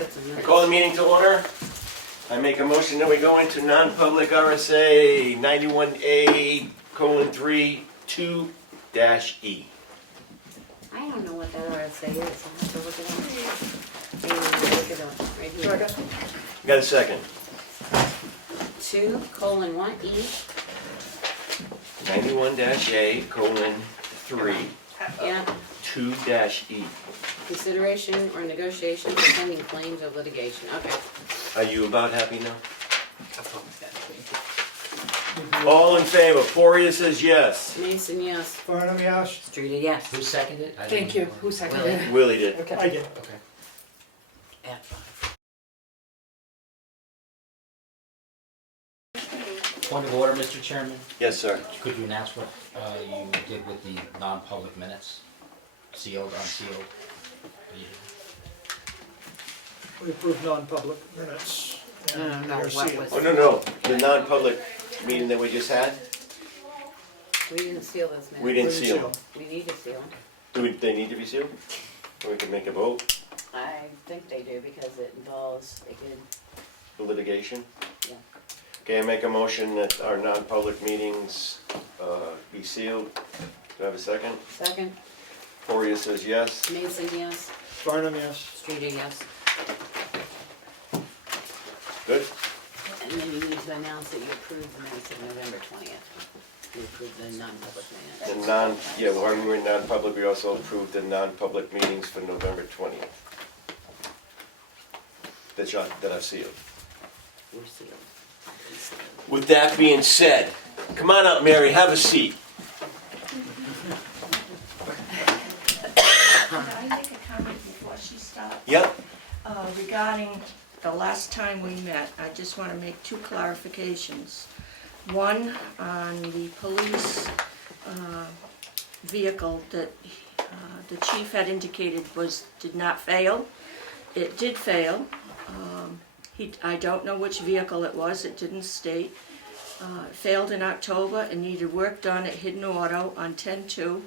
I call the meeting to order. I make a motion that we go into non-public RSA 91A:3 2-E. I don't know what that RSA is, I'll have to look it up. Maybe look it up right here. Got a second? 2:1E. 91-A:3 Yeah, 2-E. consideration or negotiation for pending claims of litigation. Okay. Are you about happy now? All in favor? Poria says yes. Mason, yes. Barnum, yes. Streeter, yes. Who seconded it? I Thank didn't you. know. Who seconded it? Willie did. Okay. I did. Okay. At 5. Point of order, Mr. Chairman. Yes, sir. Could you announce what you did with the non-public minutes? Sealed, unsealed? We approved non-public minutes. No, and no, they're what sealed. was- Oh, no. The non-public meeting that we just had, We didn't seal this minute. we didn't seal them. We need to seal them. They need to be sealed? Or we can make a vote I think they do because it involves, they did, for litigation? yeah. Okay, I make a motion that our non-public meetings be sealed. Do I have a second? Second, Poria says yes. Mason, yes. Barnum, yes. Streeter, yes. Good? And then you need to announce that you approved the minutes of November 20th. You approved the non-public minutes. While we were in non-public, we also approved the non-public meetings for November 20th. That I've sealed. We're sealed. With that being said, come on up, Mary, have a seat. Can I make a comment before she starts? Yep. Regarding the last time we met, I just want to make two clarifications. One, on the police vehicle that the chief had indicated did not fail. It did fail. I don't know which vehicle it was, it didn't state. It failed in October and needed work done at Hidden Auto on 10-2.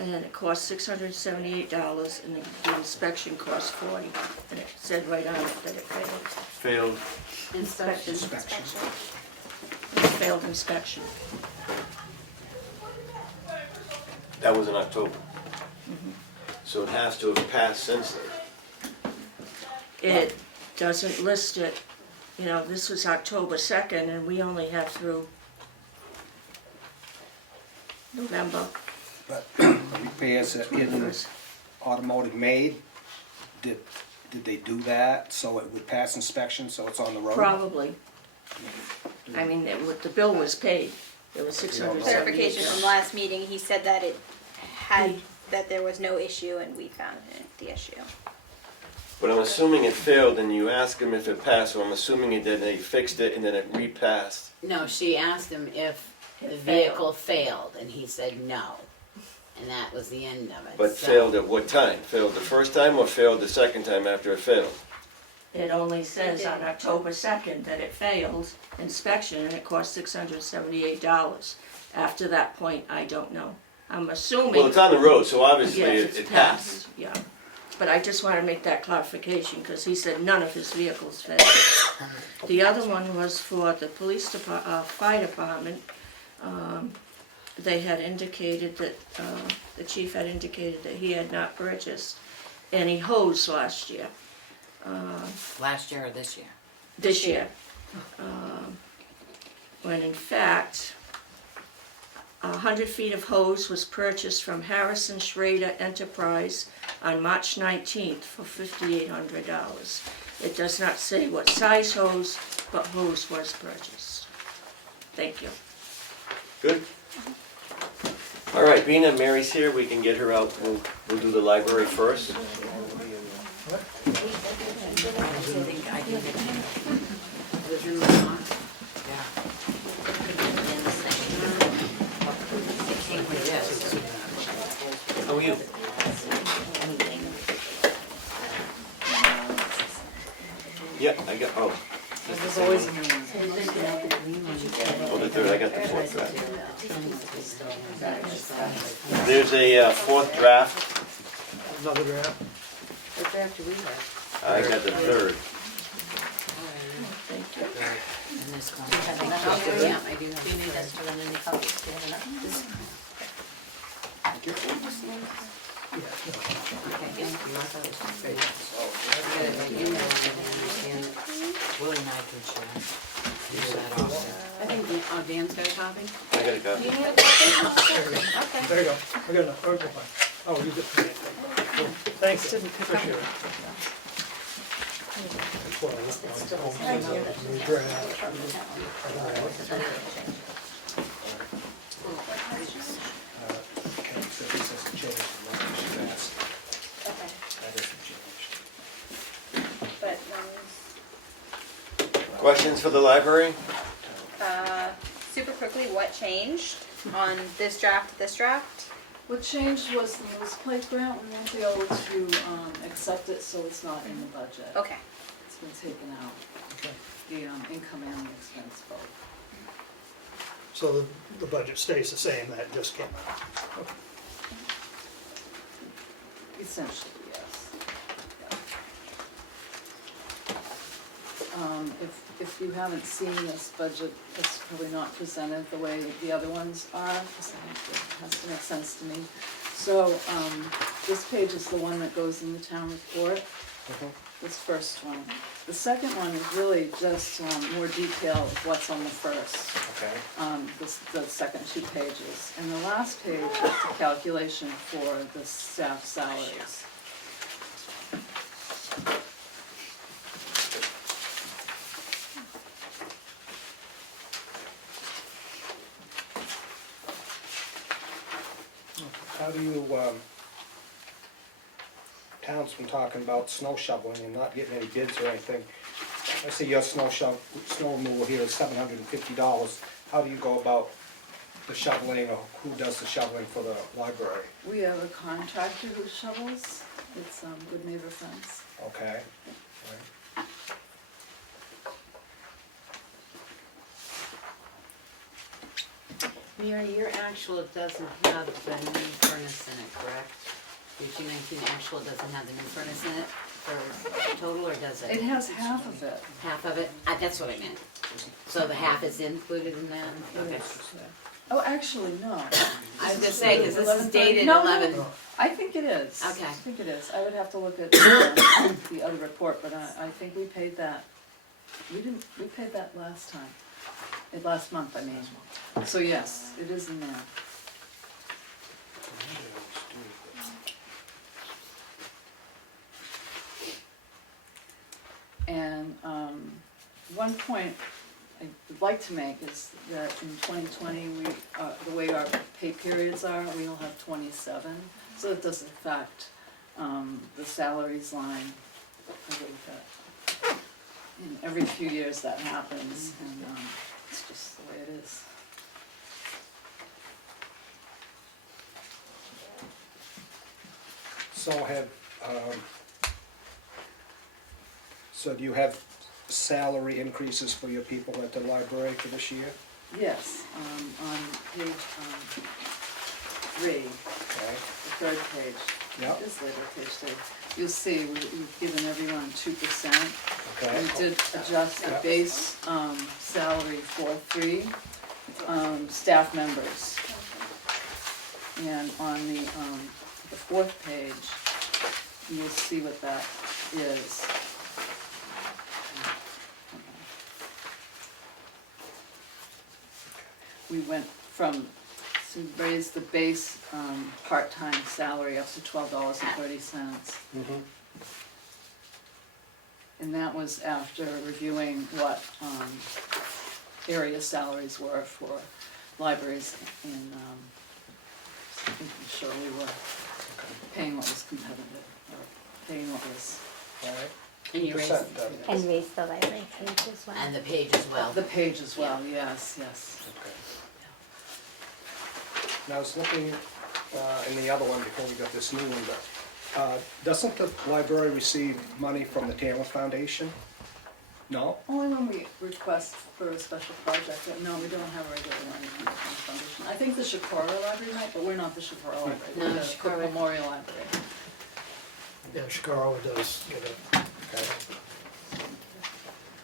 And it cost $678, and the inspection cost $40. And it said right on it that it failed. Failed. Inspection. Failed inspection. That was in October. So it has to have passed since then. It doesn't list it, this was October 2nd, and we only have through November. But repairs that getting automotive made, did they do that so it would pass inspection, so it's on the road? Probably. I mean, the bill was paid. It was $678. Clarification from last meeting, he said that that there was no issue and we found the issue. But I'm assuming it failed, and you ask him if it passed, so I'm assuming that they fixed it and then it repassed. No, she asked him if the It vehicle failed, and he said no. And that was the end of it. But So- failed at what time? Failed the first time or failed the second time after it failed? It only says on October 2nd that it failed inspection, and it cost $678. After that point, I don't know. I'm assuming. Well, it's on the road, so obviously Yes, it it's passed. Yeah, but I just want to make that clarification, because he said none of his vehicles failed. The other one was for the fire department. They had indicated that, the chief had indicated that he had not purchased any hose last year. Last year or this year? This year. When in fact, 100 feet of hose was purchased from Harrison Schrader Enterprise on March 19th for $5,800. It does not say what size hose, but hose was purchased. Thank you. Good? All right, being that Mary's here, we can get her out. We'll do the library first. I think I did it. It was in my box. Yeah. In the section. How are you? Yeah, I got, This is always in the oh, the third, I got the fourth draft. There's a fourth draft. Another draft. What draft do we have? I got the 3rd. Thank you. And this one. Do you have enough? Yeah, I do have. Do you need us to run any copies? Do you have enough? Okay, thank you. Very good. I got it right in there, I understand it. Willie and I can share. Use that also. I think Dan's got a copy. I got a copy. Okay. There you go. I got enough. Okay, fine. Oh, you did. Thanks. Appreciate it. Well, new Okay, so this has changed from what she asked. That hasn't changed. But, Questions for the library? super quickly, what changed on this draft to this draft? What changed was the Mills Plate grant, we won't be able to accept it, so it's not in the budget. Okay. It's been taken out, the income and the expense both. So the budget stays the same, that just came out. Essentially, yes. If you haven't seen this budget, it's probably not presented the way the other ones are, because I think it has to make sense to me. So, this page is the one that goes in the town report, this first one. The second one is really just more detail of what's on the first. Okay. The second 2 pages. And the last page is the calculation for the staff salaries. How do you, town's been talking about snow shoveling and not getting any bids or anything. I see your snow removal here is $750. How do you go about the shoveling, or who does the shoveling for the library? We have a contractor who shovels, it's Good Neighbor Fence. Okay. Right. Mary, your actual doesn't have the new furnace in it, correct? Your 219 actual doesn't have the new furnace in it for total, or does it? It has half of it. Half of it? That's what I meant. So the half is included in that? Okay. Oh, actually, no. I was gonna say, because this is dated No, 11. I think it is. Okay. I think it is. I would have to look at the other report, but I think we paid that. We paid that last time. Last month, I mean. So yes, it is in there. And one point I would like to make is that in 2020, the way our pay periods are, we'll have 27. So it does affect the salaries line a little bit. And every few years that happens, and it's just the way it is. So do you have salary increases for your people at the library for this year? Yes, on page 3, Okay. the 3rd page. Yep. This later, page 3. You'll see we've given everyone 2%. Okay. We did adjust the Yep. base salary for 3 staff members. And on the 4th page, you'll see what that is. We went to raise the base part-time salary up to $12.30. Mhm. And that was after reviewing what area salaries were for libraries and making sure we were paying what was competitive, or paying what was, All right. And you raised, 2%, And raise the library page as well. and the page as well. the page as well, yes, yes. Okay. Now, I was looking in the other one before we got this new one, but doesn't the library receive money from the Tamworth Foundation? No? Only when we request for a special project, but no, we don't have a regular one in the foundation. I think the Shakora Library might, but we're not the Shakora Library, No, we're the Shakora. Cook Memorial Library. Yeah, Chicago does get a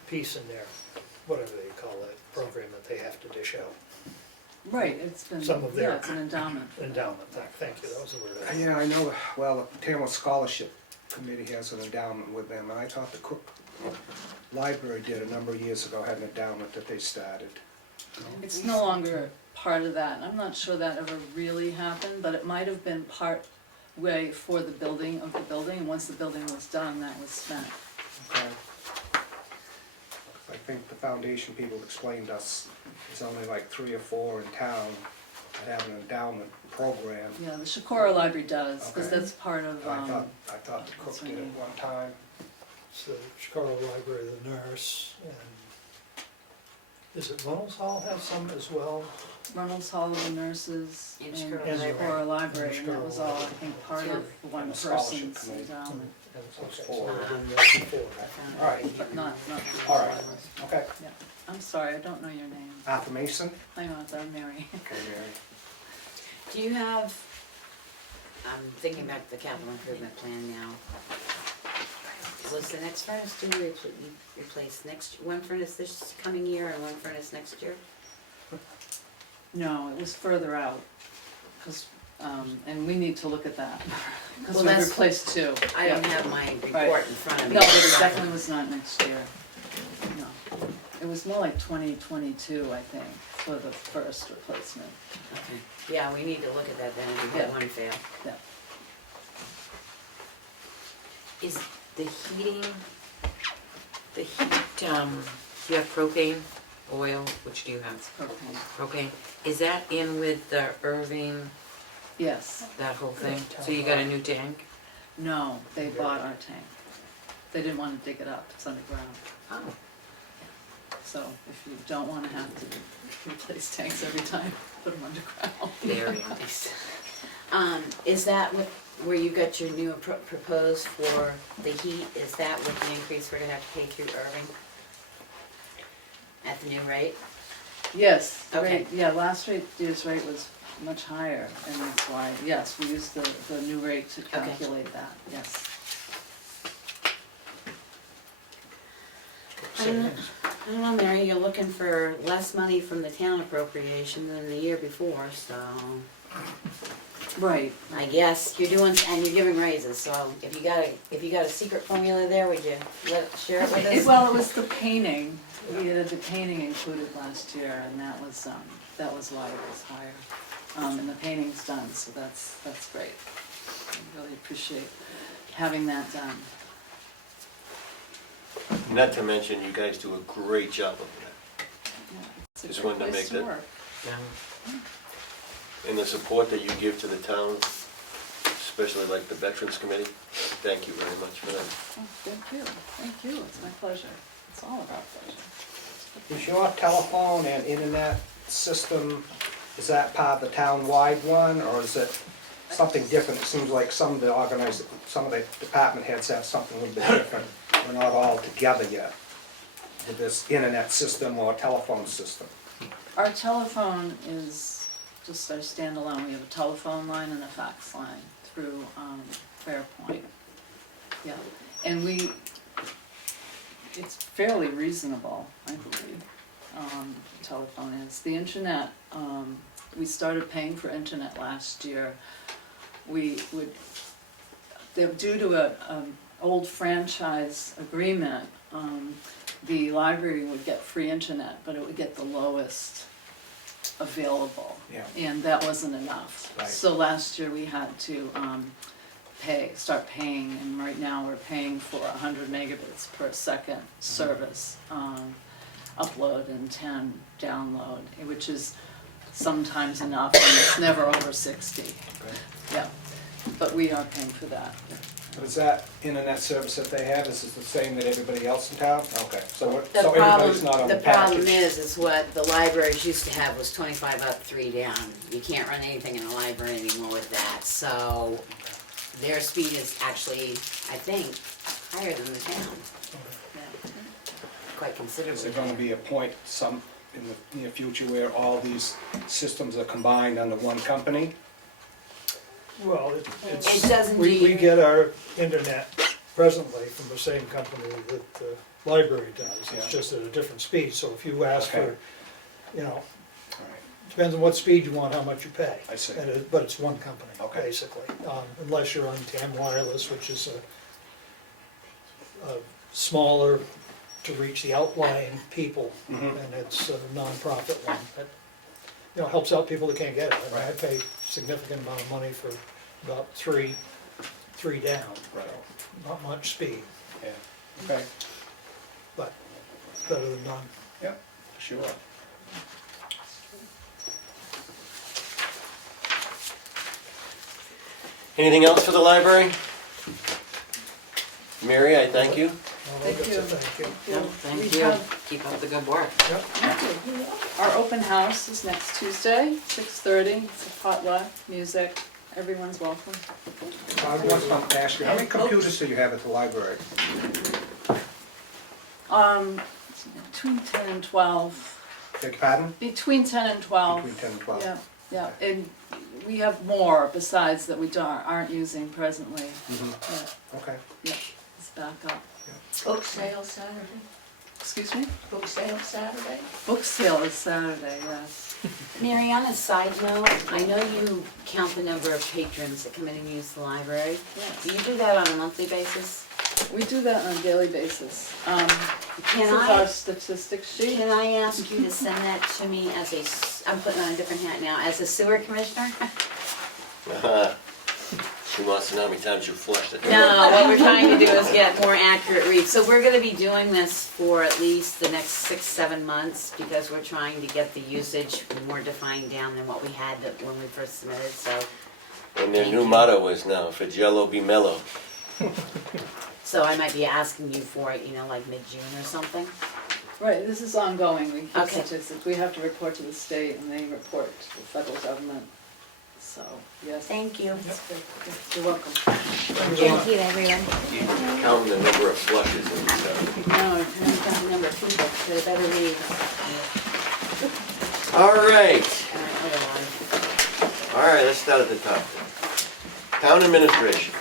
piece in their, whatever they call that program that they have to dish out. Right, it's been, Some of their- yeah, it's an endowment. Endowment, thank you, that was the word. Yeah, I know, well, the Tamworth Scholarship Committee has an endowment with them, and I thought the Cook Library did a number of years ago, had an endowment that they started. It's no longer part of that. I'm not sure that ever really happened, but it might have been part way for the building of the building, and once the building was done, that was spent. Okay. I think the foundation people explained to us, there's only like 3 or 4 in town that have an endowment program. Yeah, the Shakora Library does, because Okay. that's part of, I thought the Cook did it one time. It's the Chicago Library, the nurse, and is it Reynolds Hall have some as well? Reynolds Hall, the nurses, And and Shakora Shakora Library, and that Shakora was all, I Library. think, part of one And the scholarship person's committee. endowment, And Those okay, 4. so we're doing that before. All right, but not. all right, okay. Yeah, I'm sorry, I don't know your name. Arthur Mason? I know, it's Mary. Okay, Mary. Do you have, I'm thinking back to the capital improvement plan now. Was the next furnace to be replaced one furnace this coming year and one furnace next year? No, it was further out, because, and we need to look at that, because Well, we that's- replaced 2. I don't have my report in front of me. No, but it definitely was not next year, no. It was more like 2022, I think, for the first replacement. Okay, yeah, we need to look at that then, if we had one fail. Yeah. Is the heating, you have propane, oil, which do you have? Propane. Propane. Is that in with the Irving, Yes, that whole thing? So you got a new tank? no, they bought our tank. They didn't want to dig it up, it's underground. Oh. So if you don't want to have to replace tanks every time, put them underground. Very nice. Is that where you got your new proposed for the heat, is that what the increase we're gonna have to pay through Irving? At the new rate? Yes, the Okay. rate, yeah, last year's rate was much higher, and that's why, yes, we used the new rate to calculate that, yes. I don't know, Mary, you're looking for less money from the town appropriation than the year before, so Right. I guess you're doing, and you're giving raises, so if you got a secret formula there, would you share it with us? Well, it was the painting, we had the painting included last year, and that was why it was higher. And the painting's done, so that's great. I really appreciate having that done. Not to mention, you guys do a great job of that. Yeah, it's a Just great wanted to place make that- work. Yeah. And the support that you give to the town, especially like the Veterans Committee, thank you very much for that. Oh, thank you, it's my pleasure. It's all of our pleasure. Is your telephone and internet system, is that part of the town-wide one, or is it something different? It seems like some of the department heads have something a little bit different. We're not all together yet with this internet system or telephone system. Our telephone is just our standalone. We have a telephone line and a fax line through Fairpoint. Yeah, and it's fairly reasonable, I believe, the telephone is. The internet, we started paying for internet last year. Due to an old franchise agreement, the library would get free internet, but it would get the lowest available. Yeah. And that wasn't enough. Right. So last year we had to start paying, and right now we're paying for 100 megabits per second service, upload and 10 download, which is sometimes enough, and it's never over 60. Right. Yeah, but we are paying for that. But is that internet service that they have, is it the same that everybody else in town? Okay, so The everybody's not on the problem package. is what the libraries used to have was 25 up, 3 down. You can't run anything in the library anymore with that, so their speed is actually, I think, higher than the town, quite Is considerably. there gonna be a point in the near future where all these systems are combined under one company? Well, It doesn't we do- get our internet presently from the same company that the library does. Yeah. It's just at a different speed, so if you ask Okay. for, you know, All right, depends on what speed you want, how much you pay. I see. But it's one company, Okay. basically, unless you're on Tam Wireless, which is a smaller to reach the outlying people, Mhm. and it's a nonprofit one that, you know, helps out people that can't get it. I mean, I Right. pay significant amount of money for about three down, Right. so not much speed, Yeah, okay, but it's better than none. yeah, sure. Anything else for the library? Mary, I thank you. Well, Thank that's a you. Thank you. No, We thank you. have- Keep up the good work. Our open house is next Tuesday, 6:30. It's a potluck, music, everyone's welcome. I want to ask you, how many computers do you have at the library? Between 10 and 12. Beg your pardon? Between 10 and 12. Between 10 and 12? Yeah, yeah, and we have more besides that we aren't using presently. Mhm. Yeah, Okay. yeah, it's back up. Book sale Saturday, Excuse me? book sale Saturday. Book sale is Saturday, yes. Mary, on a side note, I know you count the number of patrons that come in and use the library. Do you do that on a monthly basis? We do that on a daily basis. This Can is our I, statistics sheet. can I ask you to send that to me as I'm putting on a different hat now, as a sewer commissioner? She wants to know how many times you flushed it. No, what we're trying to do is get more accurate reads. So we're gonna be doing this for at least the next 6-7 months because we're trying to get the usage more defined down than what we had when we first submitted, so. And their Thank new you. motto is now, if it's yellow, be mellow. So I might be asking you for it, like mid-June or something? Right, this is ongoing. We keep Okay. statistics. We have to report to the state and they report to the federal government. So, yes. Thank you. You're welcome. Thank you, everyone. Count the number of flushes and stuff. No, I haven't got the number of people, so I better read. All right, Otherwise. all right, let's start at the top. Town administration.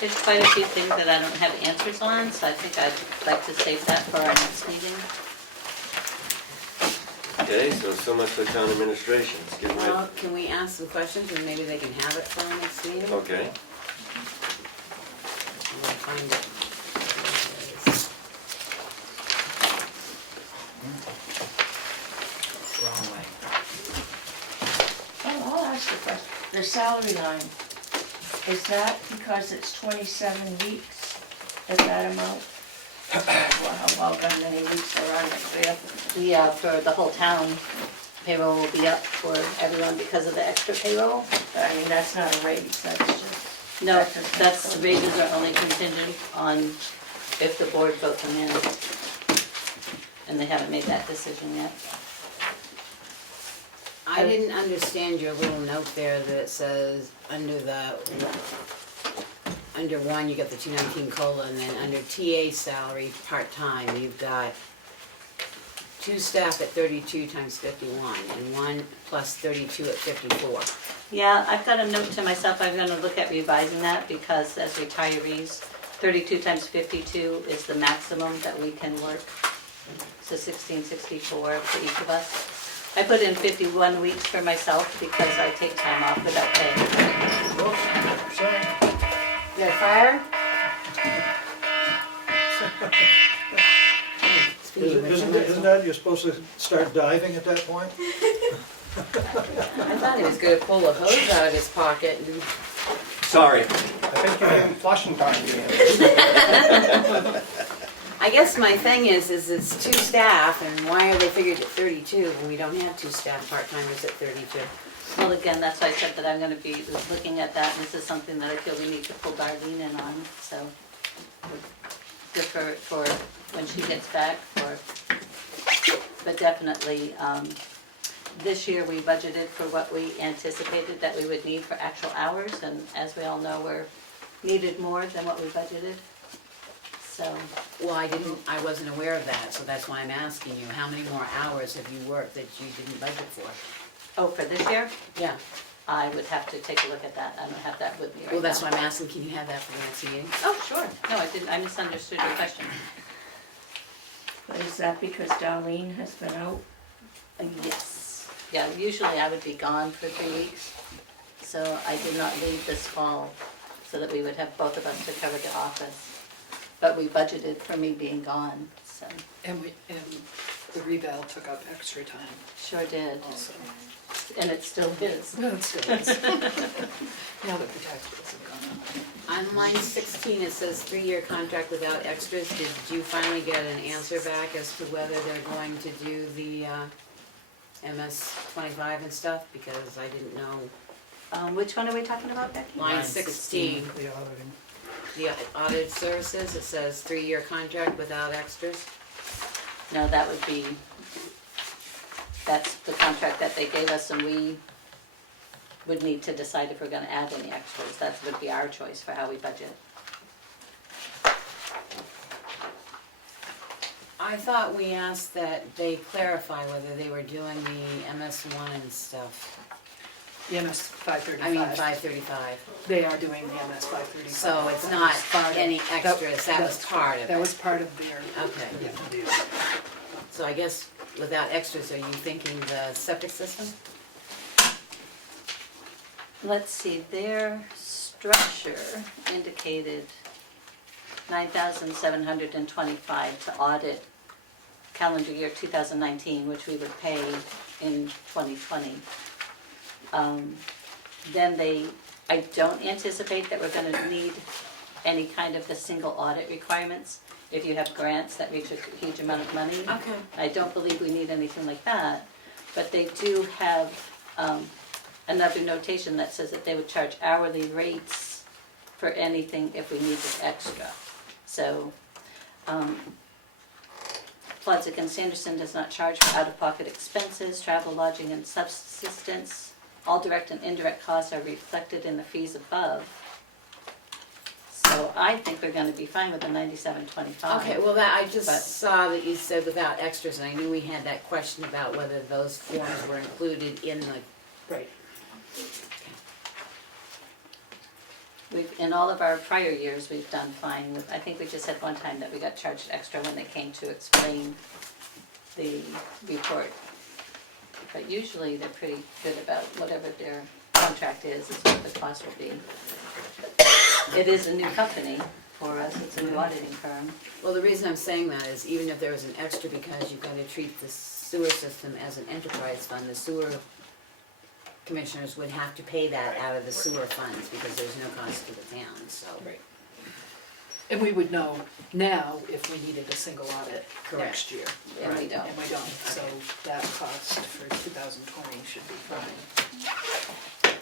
There's quite a few things that I don't have answers on, so I think I'd like to save that for our next meeting. Okay, so much for town administration. Let's get right. Well, can we ask some questions and maybe they can have it for our next meeting? Okay. I'm gonna find it. Wrong way. Oh, I'll ask the question. The salary line, is that because it's 27 weeks at that amount? Well, how many weeks are on it? Yeah, for the whole town, payroll will be up for everyone because of the extra payroll. I mean, that's not a raise, that's just. No, that's, raises are only contingent on if the board votes them in. And they haven't made that decision yet. I didn't understand your little note there that it says under one, you got the 219 COLA, and then under TA salary, part-time, you've got 2 staff at 32 times 51, and 1 plus 32 at 54. Yeah, I've got a note to myself, I'm gonna look at revising that because as retirees, 32 times 52 is the maximum that we can work. So 1664 for each of us. I put in 51 weeks for myself because I take time off without pay. Whoops, sorry. You got a fire? Isn't that, you're supposed to start diving at that point? I thought he was gonna pull a hose out of his pocket and... Sorry. I think you're having flushing time again. I guess my thing is it's 2 staff, and why are they figured at 32 when we don't have 2 staff part-timers at 32? Well, again, that's why I said that I'm gonna be looking at that, and this is something that I feel we need to pull Darlene in on, so. Defer it for when she gets back, but definitely, this year we budgeted for what we anticipated that we would need for actual hours, and as we all know, we're needed more than what we budgeted, so. Well, I wasn't aware of that, so that's why I'm asking you, how many more hours have you worked that you didn't budget for? Oh, for this year? Yeah. I would have to take a look at that. I don't have that with me right now. Well, that's why I'm asking, can you have that for the next meeting? Oh, sure. No, I didn't, I misunderstood your question. But is that because Darlene has been out? Yes. Yeah, usually I would be gone for 3 weeks, so I did not leave this fall so that we would have both of us to cover the office. But we budgeted for me being gone, so And the revale took up extra time sure did. also. And it still is. No, it still is. Now that the tax bills have gone up. On line 16, it says 3-year contract without extras. Did you finally get an answer back as to whether they're going to do the MS 25 and stuff? Because I didn't know. Which one are we talking about, Becky? Line 16, The auditing. the audit services, it says 3-year contract without extras. No, that would be, that's the contract that they gave us, and we would need to decide if we're gonna add any extras. That would be our choice for how we budget. I thought we asked that they clarify whether they were doing the MS1 and stuff. The MS 535. I mean 535. They are doing the MS 535. So it's That not was part of- any extras, that was part of it. That was part of their, Okay, yeah. so I guess without extras, are you thinking the septic system? Let's see, their structure indicated 9,725 to audit calendar year 2019, which we would pay in 2020. Then I don't anticipate that we're gonna need any kind of the single audit requirements. If you have grants that reach a huge amount of money. Okay. I don't believe we need anything like that, but they do have another notation that says that they would charge hourly rates for anything if we needed extra. So, Plodzik and Sanderson does not charge for out-of-pocket expenses, travel, lodging, and subsistence. All direct and indirect costs are reflected in the fees above. So I think we're gonna be fine with the 97.25. Okay, well, that, I But- just saw that you said without extras, and I knew we had that question about whether those forms were included in the, Right. In all of our prior years, we've done fine with, I think we just had one time that we got charged extra when they came to explain the report. But usually they're pretty good about whatever their contract is what the cost will be. It is a new company for us, it's a new auditing firm. well, the reason I'm saying that is even if there was an extra, because you've got to treat the sewer system as an enterprise fund, the sewer commissioners would have to pay that out of the sewer funds because there's no cost to the town, so. Right. And we would know now if we needed a single audit Correct. next year. And we don't. And we don't, so that cost for 2020 should be fine.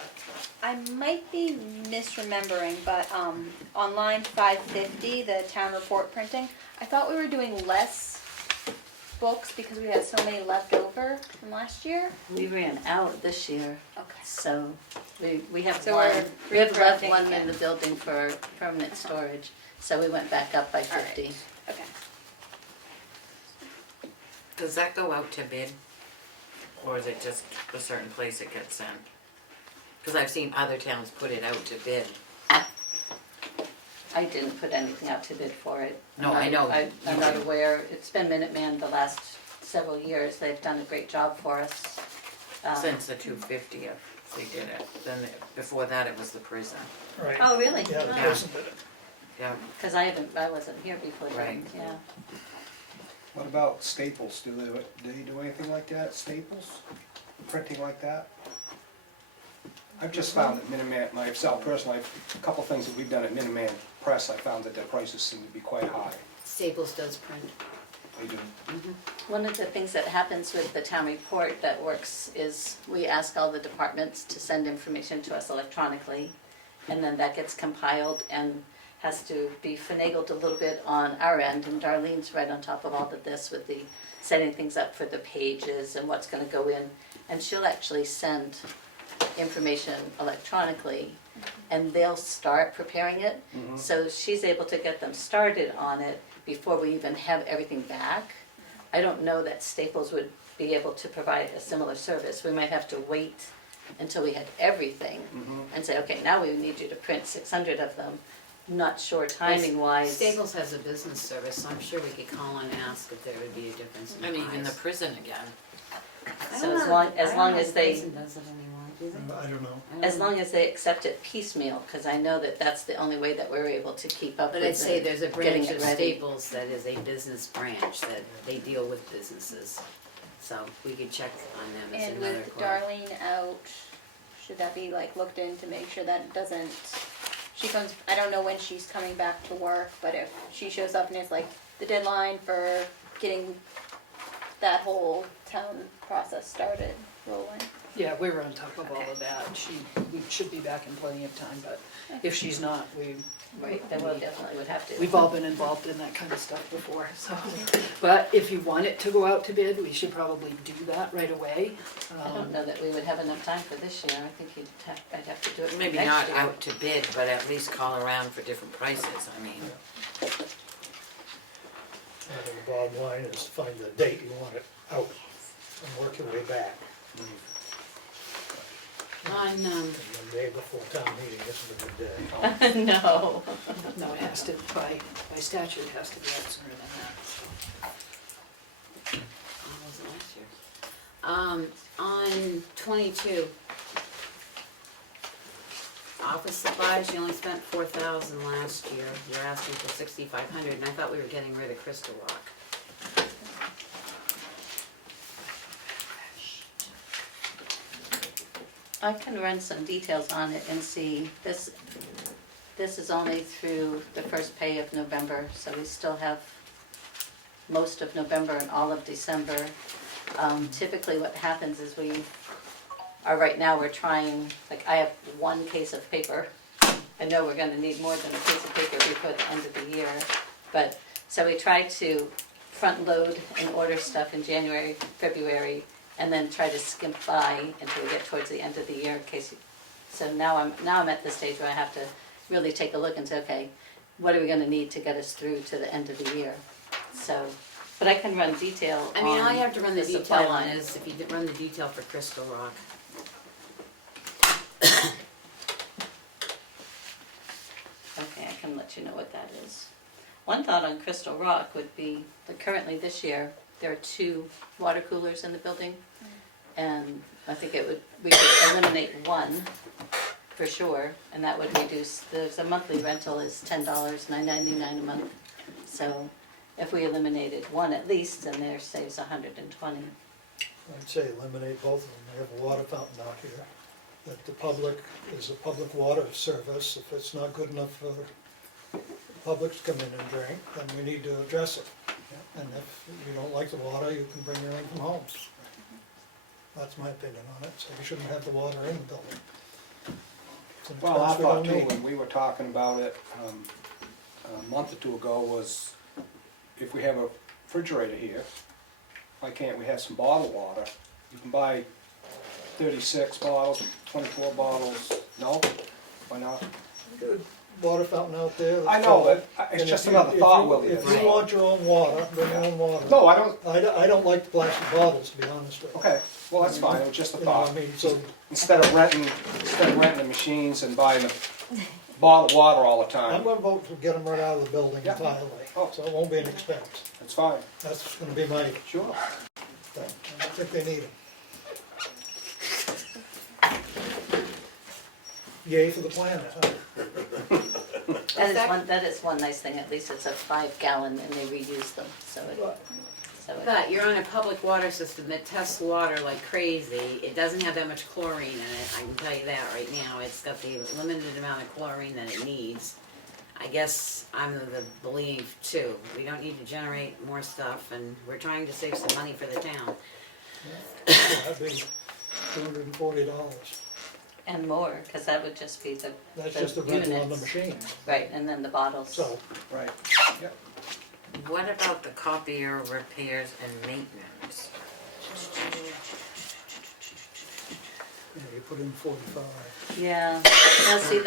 I might be misremembering, but on line 550, the town report printing, I thought we were doing less books because we had so many left over from last year. We ran out this year, Okay. so we have So one, we're we have left recorrecting one in again. the building for permanent storage, so we went back up by All right. 50. Okay. Does that go out to bid? Or is it just a certain place it gets sent? Because I've seen other towns put it out to bid. I didn't put anything out to bid for it. No, I know. I'm not aware, it's been Minuteman the last several years, they've done a great job for us. Since the 250th, they did it. Then before that, it was the prison. Right. Oh, really? Yeah, the Yeah. person did it. Yeah. Because I wasn't here before then, Right. yeah. What about Staples? Do they do anything like that, Staples? Printing like that? I've just found that Minuteman, myself personally, a couple things that we've done at Minuteman Press, I found that their prices seem to be quite high. Staples does print. They do. One of the things that happens with the town report that works is we ask all the departments to send information to us electronically, and then that gets compiled and has to be finagled a little bit on our end, and Darlene's right on top of all of this with the setting things up for the pages and what's gonna go in, and she'll actually send information electronically, and they'll start preparing it, so she's able to get them started on it before we even have everything back. I don't know that Staples would be able to provide a similar service. We might have to wait until we had everything. Mhm. And say, okay, now we need you to print 600 of them. Not sure timing wise. Staples has a business service, so I'm sure we could call and ask if there would be a difference in And even the price. prison again. So as long as they, Prison does it anymore, do they? I don't know. as long as they accept it piecemeal, because I know that that's the only way that we're able to keep up with But I'd say it, there's a getting branch it of ready. Staples that is a business branch, that they deal with businesses. So we could check on them, it's And another with quote. Darlene out, should that be like looked in to make sure that it doesn't, she comes, I don't know when she's coming back to work, but if she shows up and it's like the deadline for getting that whole town process started rolling. Yeah, we're on top of all of that. We should be back in plenty of time, but if she's not, Right, then we definitely would have to. we've all been involved in that kind of stuff before, so. But if you want it to go out to bid, we should probably do that right away. I don't know that we would have enough time for this year. I think I'd have to do it for Maybe next not year. out to bid, but at least call around for different prices, I mean. I think the bottom line is find the date you want it out and work your way back. On, And the day before town meeting isn't a good day. No. No, it has to, by statute, it has to be out sooner than that, so. what was it last year? On 22, office supplies, you only spent 4,000 last year. You're asking for 6,500, and I thought we were getting rid of Crystal Rock. I can run some details on it and see, this is only through the first pay of November, so we still have most of November and all of December. Typically what happens is right now we're trying, like I have one case of paper. I know we're gonna need more than a case of paper before the end of the year, but, so we try to front load and order stuff in January, February, and then try to skimp by until we get towards the end of the year in case, so now I'm at the stage where I have to really take a look and say, okay, what are we gonna need to get us through to the end of the year? So, but I can run detail I mean, all on you have to run the supply detail on line. is if you did run the detail for Crystal Rock. Okay, I can let you know what that is. One thought on Crystal Rock would be that currently this year, there are 2 water coolers in the building. And I think we could eliminate one for sure, and that would reduce, there's a monthly rental is $10, $9.99 a month. So if we eliminated one at least, then there saves $120. I'd say eliminate both of them. They have a water fountain out here. That the public is a public water service. If it's not good enough for the public to come in and drink, then we need to address it. And if you don't like the water, you can bring your own from home. That's my opinion on it. So you shouldn't have the water in the building. It's an Well, I expense we thought don't too, need. when we were talking about it, a month or two ago, was if we have a refrigerator here, why can't we have some bottled water? You can buy 36 bottles, 24 bottles, no? Why not? Get a water fountain out there. that's I know, full. but And it's just if you- another if thought, you- Willie. If that's you all. want your own water, bring your own water. No, I don't, I don't like the plastic bottles, to be honest with you. okay, well, that's fine, it was just a You know, I thought. mean, so Instead of renting the machines and buying the bottled water all the I'm time, gonna vote to get them right out of the building Yeah. entirely, Oh. so it won't be an expense. that's fine, That's gonna be my, sure. thing. I don't think they need them. Yay for the planet, huh? That is one nice thing, at least it's a 5-gallon and they reuse them, so it. But you're on a public water system that tests water like crazy. It doesn't have that much chlorine in it, I can tell you that right now. It's got the limited amount of chlorine that it needs. I guess I'm of the belief too, we don't need to generate more stuff, and we're trying to save some money for the town. That'd be $240. And more, because that would just be the That's the just the rental on the units. machine, Right, and then the bottles. so. Right, yep. What about the copier repairs and maintenance? Yeah, you put in 45. Yeah, now see,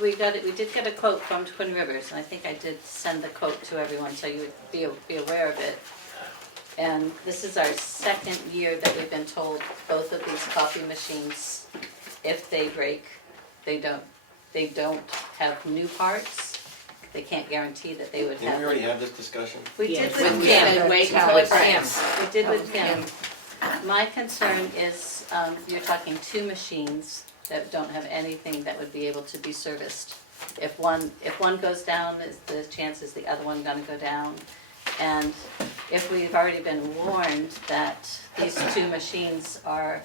we did get a quote from Twin Rivers, and I think I did send the quote to everyone, so you would be aware of it. And this is our second year that we've been told both of these coffee machines if they break, they don't have new parts, they can't guarantee that they would Didn't we have. already have this discussion? We Yeah, did when with we Kim. said wait until With it breaks. Kim. We did with Kim. My concern is, you're talking two machines that don't have anything that would be able to be serviced. If one goes down, the chance is the other one gonna go down. And if we've already been warned that these two machines are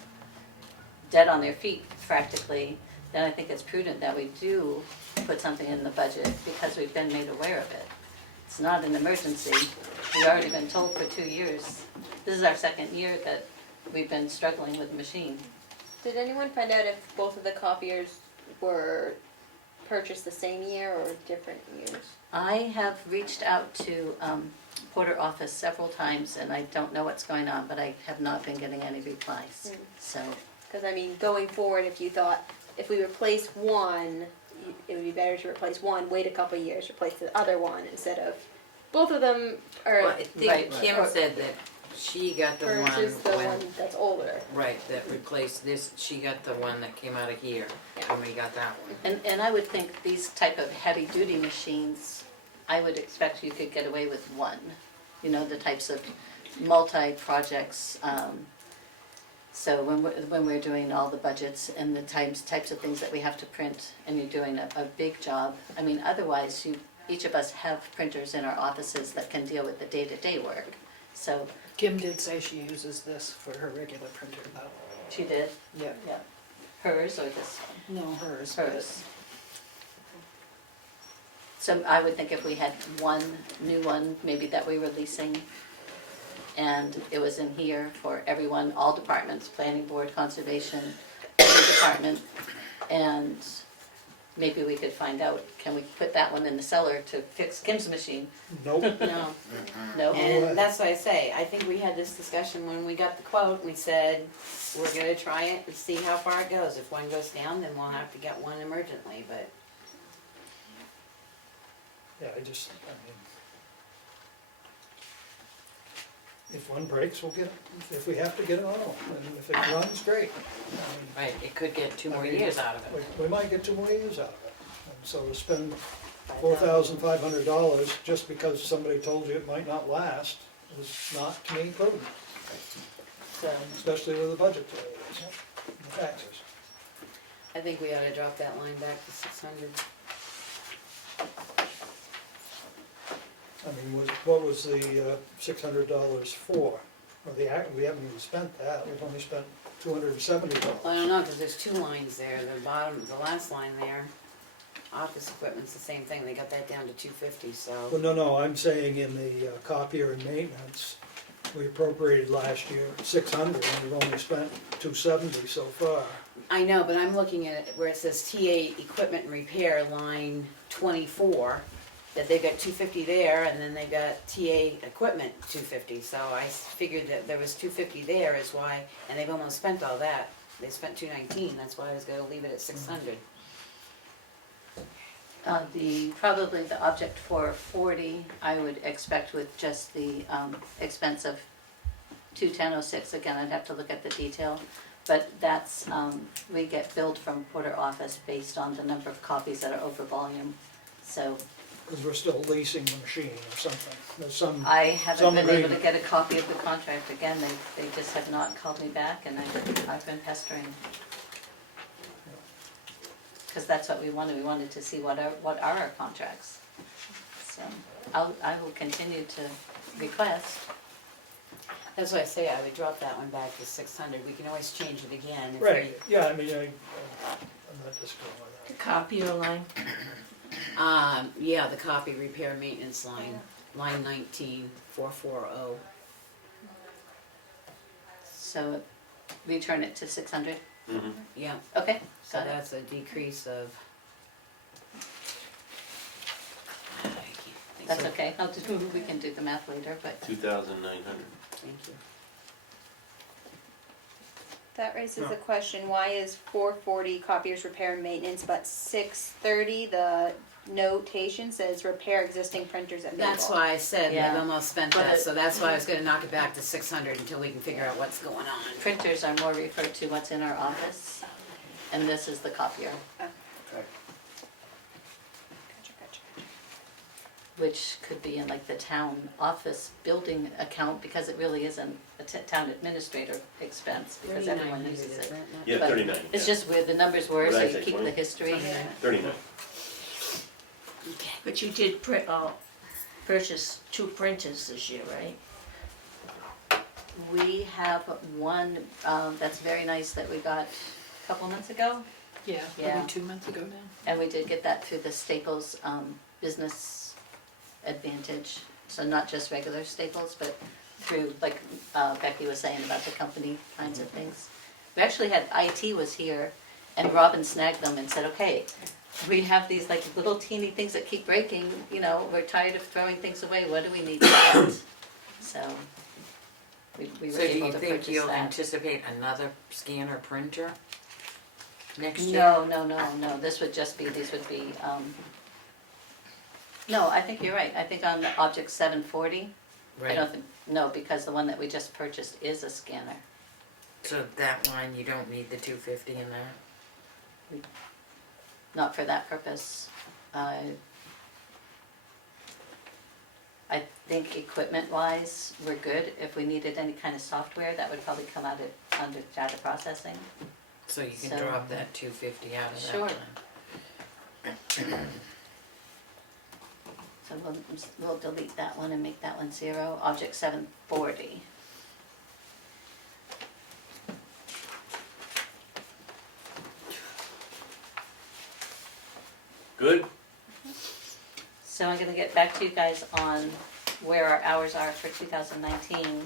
dead on their feet practically, then I think it's prudent that we do put something in the budget because we've been made aware of it. It's not an emergency. We've already been told for 2 years. This is our second year that we've been struggling with the machine. Did anyone find out if both of the copiers were purchased the same year or different years? I have reached out to Porter office several times and I don't know what's going on, but I have not been getting any replies. So, Because I mean, going forward, if you thought, if we replace one, it would be better to replace one, wait a couple years, replace the other one instead of, both of them Well, are I think Right. Kim said that she got the one purchased the when, one that's older. right, that replaced this, she got the one that came out of here, and we got that one. and I would think these type of heavy duty machines, I would expect you could get away with one. You know, the types of multi-projects, so when we're doing all the budgets and the types of things that we have to print and you're doing a big job, I mean, otherwise each of us have printers in our offices that can deal with the day-to-day work. So Kim did say she uses this for her regular printer though. she did, Yeah. yeah. Hers or this one? No, hers. but- Hers. So I would think if we had one new one, maybe that we were leasing, and it was in here for everyone, all departments, planning board, conservation, every department, and maybe we could find out, can we put that one in the cellar to fix Kim's machine? Nope. No. No? And that's what I say, I think we had this discussion when we got the quote, we said, we're gonna try it and see how far it goes. If one goes down, then we'll have to get one emergently, but Yeah, I mean, if one breaks, we'll get it, if we have to get another one, and if it runs, great. I Right, it could get 2 more I mean, years out of mean, it. we might get 2 more years out of it. And so to spend $4,500 just because somebody told you it might not last is not, to me, prudent, so especially with the budget the way it is, and the taxes. I think we ought to drop that line back to 600. I mean, what was the $600 for? Well, we haven't even spent that, we've only spent $270. Well, I don't know, cause there's 2 lines there, the bottom, the last line there, office equipment's the same thing, they got that down to 250, so. Well, no, I'm saying in the copier and maintenance, we appropriated last year 600, and we've only spent 270 so far. I know, but I'm looking at it where it says TA equipment and repair line 24, that they've got 250 there, and then they've got TA equipment 250, so I figured that there was 250 there is why, and they've almost spent all that. They spent 219, that's why I was gonna leave it at 600. Probably the object for 40, I would expect with just the expense of 21006, again, I'd have to look at the detail. But that's, we get billed from Porter office based on the number of copies that are over volume. So Because we're still leasing the machine or something. There's some, I haven't Some been able to agreement. get a copy of the contract again, they just have not called me back and I've been pestering. Because that's what we wanted to see what are our contracts. So I will continue to request. That's why I say I would drop that one back to 600, we can always change it again if we. right, yeah, I mean, I'm not just going with The that. copier line, Yeah, the copy repair maintenance line, line 19, 440. So return it to 600? Mhm. Yeah, Okay, so got it. that's a decrease of. I can't think That's so. okay, we can do the math later, but 2,900. Thank you. That raises the question, why is 440 copiers repair and maintenance, but 630, the notation says repair existing printers at Maple? That's why I said Yeah. they've almost spent But that, it- so that's why I was gonna knock it back to 600 until we can figure out what's going on. printers are more referred to what's in our office. and this is the copier, Okay. which could be in like the town office building account, because it really isn't a town administrator expense, because everyone 3900, uses isn't it. Yeah, But 39. It's yeah. just where the numbers were, What so did I you say, keep 20? the history. 39. But you did purchase 2 printers this year, right? We have one, that's very nice that we got a couple months ago, Yeah, Yeah. maybe 2 months ago now. and we did get that through the Staples Business Advantage. So not just regular Staples, but through, like Becky was saying about the company kinds of things. We actually had, IT was here, and Robin snagged them and said, okay, we have these like little teeny things that keep breaking, you know, we're tired of throwing things away, what do we need to get? So we were So do able you to think purchase you'll that. anticipate another scanner printer next year? No, this would just be, these would be, no, I think you're right, I think on the Object 740, I Right, don't think, no, because the one that we just purchased is a scanner. so that one, you don't need the 250 in there? Not for that purpose. I think equipment-wise, we're good. If we needed any kind of software, that would probably come out of, under data processing. So you can So- drop that 250 out of that Sure. line? So we'll delete that one and make that one 0. Object 740. Good? So I'm gonna get back to you guys on where our hours are for 2019.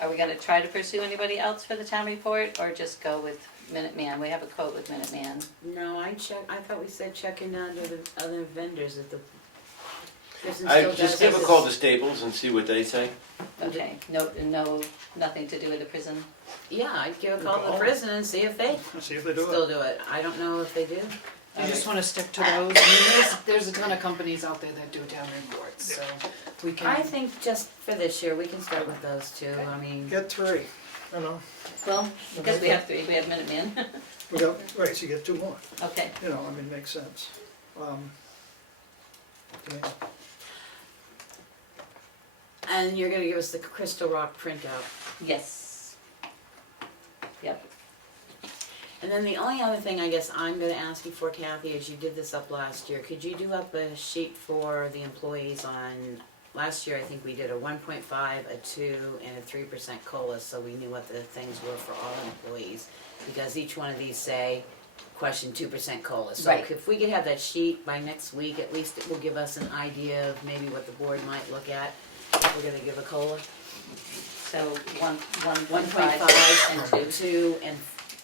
Are we gonna try to pursue anybody else for the town report, or just go with Minuteman? We have a quote with Minuteman. No, I thought we said checking under the other vendors at the. Kristen I still just does give a this. call to Staples and see what they say. Okay, nothing to do with the prison? Yeah, I'd give a call to the prison and see if they See if they do still it. do it. I don't know if they do. You just wanna stick to those, I mean, there's a ton of companies out there that do town reports, so we can. I think just for this year, we can start with those two. I mean, Get 3, you know, Well, because we have 3, we have Minuteman. we got, right, so you get 2 more, Okay, you know, I mean, makes sense. To me. and you're gonna give us the Crystal Rock printout. yes. Yep, And then the only other thing I guess I'm gonna ask you for, Kathy, is you did this up last year. Could you do up a sheet for the employees on, last year I think we did a 1.5, a 2, and a 3% COLA, so we knew what the things were for all employees. Because each one of these say, question 2% COLA. So Right. if we could have that sheet by next week, at least it will give us an idea of maybe what the board might look at if we're gonna give a COLA. so 1.5 1.5 and and 2. 2, and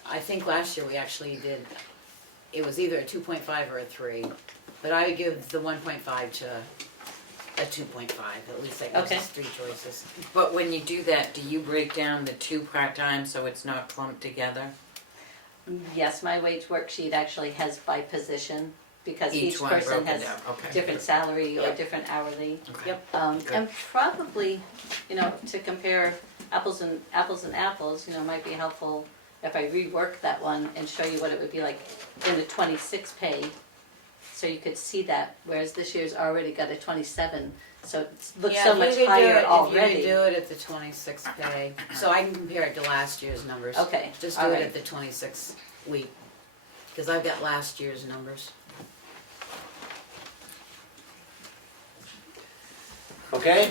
I think last year we actually did, it was either a 2.5 or a 3, but I would give the 1.5 to a 2.5, at least that gives Okay. us 3 choices. But when you do that, do you break down the 2 part-time so it's not clumped together? Yes, my wage worksheet actually has by position, because Each each one person broken has down, okay. different salary or Yep. different hourly. Okay. Yep. Good. And probably, you know, to compare apples and apples, you know, it might be helpful if I rework that one and show you what it would be like in the 26 pay, so you could see that, whereas this year's already got a 27, so it looks Yeah, so if you much could do higher it- already. If you could do it at the 26 pay, so I can compare it to last year's numbers. Okay, Just do all it right. at the 26 week, because I've got last year's numbers. Okay?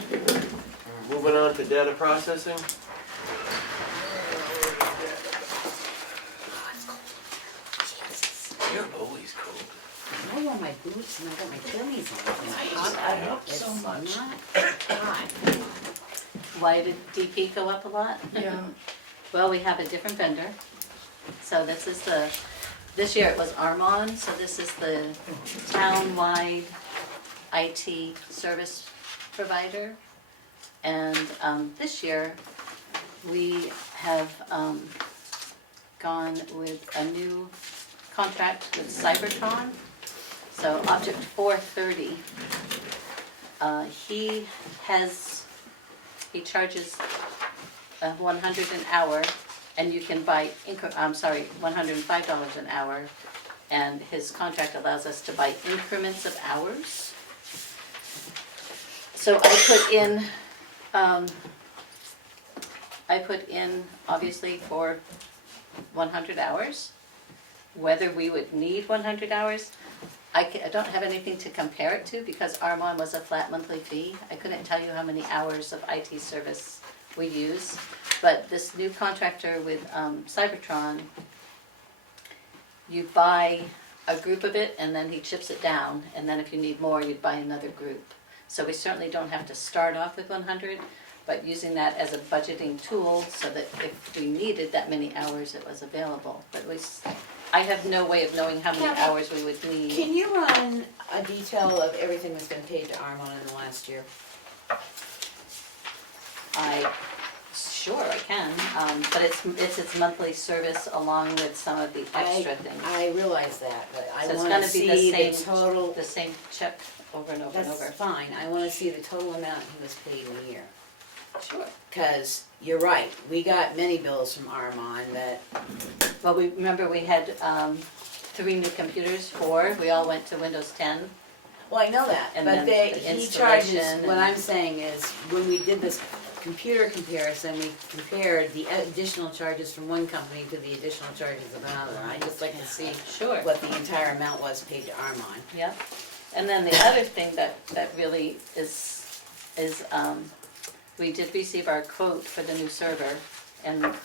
Moving on to data processing. You're always cold. I wore my boots and I got my gummies on. It's hot. I hope It's so much. not hot. Why did DP go up a lot? Yeah. Well, we have a different vendor. So this is this year it was Armon, so this is the town-wide IT service provider. And this year, we have gone with a new contract with Cybertron. So Object 430. He charges 100 an hour and you can buy, $105 an hour, and his contract allows us to buy increments of hours. So I put in, obviously, for 100 hours. Whether we would need 100 hours, I don't have anything to compare it to because Armon was a flat monthly fee. I couldn't tell you how many hours of IT service we use. But this new contractor with Cybertron, you buy a group of it and then he chips it down. And then if you need more, you'd buy another group. So we certainly don't have to start off with 100, but using that as a budgeting tool so that if we needed that many hours, it was available. But I have no way of knowing how many Kathy, hours we would need. Can you run a detail of everything that's been paid to Armon in the last year? Sure, I can, but it's its monthly service along with some of the extra things. I realize that, but I So it's wanna gonna be see the the same, total, the same check over and over and that's over. fine, I wanna see the total amount he was paid in a year. Sure. Cause you're right, we got many bills from Armon that, Well, remember we had 3 new computers, 4, we all went to Windows 10. well, I know that, And but then the he charges, installation what and- I'm saying is, when we did this computer comparison, we compared the additional charges from one company to the additional charges of another. I'd just like to see Sure. what the entire amount was paid to Armon. Yep. And then the other thing that really is we did receive our quote for the new server, and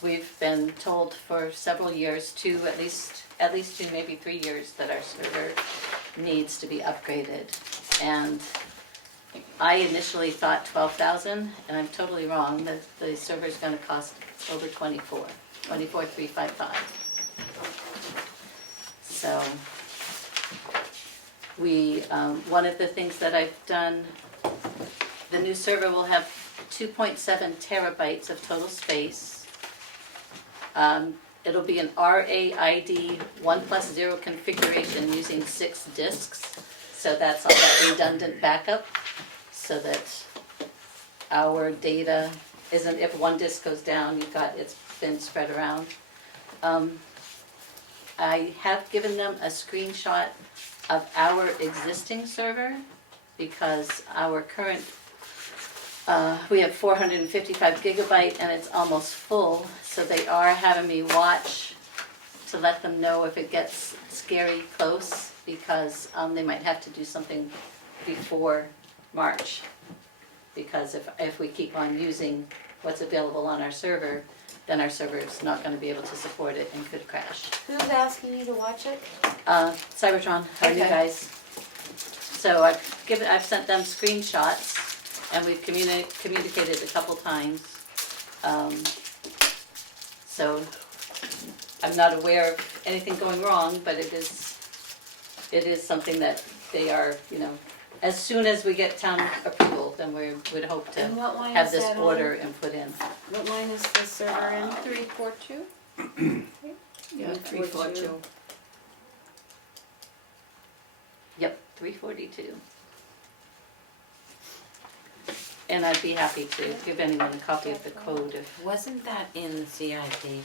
we've been told for several years, at least 2, maybe 3 years, that our server needs to be upgraded. And I initially thought 12,000, and I'm totally wrong. The server's gonna cost over 24,355. So one of the things that I've done, the new server will have 2.7 terabytes of total space. It'll be an RAID 1+0 configuration using 6 disks. So that's all that redundant backup, so that our data isn't, if one disk goes down, it's been spread around. I have given them a screenshot of our existing server because our current, we have 455 gigabyte and it's almost full, so they are having me watch to let them know if it gets scary close, because they might have to do something before March. Because if we keep on using what's available on our server, then our server is not going to be able to support it and could crash. Who's asking you to watch it? Cybertron, our new Okay. guys. So I've sent them screenshots, and we've communicated a couple times. So I'm not aware of anything going wrong, but it is something that they are, as soon as we get town approval, then we would hope to And what line have is this that on? order and put in. What line is the server in? 342? Yeah, 342. Yep, 342. And I'd be happy to give anyone a copy of the code if, Wasn't that in the CIP?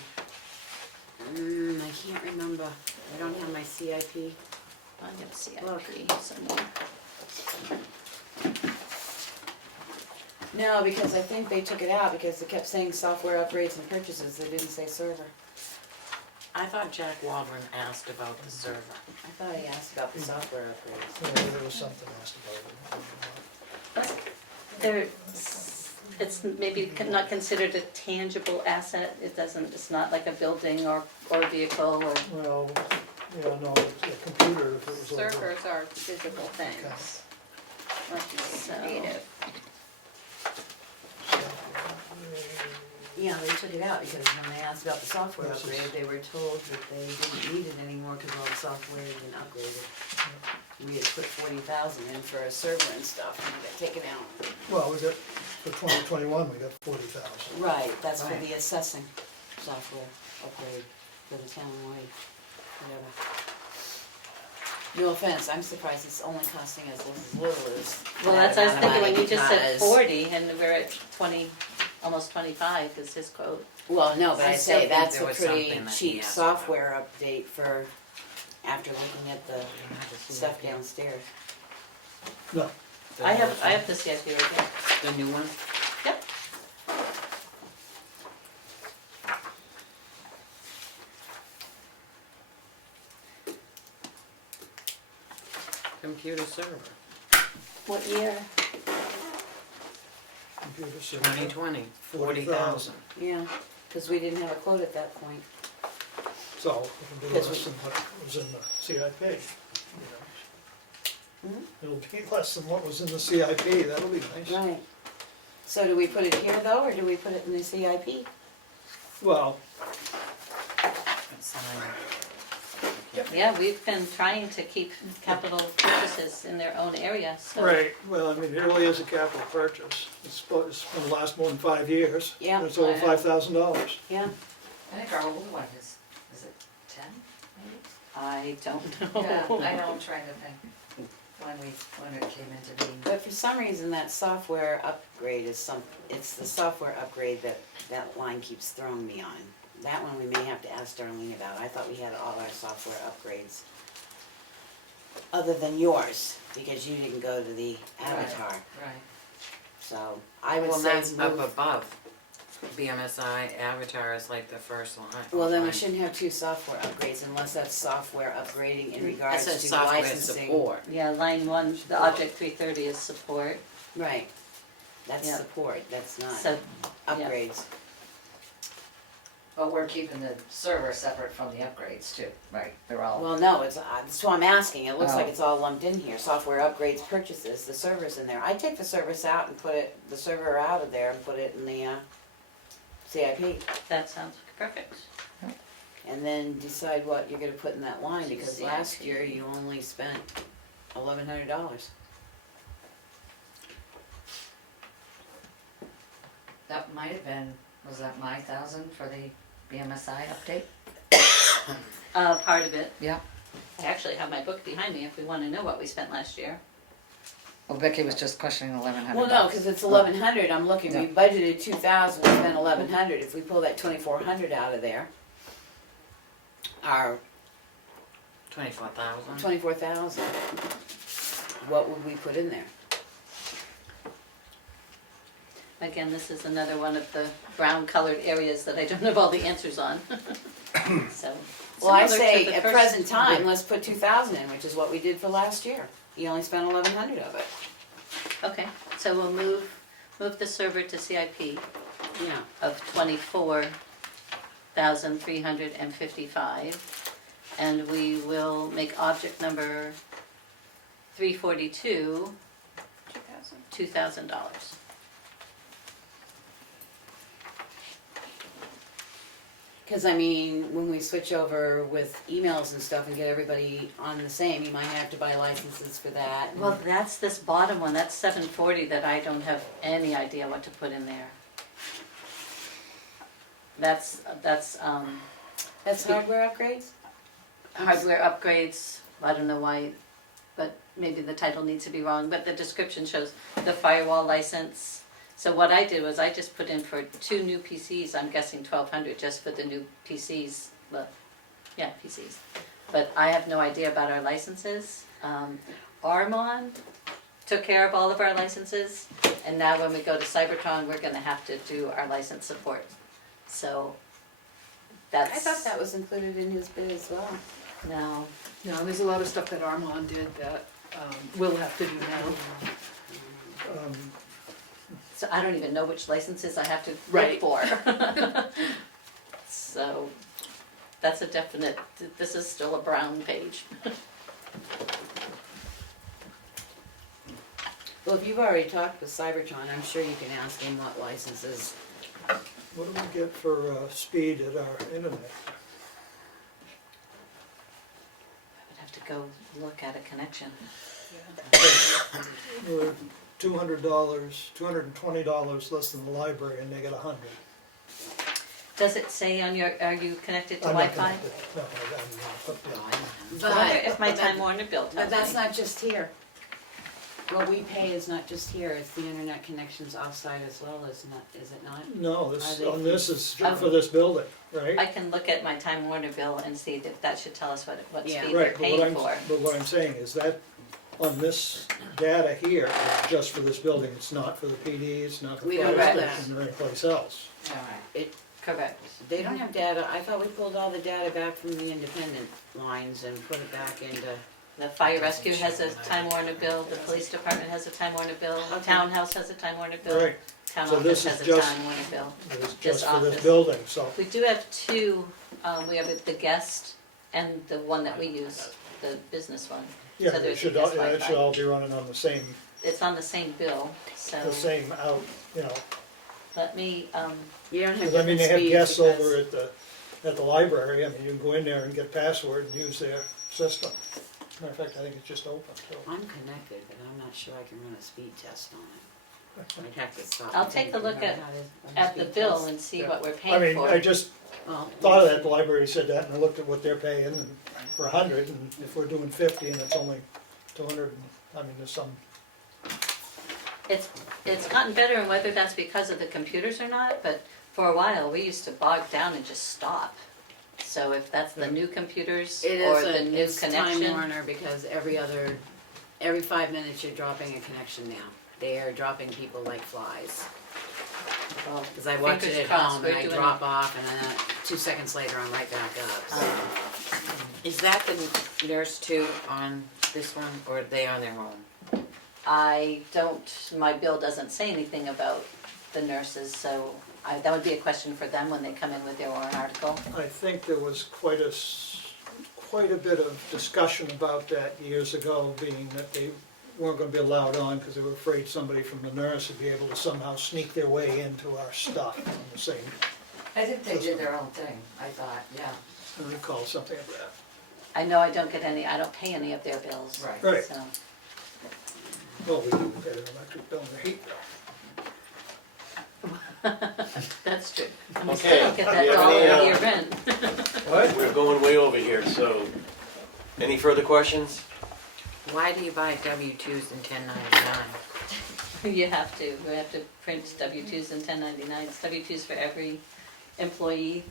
I can't remember. I don't have my CIP. I have a CIP Look. somewhere. No, because I think they took it out because it kept saying software upgrades and purchases. They didn't say server. I thought Jack Waldron asked about the server. I thought he asked about the software upgrades. Yeah, there was something asked about it. It's maybe not considered a tangible asset. It's not like a building or vehicle or, Well, yeah, no, it's a computer, if it was over. Servers are physical things. Must be So- creative. Yeah, they took it out because when they asked about the software upgrade, they were told that they didn't need it anymore because all the software had been upgraded. We had put 40,000 in for a server and stuff, and it got taken out. Well, we got, for 2021, we got 40,000. Right, that's for Right. the assessing software upgrade for the townwide, whatever. No offense, I'm surprised it's only costing us as little as. well, that that's, I was amount of thinking when money you just said because- 40 and we're at 20, almost 25 is his quote. Well, no, but I I still say think that's there a was pretty something that he cheap asked software update for, after looking at the stuff downstairs. No, I have the CIP right here. The new one? Yep. Computer server, What year? computer server. 2020, 40,000. Yeah, cause we didn't have a quote at that point. So it'll be Because less than what was in the CIP, you know. Mhm. It'll be less than what was in the CIP, that'll be nice. Right. So do we put it here though, or do we put it in the CIP? Well, That's, Yeah, we've been trying to keep capital purchases in their own area, so. right, well, I mean, it really is a capital purchase. It's gonna last more than 5 years. Yeah. It's over $5,000. Yeah. I think our old one is it 10 maybe? I don't know. Yeah, I know, I'm trying to think when it came into being. But for some reason, that software upgrade is it's the software upgrade that line keeps throwing me on. That one we may have to ask Darlene about. I thought we had all our software upgrades. Other than yours, because you didn't go to the Avatar. Right. So I would well, say that's up move. above. BMSI Avatar is like the first line. Well, then we shouldn't have two software upgrades unless that's software upgrading in That regards says to software licensing. support. Yeah, line 1, the object 330 is support, Right. That's Yeah. support, that's not so, upgrades. But we're keeping the server separate from the upgrades too, right? They're all. Well, no, that's what I'm asking. It looks like Oh. it's all lumped in here. Software upgrades, purchases, the server's in there. I'd take the service out and put the server out of there and put it in the CIP. that sounds perfect. And then decide what you're gonna put in that line, because last CIP. year you only spent $1,100. That might have been, was that my 1,000 for the BMSI update? Part of it. Yeah. I actually have my book behind me if we want to know what we spent last year. Well, Becky was just questioning 1,100. Well, no, cause it's 1,100. I'm looking, we Yeah. budgeted 2,000, we spent 1,100. If we pull that 2,400 out of there, our 24,000. 24,000, what would we put in there? Again, this is another one of the brown colored areas that I don't have all the answers on. So. Well, I similar to say the at first present time, group. let's put 2,000 in, which is what we did for last year. You only spent 1,100 of it. Okay, so we'll move the server to CIP Yeah. of 24,355. And we will make object number 342, $2,000. Because I mean, when we switch over with emails and stuff and get everybody on the same, you might have to buy licenses for that. and- Well, that's this bottom one, that's 740 that I don't have any idea what to put in there. That's That's hardware upgrades? hardware upgrades, I don't know why, but maybe the title needs to be wrong, but the description shows the firewall license. So what I did was I just put in for 2 new PCs, I'm guessing 1,200 just for the new PCs, PCs. But I have no idea about our licenses. Armon took care of all of our licenses, and now when we go to Cybertron, we're gonna have to do our license support. So that's. I thought that was included in his bid as well. No, No, there's a lot of stuff that Armand did that we'll have to do now. so I don't even know which licenses I have to look Right. for. So that's a definite, this is still a brown page. Well, if you've already talked with Cybertron, I'm sure you can ask him what licenses. What do we get for speed at our internet? I would have to go look at a connection. We're $200, $220 less than the library, and they get 100. Does it say on your, are you connected to I'm not Wi-Fi? connected. No, I'm not hooked in. I wonder if my Time Warner bill tells But that's me. not just here. What we pay is not just here, it's the internet connections offsite as well, is it not? No, this, Are they on this is Oh. for this building, right? I can look at my Time Warner bill and see if that should tell us what Yeah. speed they're Right, but paying for. but what I'm saying is that on this data here, it's just for this building, it's not for the PD, it's not for We the don't fire have that. station or anyplace else. It, Correct. they don't have data, I thought we pulled all the data back from the independent lines and put it back into, The fire rescue has a Time Warner bill, the police department has a Time Warner bill, townhouse has a Time Warner bill, Right, town So this office is has a just- Time Warner bill. it's This just for this office. building, so. We do have two, we have the guest and the one that we use, the business one. Yeah, So it there's should, the guest it Wi-Fi. should all be running on the same, It's on the same bill, so the same out, you know. let me, you don't have Because I mean, different they have speeds guests because- over at the library, I mean, you can go in there and get password and use their system. Matter of fact, I think it's just open, so. I'm connected, but I'm not sure I can run a speed test on it. I'd have to stop. I'll and take a think look about at- how to run a at the speed bill test. and see Yeah. what we're I paying mean, for. I just Well, thought of that, the library said that, and I looked at what they're paying, and for 100, and if we're doing 50, and it's only 200, I mean, there's some, It's gotten better, and whether that's because of the computers or not, but for a while, we used to bog down and just stop. So if that's the new computers It or is the new it's Time connection, Warner because every 5 minutes you're dropping a connection now. They are dropping people like flies. well, Because I watch it fingers at crossed, home we're and I doing drop off and then 2 seconds later I'm right back up. So. Is that the nurse too on this one, or are they on their own? I don't, my bill doesn't say anything about the nurses, so that would be a question for them when they come in with their warrant article. I think there was quite a bit of discussion about that years ago, being that they weren't gonna be allowed on because they were afraid somebody from the nurse would be able to somehow sneak their way into our stuff on the same, I think they did their own thing, I thought, yeah. I recall something of that. I know I don't pay any of their bills. Right. Right. So, Well, we do get an electric bill and a heat bill. that's true. And we Okay, still don't get do that you have dollar any, a year rent. What? We're going way over here, so, any further questions? Why do you buy W-2s and 1099? You have to, we have to print W-2s and 1099s, W-2s for every employee,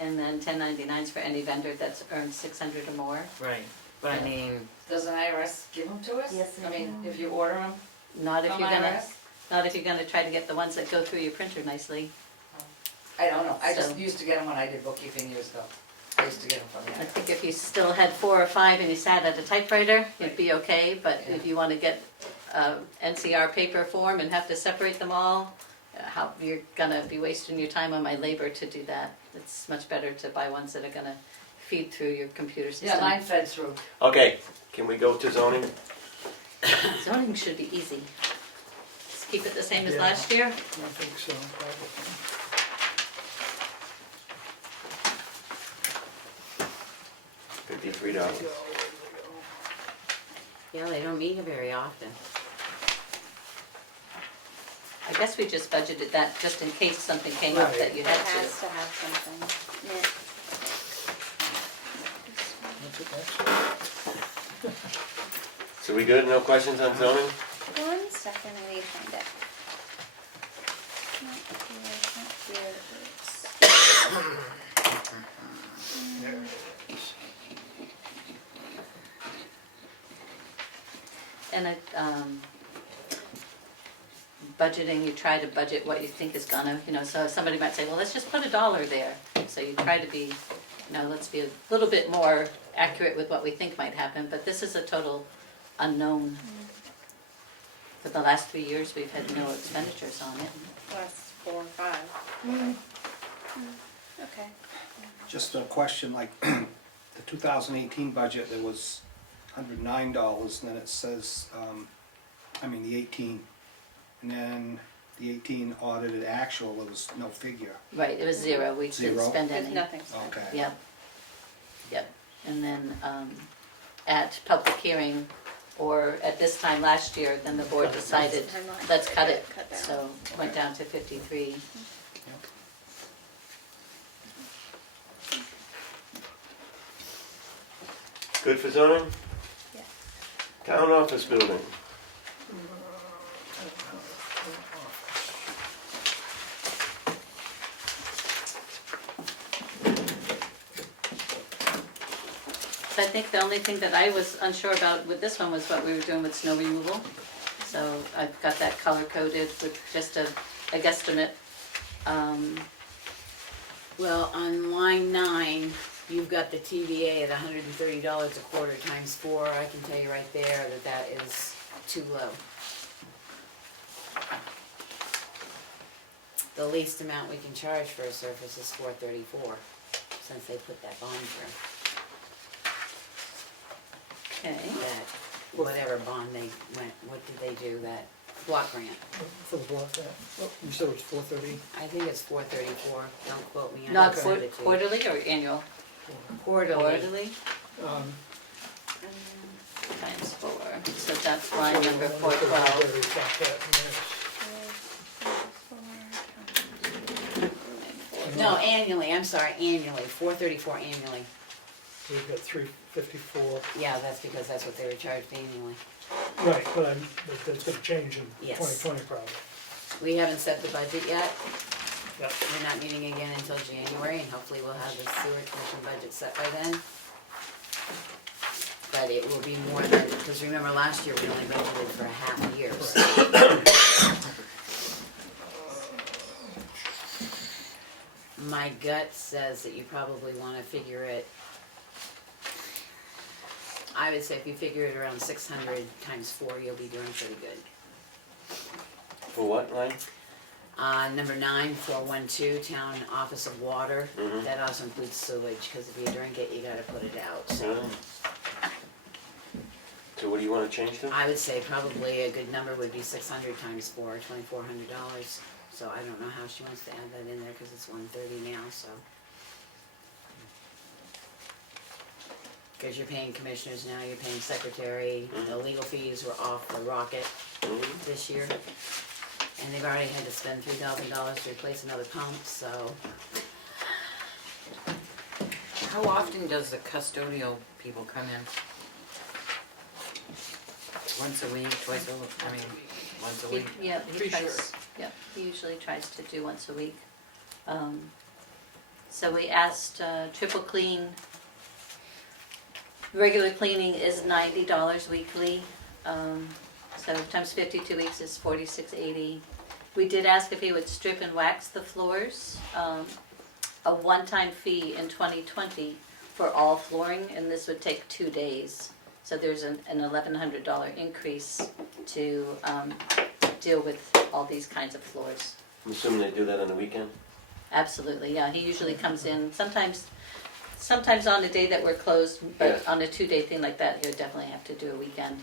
and then 1099s for any vendor that's earned 600 or more. Right, but I mean, Doesn't IRS give them to us? Yes, they I mean, do. if you order them Not if from you're gonna, IRS? not if you're gonna try to get the ones that go through your printer nicely. I don't know, I So- just used to get them when I did bookkeeping years ago. I used to get them from the I IRS. think if you still had 4 or 5 and you sat at a typewriter, you'd be okay, but if you wanna get NCR paper form and have to separate them all, you're gonna be wasting your time on my labor to do that. It's much better to buy ones that are gonna feed through your computer system. Yeah, mine fed through. Okay, can we go to zoning? Zoning should be easy. Just keep it the same as Yeah. last year. I think so, probably. $53. yeah, they don't meet very often. I guess we just budgeted that just in case something came up that you It had has to. to have something. Yeah. So we good, no questions on zoning? 1 second, let me find it. Not here, There it is. And budgeting, you try to budget what you think is gonna, so somebody might say, well, let's just put $1 there. So you try to be, let's be a little bit more accurate with what we think might happen, but this is a total unknown. For the last 3 years, we've had no expenditures on it. Last 4 or 5. Okay. Just a question, like, the 2018 budget, there was $109, and then it says, the 18, and then the 18 audited actual, there was no figure. Right, it was 0, we didn't Zero? spend There's any. nothing spent. Okay. Yep, yep. And then at public hearing, or at this time last year, then the board decided, let's cut it. Cut that. So went down to 53. Good for zoning? Yeah. Town office building. So I think the only thing that I was unsure about with this one was what we were doing with snow removal. So I've got that color coded with just a guesstimate. Well, on line 9, you've got the TVA at $130 a quarter times 4. I can tell you right there that that is too low. The least amount we can charge for a surface is $434, since they put that bond through. Okay. That, whatever bond they went, what did they do, that block grant? For the block grant. Oh, you said it was 430? I think it's $434, don't quote me. I Not can send it to you. quarterly or annual? Quarterly. Quarterly Um, times 4, so that's line number so 412. 430, got that in No, annually, I'm sorry, annually, $434 annually. there. We've got 354. Yeah, that's because that's what they were charged annually. Right, but that's gonna change in Yes. 2020 probably. We haven't set the budget yet. Yep. We're not meeting again until January, and hopefully we'll have the sewer commission budget set by then. But it will be more than, because remember last year we only budgeted for a half a year, so. My gut says that you probably wanna figure it, I would say if you figure it around 600 times 4, you'll be doing pretty good. For what line? Number 9, 412, Town Office of Water. Mhm. That also includes sewage, because if you drink it, you gotta put it out. So So what do you wanna change to? I would say probably a good number would be 600 times 4, $2,400. So I don't know how she wants to add that in there, because it's 130 now, so. Because you're paying commissioners now, you're paying secretary, the legal fees were off the rocket this year. And they've already had to spend $3,000 to replace another pump, so. How often does the custodial people come in? Once a week, twice a week, I mean, once a week? Yeah, he Pretty tries, sure. yeah, he usually tries to do once a week. So we asked triple clean. Regular cleaning is $90 weekly, so times 52 weeks is $46.80. We did ask if he would strip and wax the floors, a one-time fee in 2020 for all flooring, and this would take 2 days. So there's an $1,100 increase to deal with all these kinds of floors. I'm assuming they do that on the weekend? Absolutely, yeah, he usually comes in, sometimes on the day that we're closed, but Yes. on a 2-day thing like that, he would definitely have to do a weekend.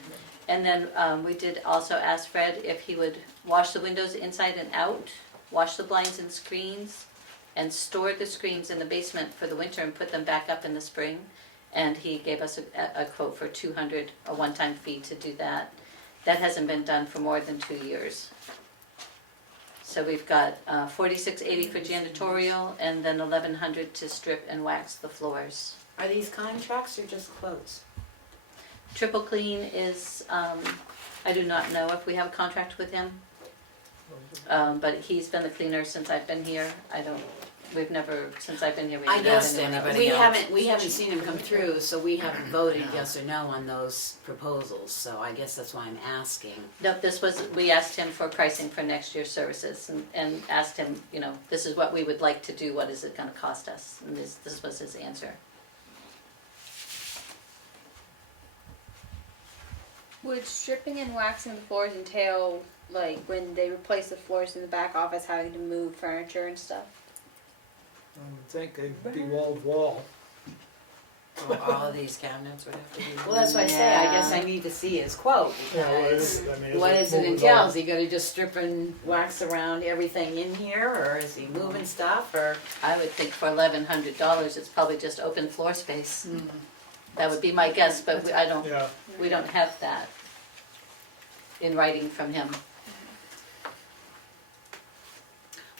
And then we did also ask Fred if he would wash the windows inside and out, wash the blinds and screens, and store the screens in the basement for the winter and put them back up in the spring. And he gave us a quote for $200, a one-time fee to do that. That hasn't been done for more than 2 years. So we've got $46.80 for janitorial, and then $1,100 to strip and wax the floors. Are these contracts or just quotes? Triple Clean is, I do not know if we have a contract with him, but he's been the cleaner since I've been here. Since I've been here, we I haven't guess had anybody we else. haven't seen him come through, so we haven't voted yes or no on those proposals, so I guess that's why I'm asking. Nope, we asked him for pricing for next year's services and asked him, this is what we would like to do, what is it gonna cost us? And this was his answer. Would stripping and waxing the floors entail, like, when they replace the floors in the back office, having to move furniture and stuff? I would think they'd be wall to wall. So all of these cabinets would have to be. Well, that's what I say, I guess I need to see his quote, Yeah, what because is it? I mean, is what it does it moving entail? all- Is he gonna just strip and wax around everything in here, or is he moving stuff, or? I would think for $1,100, it's probably just open floor space. That would be my guess, but Yeah, we don't have that in writing from him.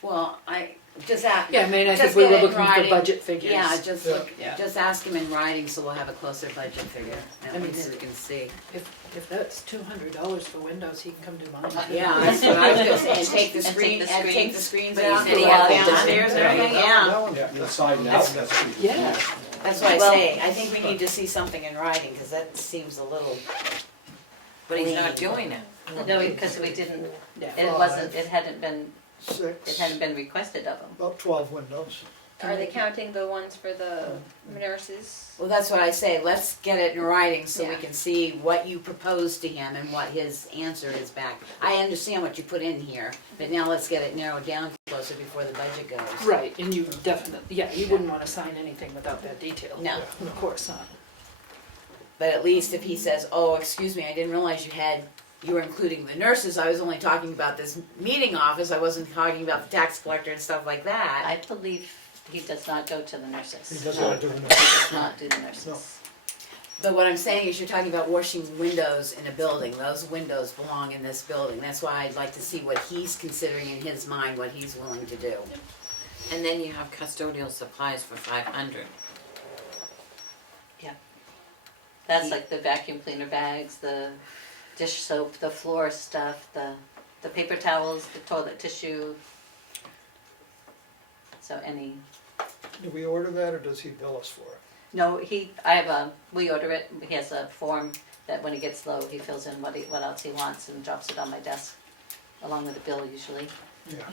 Well, I, just ask. Yeah, I mean, I just think we get were it in looking for writing. budget figures. Yeah, just look, Yeah. just ask him in writing, so we'll have a closer budget figure, at I mean, least we can see. If that's $200 for windows, he can come do mine. Yeah, that's what I was gonna say, and take the And take screen, the and take screens. the screens But out, you said the he wall had them downstairs and everything, yeah. Yeah, inside and out, that's pretty good. Yeah. That's why I Well- say, I think we need to see something in writing, cause that seems a little, But he's not doing it. No, because we didn't, Yeah. it wasn't, it hadn't been Six, requested of them. about 12 windows. Are they counting the ones for the nurses? well, that's what I say, let's get it in writing so we Yeah. can see what you proposed to him and what his answer is back. I understand what you put in here, but now let's get it narrowed down closer before the budget goes. Right, and you definitely, yeah, you wouldn't wanna sign anything without that detail. No. Of course not. But at least if he says, oh, excuse me, I didn't realize you were including the nurses, I was only talking about this meeting office, I wasn't talking about the tax collector and stuff like that. I believe he does not go to the nurses. He does not do the He nurses. does not do the nurses. No. But what I'm saying is you're talking about washing windows in a building, those windows belong in this building, that's why I'd like to see what he's considering in his mind, what he's willing to do. And then you have custodial supplies for 500. That's like the vacuum cleaner bags, the dish soap, the floor stuff, the paper towels, the toilet tissue. So any, Do we order that, or does he bill us for it? no, we order it, he has a form that when he gets low, he fills in what else he wants and drops it on my desk, along with the bill usually. Yeah.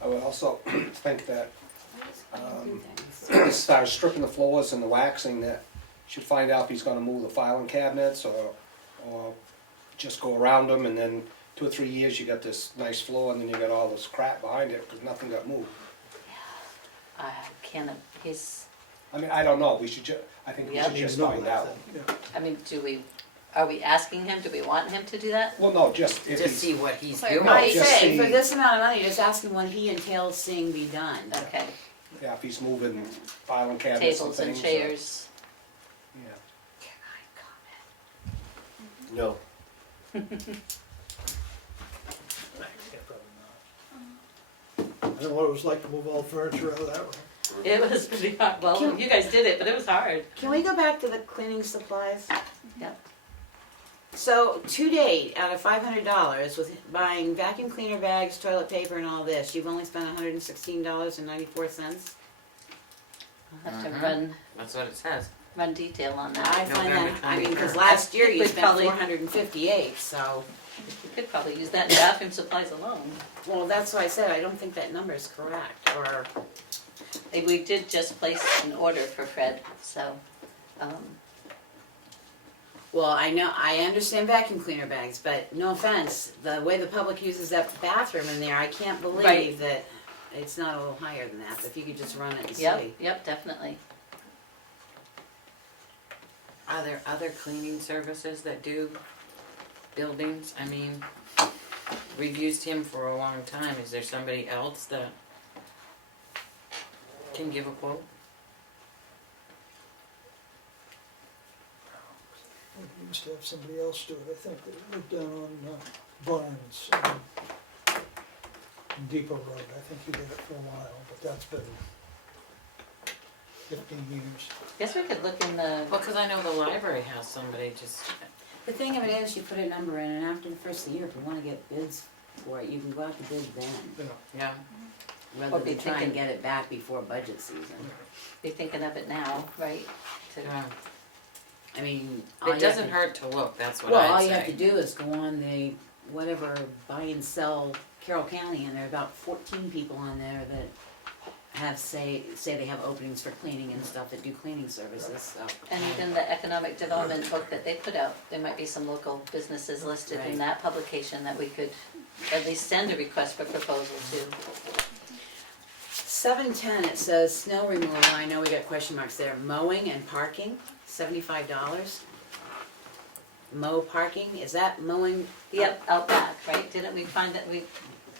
I would also think that, as far as stripping the floors and the waxing, that should find out if he's gonna move the filing cabinets or just go around them, and then 2 or 3 years you got this nice floor and then you got all this crap behind it because nothing got moved. I can't, he's, I mean, I don't know, I think we Yeah. should just find out. Yeah. I mean, are we asking him, do we want him to do that? Well, no, just if Just see he's, what he's Like, doing. I just say, for see- this amount of money, just ask him what he entails seeing be done. Okay, yeah, if he's moving filing cabinets and tables and things. chairs. Yeah. No. I don't know what it was like to move all the furniture out of that room. It was pretty hard, well, you guys did it, but it was hard. Can we go back to the cleaning supplies? Yep. So, to date, out of $500, with buying vacuum cleaner bags, toilet paper, and all this, you've only spent $116.94? I'll have to Mhm. That's what it says. run detail on that. I find November that, I mean, because 23rd. last year you We'd spent probably- $458, so, You could probably use that in bathroom supplies alone. well, that's why I said I don't think that number is correct, or, We did just place an order for Fred, so, well, I understand vacuum cleaner bags, but no offense, the way the public uses that bathroom in there, I can't believe Right. that it's not a little higher than that, if you could just run it and see. yep, definitely. Are there other cleaning services that do buildings? I mean, we've used him for a long time. Is there somebody else that can give a quote? We used to have somebody else do it, I think, that lived down on Barnes, in Depot Road. I think he did it for a while, but that's been 15 years. Guess we could look in the, Well, because I know the library has somebody just, The thing of it is, you put a number in, and after the first of the year, if you wanna get bids for it, you can go out to bid then, You know, yeah. rather Or be than try and thinking- get it back before budget season. be thinking of it now, right? To- Yeah. I mean, all It you have doesn't to- hurt to look, that's what Well, I'd all you have to say. do is go on the, whatever, buy and sell Carroll County, and there are about 14 people on there that have, say they have openings for cleaning and stuff, that do cleaning services, so. And even the economic development book that they put out, there might be some local businesses listed in Right. that publication that we could at least send a request for proposal to. 710, it says snow removal, I know we got question marks there, mowing and parking, $75. Mow parking, is that mowing? Yep, out back, right? Didn't we find that we,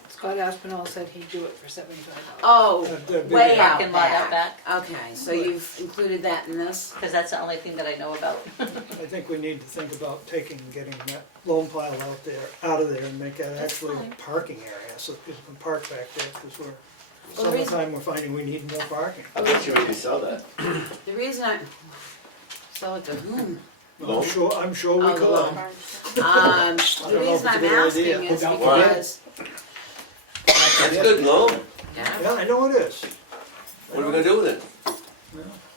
Scott Aspinall said he'd do it for $75. Oh, That'd be way the- out parking lot out back. back? Okay, so you've included that in this? Because that's the only thing that I know about. I think we need to think about getting that loam pile out of there and make that That's actually fine. a parking area, so people can park back there, because Well, the reason- summertime, we're finding we need more parking. I bet you we could sell that. The reason I, sell it to whom? I'm sure we Oh, the could. loam. The don't know reason if it's a I'm good asking idea. is Why? because, That's good loan. Yeah, Yeah, I know it is. What are we gonna do with it?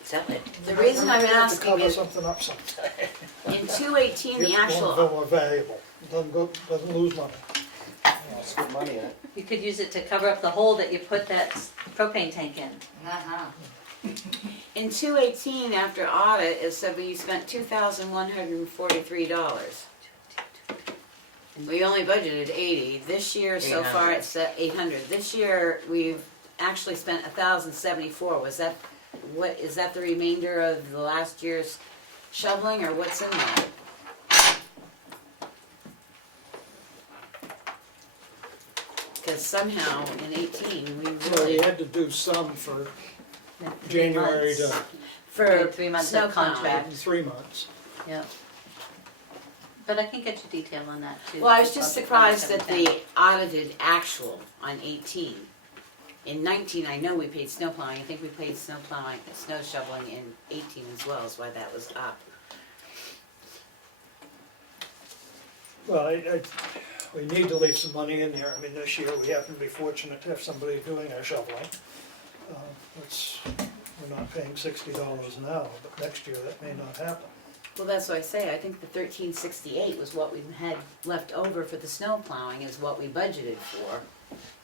Sell it. The reason I'm To asking cover is, something up someday. in 218, the It's actual, more valuable, doesn't lose money. Well, it's good money in it. You could use it to cover up the hole that you put that propane tank in. Uh-huh. in 218, after audit, it said we spent $2,143. We only budgeted 80. This year, so far, it's at 800. This year, we've actually spent 1,074. Was that, what, is that the remainder of the last year's shoveling, or what's in there? Because somehow, in 18, we Well, really, you had to do some for Yeah, 3 January months. to for 3 months snow of contract. 3 months. Yep. But I can get you detail on that too. Well, I was just About surprised at 710. the audited actual on 18. In 19, I know we paid snow plowing. I think we paid snow plowing, snow shoveling in 18 as well, is why that was up. Well, we need to leave some money in there. I mean, this year, we happen to be fortunate to have somebody doing our shoveling. We're not paying $60 an hour, but next year that may not happen. Well, that's what I say. I think the 1368 was what we had left over for the snow plowing, is what we budgeted for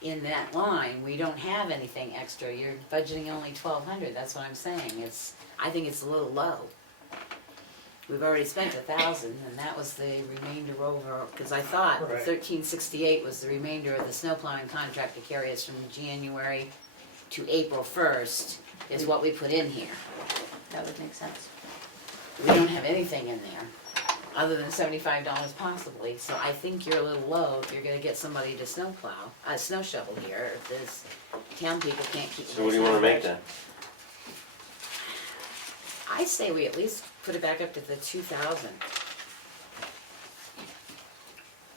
in that line. We don't have anything extra. You're budgeting only 1,200. That's what I'm saying. I think it's a little low. We've already spent 1,000, and that was the remainder over, because I thought the Right. 1368 was the remainder of the snow plowing contract to carry us from January to April 1st, is what we put in here. That would make sense. We don't have anything in there, other than $75 possibly, so I think you're a little low if you're gonna get somebody to snow plow, snow shovel here, if this town people can't keep. So what do you wanna make then? I say we at least put it back up to the 2,000.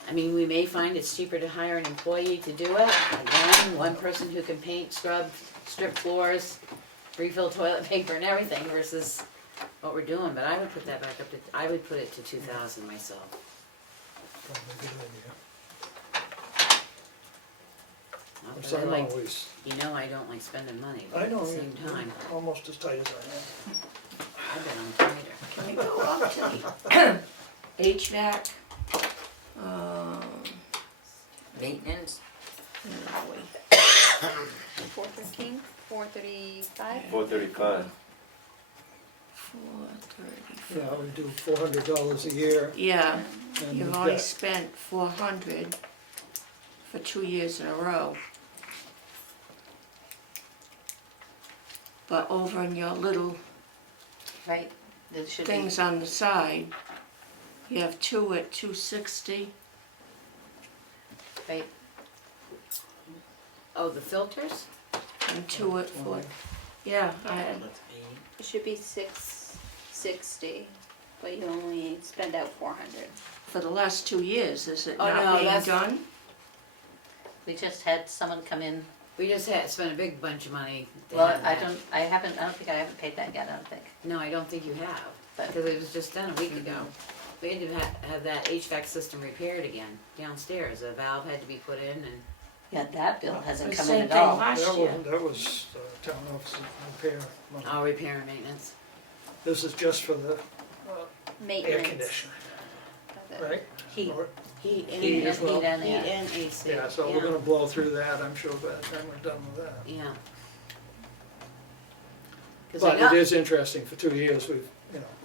I mean, we may find it's cheaper to hire an employee to do it, again, one person who can paint, scrub, strip floors, refill toilet paper and everything versus what we're doing, but I would put that back up to, I would put it to 2,000 myself. Probably a good idea. Not Of course, that I I'm like, always, you know I don't like spending money, but I at know, the same time, almost as tight as I am. I've been on tighter. Can we go up to the HVAC? Maintenance? Where are we? 413, 435. 435. 434. Yeah, we do $400 a year, Yeah, and you've we've only got, spent 400 for 2 years in a row. But over in your little Right, there should be. things on the side, you have 2 at 260. Right, Oh, the filters? And 2 at 4. Yeah, It should be 660, but you only spend out 400. for the last 2 years, is it Oh, no, not being that's- done? we just had someone come in. We just had spent a big bunch of money. to Well, have I that. don't think I haven't paid that yet, I don't think. No, I don't think you have, But- because it was just done a week ago. We had to have that HVAC system repaired again downstairs. A valve had to be put in and, Yeah, that bill hasn't The come same in thing at all. last that year. was town office repair money. all repair and maintenance. This is just for the Maintenance. air conditioner, That's it. right? Heat. Or- Heat and, Heat as well. heat and AC. Yeah, so we're gonna blow through that, I'm sure, by the time we're done with that. Yeah. 'Cause But I know- it is interesting, for 2 years, we've,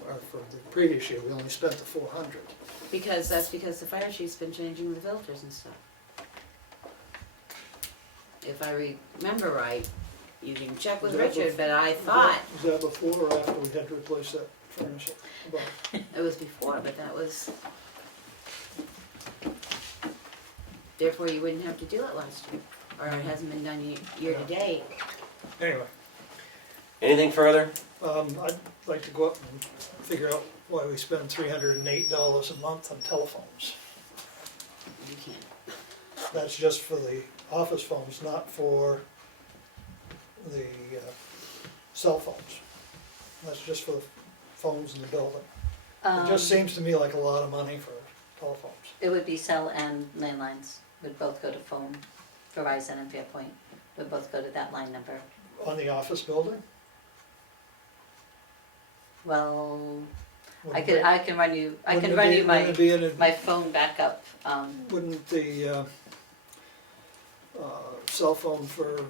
or for the previous year, we only spent the 400. Because that's because the fire chief's been changing the filters and stuff. If I remember right, you can check with Was that Richard, but I Was thought that before or after we had to replace that furnace? Above? it was before, but that was. Therefore, you wouldn't have to do it last year, or it hasn't been done year to date. Anyway, Anything further? I'd like to go up and figure out why we spend $308 a month on telephones. You can't. That's just for the office phones, not for the cell phones. That's just for the phones in the building. It just seems to me like a lot of money for telephones. It would be cell and landlines, would both go to phone, Verizon and Fairpoint, would both go to that line number. on the office building? Well, I Wouldn't can run you, I wouldn't can it run be- you wouldn't it be in a- my phone backup. Wouldn't the cell phone for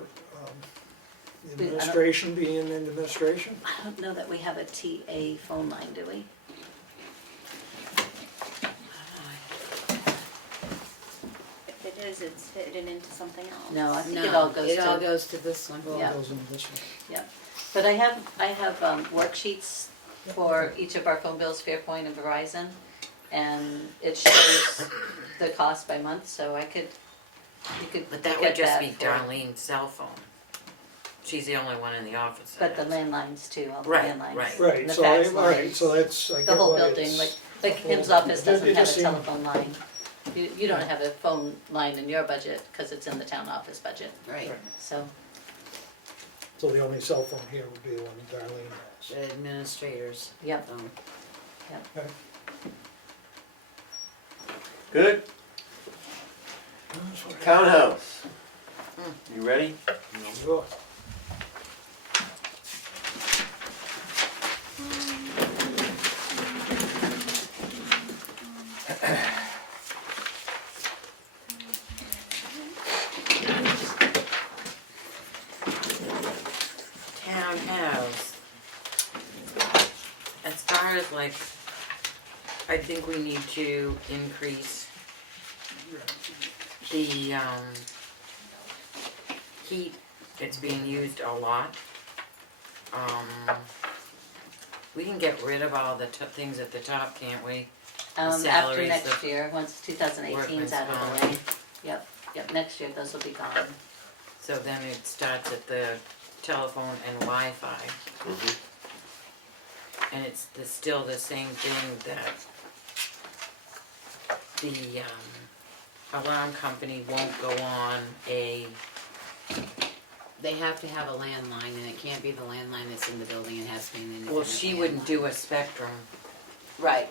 the administration be in administration? I don't know that we have a TA phone line, do we? If it is, it's hidden into something else. No, I think it all goes to. It all goes to this one. Well, Yeah. it goes in this one. Yeah, but I have worksheets for each of our phone bills, Fairpoint and Verizon, and it shows the cost by month, so you could But that get would just that be for- Darlene's cell phone. She's the only one in the office. But the that has- landlines too, all the Right, landlines. right. Right, And the so, fax right, lines. so that's, I The get whole why building, it's. like the Kim's whole- office it doesn't have a just seemed- telephone line. You don't have a phone line in your budget, cause it's in the town office budget, Right, so. So the only cell phone here would be the one Darlene has. the administrators. Yep. Okay. Good? Townhouse. You ready? Sure. Townhouse. As far as like, I think we need to increase the, heat. It's being used a lot. We can get rid of all the things at the top, can't we? After salaries, next the year, once 2018's out of the workman's way. Yep, next year those will be gone. So then it starts at the telephone and Wi-Fi. Mhm. And it's still the same thing that the alarm company won't go on a, They have to have a landline, and it can't be the landline that's in the building, it has to be an independent well, she wouldn't landline. do a Spectrum. Right,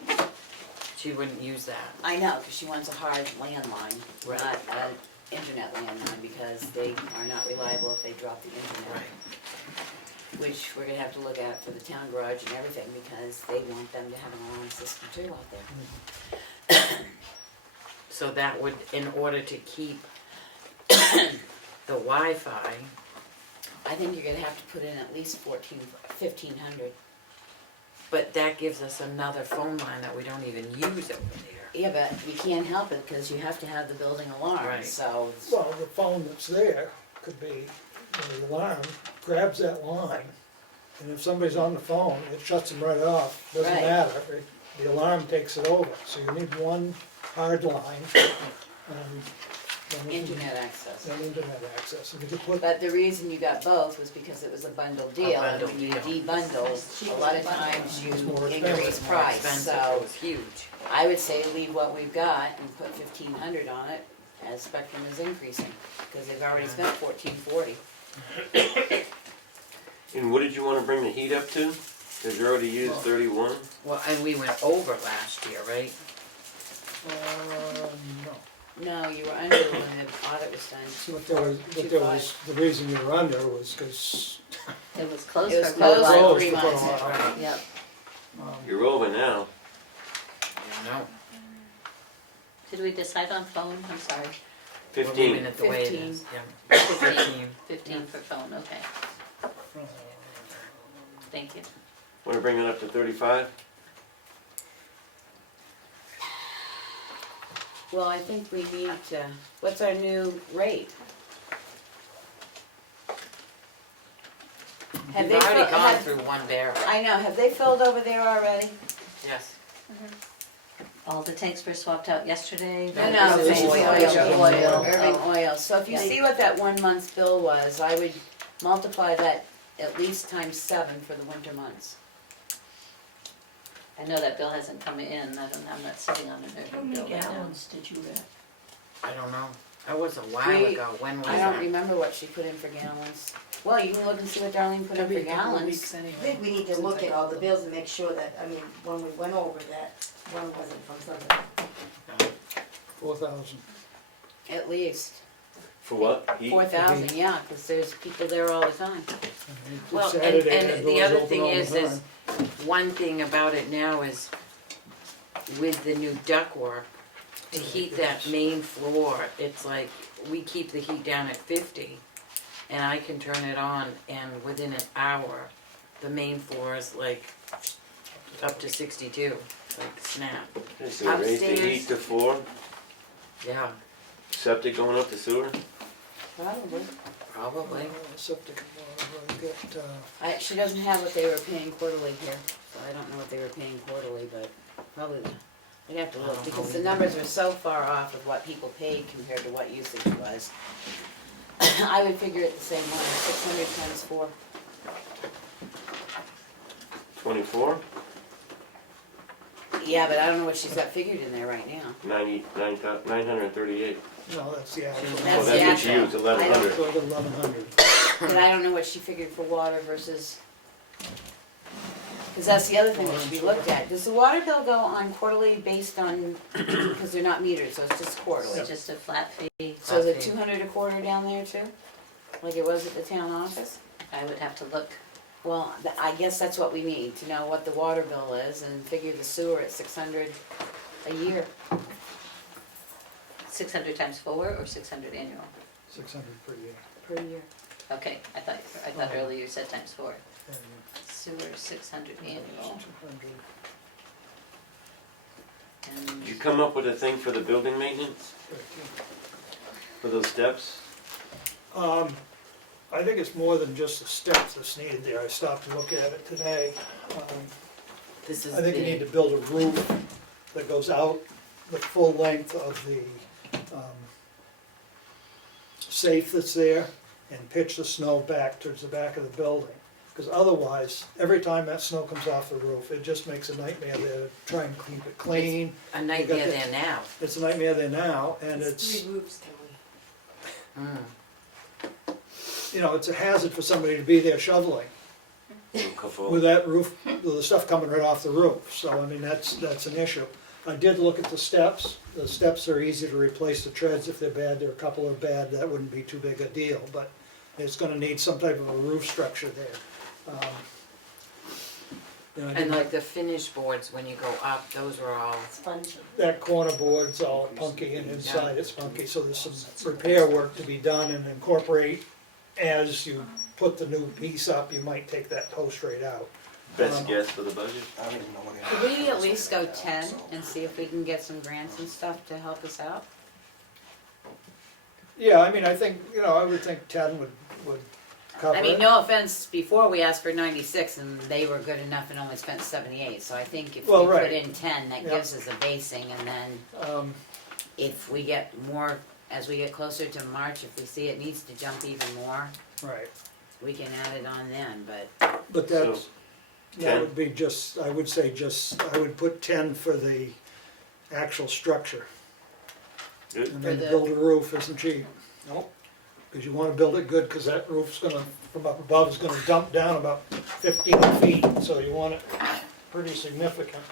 She wouldn't use that. I know, because she wants a hard landline, Right. not an internet landline, because they are not reliable if they drop the internet. Which we're gonna have to look at for the town garage and everything, because they want them to have an alarm system too out there. So that would, in order to keep the Wi-Fi, I think you're gonna have to put in at least 1,500. but that gives us another phone line that we don't even use over there. Yeah, but you can't help it, because you have to have the building alarm, Right. so. Well, the phone that's there could be, the alarm grabs that line, and if somebody's on the phone, it shuts them right off, doesn't Right. matter, the alarm takes it over, so you need one hard line, and then you can- Internet access. and internet access, and you could put, But the reason you got both was because it was a bundle deal, and bundle when you deal. debundle, a lot of times you It's more increase expensive. More price, expensive, so it was huge. I would say leave what we've got and put 1,500 on it as Spectrum is increasing, because they've already spent 1,440. And what did you wanna bring the heat up to? Cause you already used 31. Well, and we went over last year, right? no. No, you were under when the audit was done. The reason you were under was because, It was closed It was for closed quite a while. for 3 months. Right. Yep, You're over now. No. did we decide on phone? I'm sorry, We're leaving 15. it the way it 15. is, yeah. 15. 15 for phone, okay. Thank you. Wanna bring it up to 35? Well, I think we need to, what's our new rate? Have We've they already fi- gone have- through one barrel, I know, have they filled over there already? yes. All the tanks were swapped out yesterday. No, no, The this is oil. oil, Oil. Irving oil, so if you Yeah. see what that 1 month's bill was, I would multiply that at least times 7 for the winter months. I know that bill hasn't come in, I'm not sitting on an How urgent many bill right now. gallons did you get? I don't know. That was a while We- ago. When was I that? don't remember what she put in for gallons. Well, you can look and see what Darlene put in for Every couple of gallons. weeks I anyway. think we need to look at all the bills and make sure that, I mean, when we went over that, one wasn't from somebody. 4,000. At least. For what? Heat? 4,000, yeah, cause there's people there all the time. Well, Saturday, and that the door's other open thing all the is, one thing about it now is with the new ductwork, to heat that main floor, it's like, we keep the heat down at 50, and I can turn it on, and within an hour, the main floor is like up to 62, like snap. Okay, so raise the Upstairs. heat to 4, Yeah, septic going up to sewer? Probably. probably. Septic, She doesn't have what they were paying quarterly here, so I don't know what they were paying quarterly, but probably, I'd have to look, because the numbers are so far off of what people paid compared to what usage was. I would figure it the same way, 600 times 4. 24? Yeah, but I don't know what she's got figured in there right now. 938. no, that's the actual. Oh, That's that's the what she actual. used, 1,100. So 1,100. But I don't know what she figured for water versus, because that's the other thing that should be looked at. Does the water bill go on quarterly based on, because they're not metered, so it's just quarterly? It's just a flat fee. So is it 200 a quarter down there too? Like it was at the town office? I would have to look. Well, I guess that's what we need, to know what the water bill is and figure the sewer at 600 a year. 600 times 4 or 600 annual? 600 per year. Per year. Okay, I thought earlier you said times 4. And Sewer 600 annual. 200, And Did you come up with a thing for the building maintenance, 13. for those steps? I think it's more than just the steps that's needed there. I stopped to look at it today. This is I think you need big. to build a roof that goes out the full length of the safe that's there and pitch the snow back towards the back of the building. Because otherwise, every time that snow comes off the roof, it just makes a nightmare there to try and keep it clean. A nightmare the- there now. It's a nightmare there now, and it's, you know, it's a hazard for somebody to be there shoveling with that roof, with the stuff coming right off the roof. So, I mean, that's an issue. I did look at the steps. The steps are easy to replace the treads if they're bad. There are a couple are bad, that wouldn't be too big a deal, but it's gonna need some type of a roof structure there. You know, I And didn't- like the finish boards, when you go up, those were all, that corner board's all punky and inside it's punky, so there's some repair work to be done and incorporate. As you put the new piece up, you might take that post right out. Best guess for the budget? I don't even know what it is. Could we at least go 10 and see if we can get some grants and stuff to help us out? Yeah, I mean, I think, you know, I would think 10 would cover I it. mean, no offense, before we asked for 96 and they were good enough and only spent 78, so I think if Well, we put right. in 10, that Yeah. gives us a basing, and then if we get more, as we get closer to March, if we see it needs to jump even more, Right, we can add it on then, but but that's, So, that 10? would be just, I would say just, I would put 10 for the actual structure. Good. And For then the- build a roof isn't cheap. Nope. Because you wanna build it good, because that roof's gonna, from up above, is gonna dump down about 15 feet, so you want it pretty significant.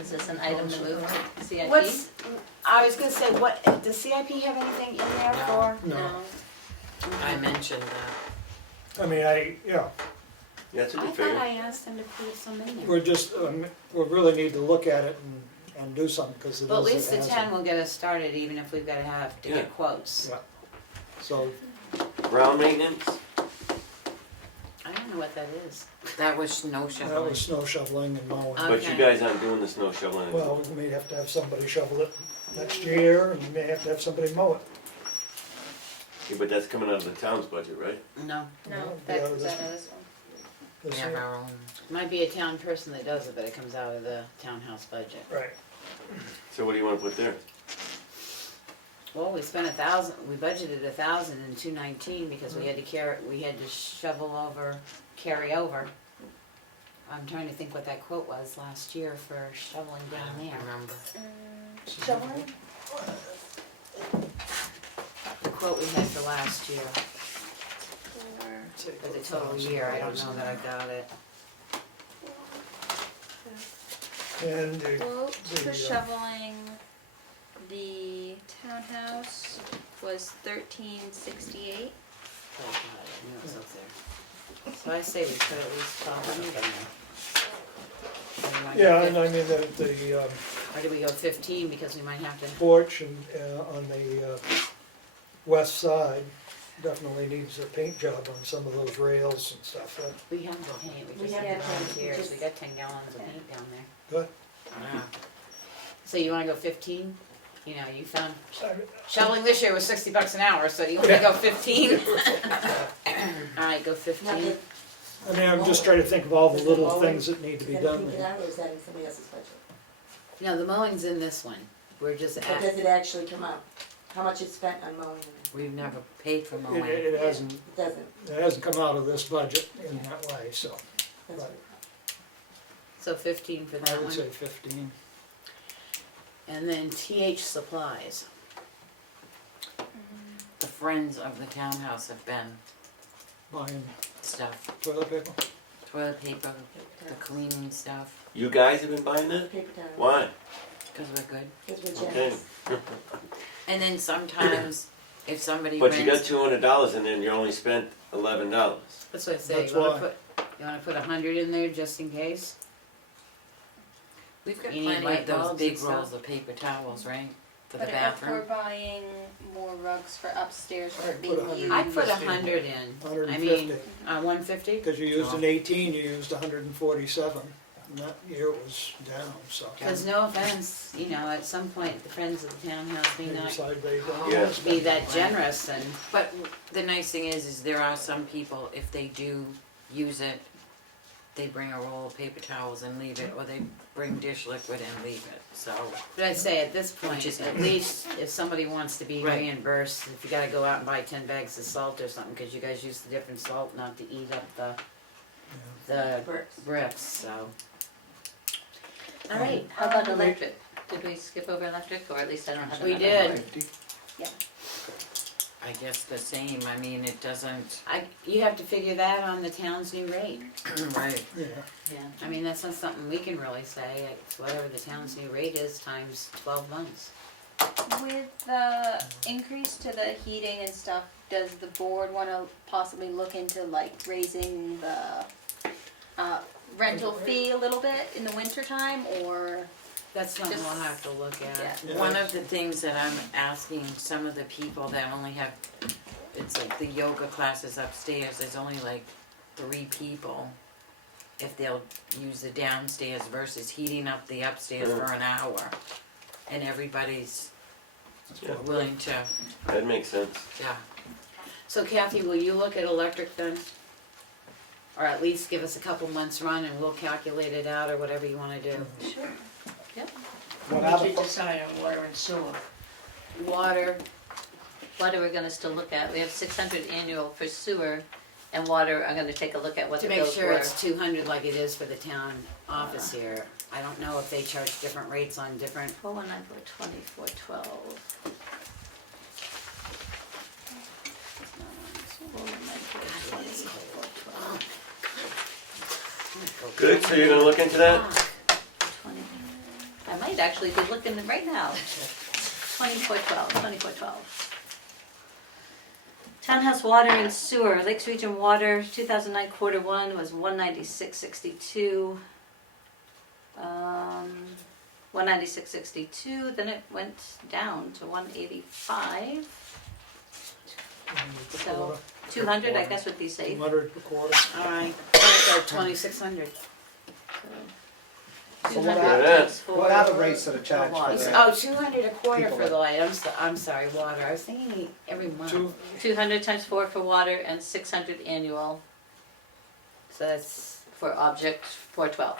is this an item to move to CIP? what's, I was gonna say, what, does CIP have anything in there for? No. I mentioned that. I mean, That's what I you thought figured. I asked them to put some in there. we're just, we really need to look at it and do something, because it is But at least a the hazard. 10 will get us started, even if we've gotta have to Yeah. get quotes. Yeah. So, Ground maintenance? I don't know what that is. That was snow that shoveling. was snow shoveling and mowing. But you Okay. guys aren't doing the snow shoveling anymore. Well, we may have to have somebody shovel it next year, and we may have to have somebody mow it. Yeah, but that's coming out of the town's budget, right? No, No, that yeah, comes this- out of this one. We This have year. our own. might be a town person that does it, but it comes out of the townhouse budget. Right. So what do you wanna put there? Well, we spent 1,000, we budgeted 1,000 in 219 because we had to shovel over, carry over. I'm trying to think what that quote was last year for shoveling down I there. remember. Shoveling? The quote we had for last year, For for the total year, I don't know that I got it. And quote the, for shoveling the townhouse was $13.68. Oh, God, I knew it was up there. So I say we put at least 1,200 in there. Or do you wanna Yeah, go and I mean, the Or do we go 15 because we might have to? porch and, on the west side definitely needs a paint job on some of those rails and stuff. We have to paint, we We just have have to paint, volunteers, just- we got 10 gallons of paint down there. Good. Wow. So you wanna go 15? You know, you found, shoveling this year was $60 an hour, so you wanna go 15? Alright, go Now, 15. I mean, I'm just trying to think of all the little things that need to be Is that done painted there. out, or is that in somebody else's budget? No, the mowing's in this one, we're just But at, does it actually come out? How much is spent on mowing? we've never paid for It, mowing. it hasn't, It doesn't, it hasn't come out of this budget in that way, so that's Right. what. So 15 for I that would one. say 15. And then TH Supplies. The friends of the townhouse have been Buying stuff, toilet paper. toilet paper, the cleaning stuff, You guys have been buying that? Paper towels. Why? cause we're good. Because we're Okay. generous. And then sometimes, if somebody But you got rents, $200 and then you only spent $11. that's what I say, That's you wanna why. you wanna put 100 in there just in case? We've got You need plenty light of those bulbs big and stuff. rolls of paper towels, right? For the But if we're bathroom. buying more rugs for upstairs for I'd being put 100. used. I'd put 100 in, I 150. mean, 150? Because you used in 18, you used 147, and that year was down, so. Cause no offense, you know, at some point, the friends of the townhouse may They not decide they don't. Yeah. be that generous and, But the nice thing is there are some people, if they do use it, they bring a roll of paper towels and leave it, or they bring dish liquid and leave it, so. but I'd say at this point, Which is at nice. least if somebody wants to be Right. reimbursed, if you gotta go out and buy 10 bags of salt or something, cause you guys use the different salt not to eat up the Bricks. bricks, so. Alright, how about electric? Did we skip over electric, or at least I don't have We another did. number? 50. I guess the same, I mean, it doesn't, You have to figure that on the town's new rate. right. Yeah, Yeah. I mean, that's not something we can really say, it's whatever the town's new rate is times 12 months. With the increase to the heating and stuff, does the board wanna possibly look into like raising the rental fee a little bit in the winter time, or? That's something we'll Just- have to look at. Yeah. One of the things that I'm asking some of the people that only have, it's like the yoga classes upstairs, there's only like 3 people. If they'll use the downstairs versus heating up the upstairs for an hour. And everybody's Yeah. willing to, That makes sense. yeah. So Kathy, will you look at electric then? Or at least give us a couple months run and we'll calculate it out or whatever you wanna do. Sure. Yep. What We other, should decide on water and sewer. Water, What are we gonna still look at? We have 600 annual for sewer, and water, I'm gonna take a look at what to the make bills sure were. it's 200 like it is for the town office here. I don't know if they charge different rates on different, 4194, 2412. 2412. Good, so you're gonna look into that? 20. I might actually be looking right now. 2412. Townhouse water and sewer, Lakes Region Water, 2009 quarter one was 196.62. 196.62, then it went down to 185. So 200, I guess, would be safe. 200 per quarter. alright, so 2,600. so 200 Yeah. times what are the four rates that are charged water. for that? Oh, 200 a quarter People for that- the light, I'm sorry, water, I was thinking every month. 200 times 4 for water and 600 annual So that's for object 412.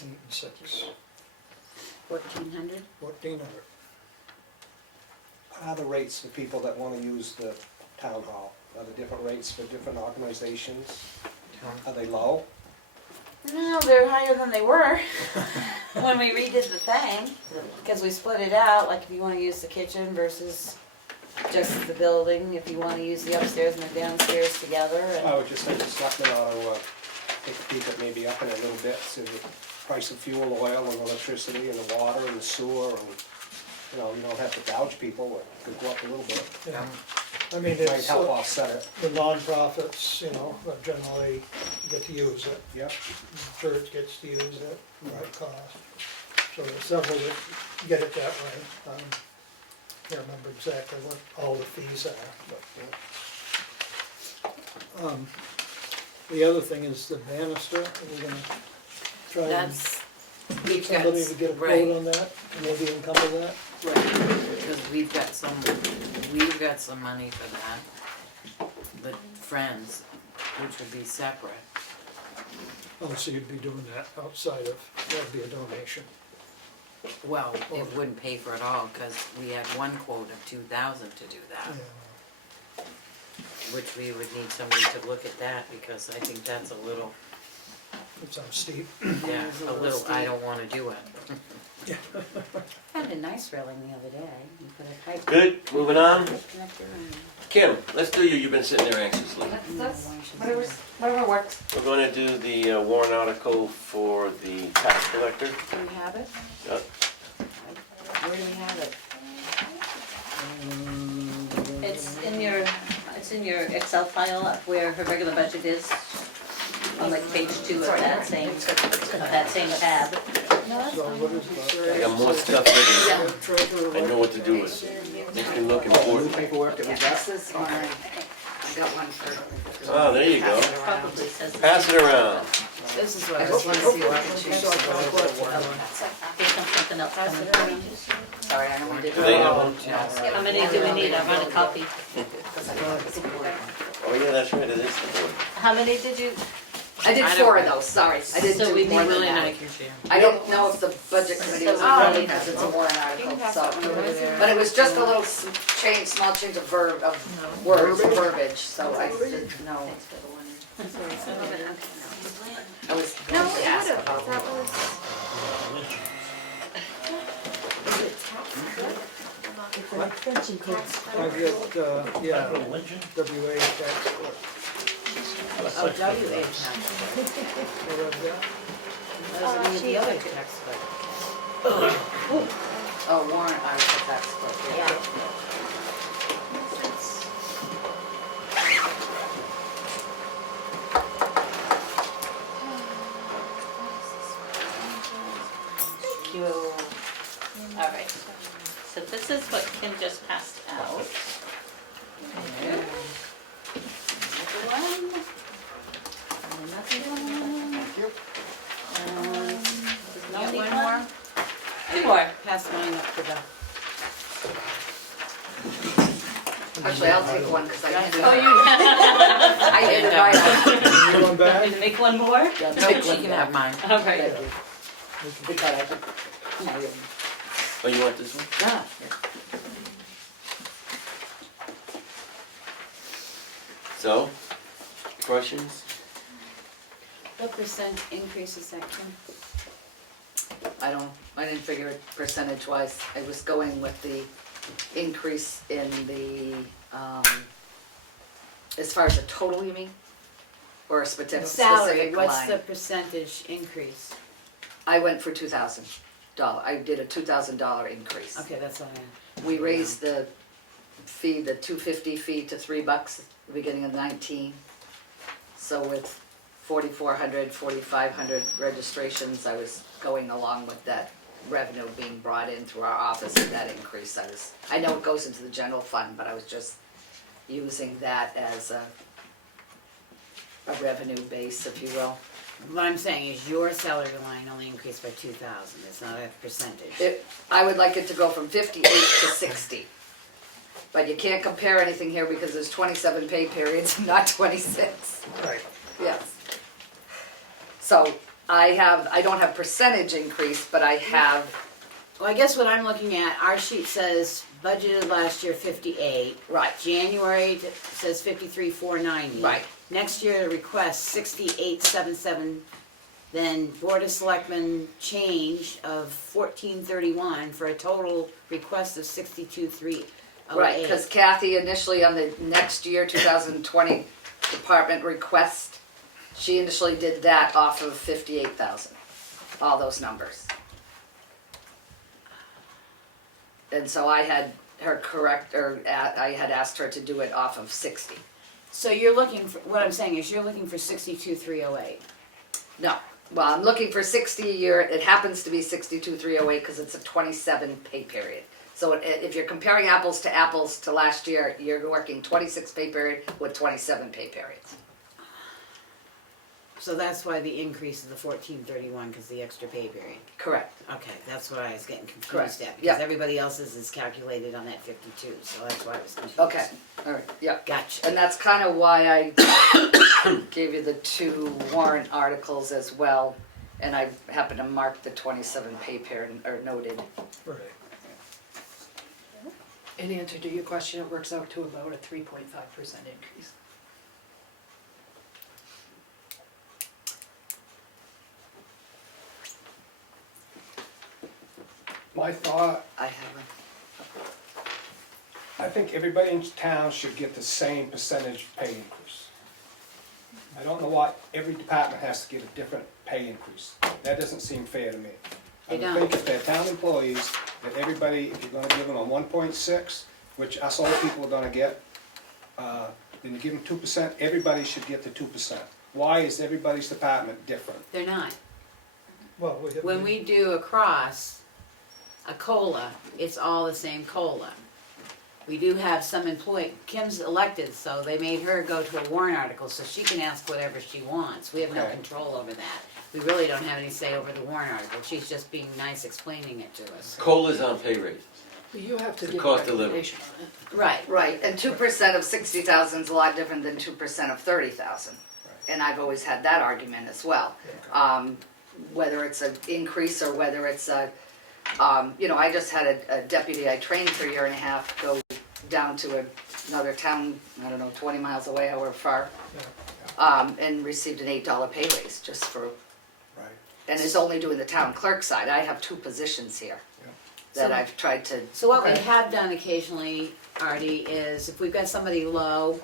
8 and 6, 1,400? 1,400. What are the rates for people that wanna use the town hall? Are there different rates for different organizations? Are they low? No, they're higher than they were when we redid the thing, because we split it out, like if you wanna use the kitchen versus just the building, if you wanna use the upstairs and the downstairs together, and I would just think the selectmen ought to take a peek at maybe upping it a little bit, so the price of fuel, oil, and electricity, and the water, and the sewer, and You know, you don't have to gouge people, it could go up a little bit. Yeah. I mean, Might it's, help offset it. the nonprofits, you know, generally get to use it. Yeah. The church gets to use it, right cost. So there's several that get it that way. Can't remember exactly what all the fees are, but. The other thing is the banister, we're gonna try and That's, get we've got, somebody to get a right, quote on that, maybe encumber that. right, because we've got some money for that. But Friends, which would be separate. Oh, so you'd be doing that outside of, that'd be a donation. Well, it wouldn't pay for it all, because we had one quote of 2,000 to do that. Yeah. Which we would need somebody to look at that, because I think that's a little, It sounds steep. yeah, a little, I don't wanna do it. I had a nice railing the other day. You put a pipe. Good, moving on. Connector and- Kim, let's do you, you've been sitting there anxiously. That's, whatever works. We're gonna do the warrant article for the tax collector. Do we have it? Yep. Where do we have it? It's in your Excel file up where her regular budget is, on like page 2 of that same tab. So what is I got more stuff with it. I know what to do with it. It can look New important. paperwork that we got. This is my, I got one for, Oh, there you go. Probably says. Pass it around. this is what I was wanna see what I can change. Here's something else coming. Sorry, I only did. Do they have one? How many do we need? I want a copy. Oh, yeah, that's right, it is the board. How many did you? I did I don't- 4 of those, sorry, I didn't So we do more need than Really that. like your share. I don't know if the budget committee was So we ready really because have it's a warrant article, so. over there. But it was just a little small change of words, verbiage, so I didn't know. I was going to ask about it. I get, yeah, WA tax clerk. Oh, WA tax. What I've got. Those are the other tax collector. Oh, warrant article tax clerk, yeah. You, all right. So this is what Kim just passed out. There. Another one. There's no Got need one one? more? Two more. Pass mine up to the. Actually, I'll take one, because I handed, Oh, you, I handed mine out. You going back? and make one more? No, she can have mine. All right. Because I could, Oh, you want this one? yeah. So, questions? What percent increase is that, Kim? I didn't figure it percentage wise, I was going with the increase in the, as far as the total, you mean? Or a specific Salary, line? what's the percentage increase? I went for $2,000, I did a $2,000 increase. Okay, that's all I. We raised the fee, the $250 fee to $3 at the beginning of 19. So with 4,400, 4,500 registrations, I was going along with that revenue being brought in through our office and that increase. I know it goes into the general fund, but I was just using that as a revenue base, if you will. What I'm saying is your salary line only increased by 2,000, it's not a percentage. I would like it to go from 58 to 60. But you can't compare anything here because there's 27 pay periods, not 26. Right. Yes. So I don't have percentage increase, but I have, Well, I guess what I'm looking at, our sheet says budgeted last year 58. right, January says 53,490. right. Next year, the request 68,777. Then Board of Selectmen change of 1431 for a total request of 62,308. Right, because Kathy initially on the next year, 2020 department request, she initially did that off of 58,000, all those numbers. And so I had her correct, I had asked her to do it off of 60. So you're looking for, what I'm saying is you're looking for 62,308. No, well, I'm looking for 60 a year, it happens to be 62,308 because it's a 27 pay period. So if you're comparing apples to last year, you're working 26 pay period with 27 pay periods. So that's why the increase is the 1431, because the extra pay period. Correct. Okay, that's what I was getting confused Correct. at, Yeah. because everybody else's is calculated on that 52, so that's why I was confused. Okay, all right, yeah. Gotcha. And that's kind of why I gave you the 2 warrant articles as well. And I happen to mark the 27 pay period, or noted. Right. In answer to your question, it works out to about a 3.5% increase. My thought, I have I think everybody in town should get the same percentage pay increase. I don't know why every department has to get a different pay increase. That doesn't seem fair to me. I They would don't. think if they're town employees, that everybody, if you're gonna give them a 1.6, which us old people are gonna get, then you give them 2%, everybody should get the 2%. Why is everybody's department different? They're not. Well, we have. When we do a COLA, it's all the same COLA. We do have some employee, Kim's elected, so they made her go to a warrant article, so she can ask whatever she wants. We have no Okay. control over that. We really don't have any say over the warrant article. She's just being nice explaining it to us. COLA's on pay raises. But you have to The give a cost of living. recommendation on it. Right. Right, and 2% of 60,000 is a lot different than 2% of 30,000. And I've always had that argument as well. Whether it's an increase or whether it's a, I just had a deputy I trained for a year and a half go down to another town, I don't know, 20 miles away, however far, and received an $8 pay raise just for, Right. and is only doing the town clerk side. I have 2 positions here that So- I've tried to. So what we Okay. have done occasionally, Artie, is if we've got somebody low,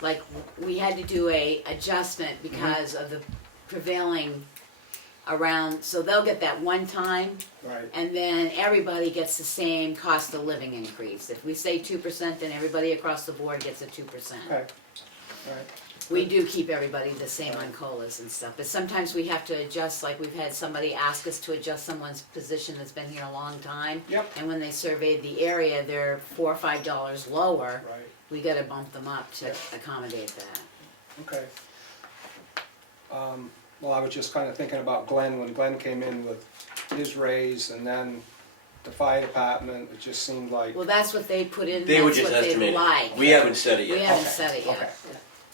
like we had to do a adjustment because of the prevailing around, so they'll get that one time, Right. and then everybody gets the same cost of living increase. If we say 2%, then everybody across the board gets a 2%. Okay, right. We do keep everybody the same on COLAs and stuff, but sometimes we have to adjust, like we've had somebody ask us to adjust someone's position that's been here a long time. Yep. And when they surveyed the area, they're $4 or $5 lower. Right. We gotta bump them up to accommodate that. Okay. Well, I was just kind of thinking about Glenn, when Glenn came in with his raise, and then the fire department, it just seemed like. Well, that's what they put in, They were that's just what they estimating. like. We haven't said it We yet. haven't Okay, said it okay. yet.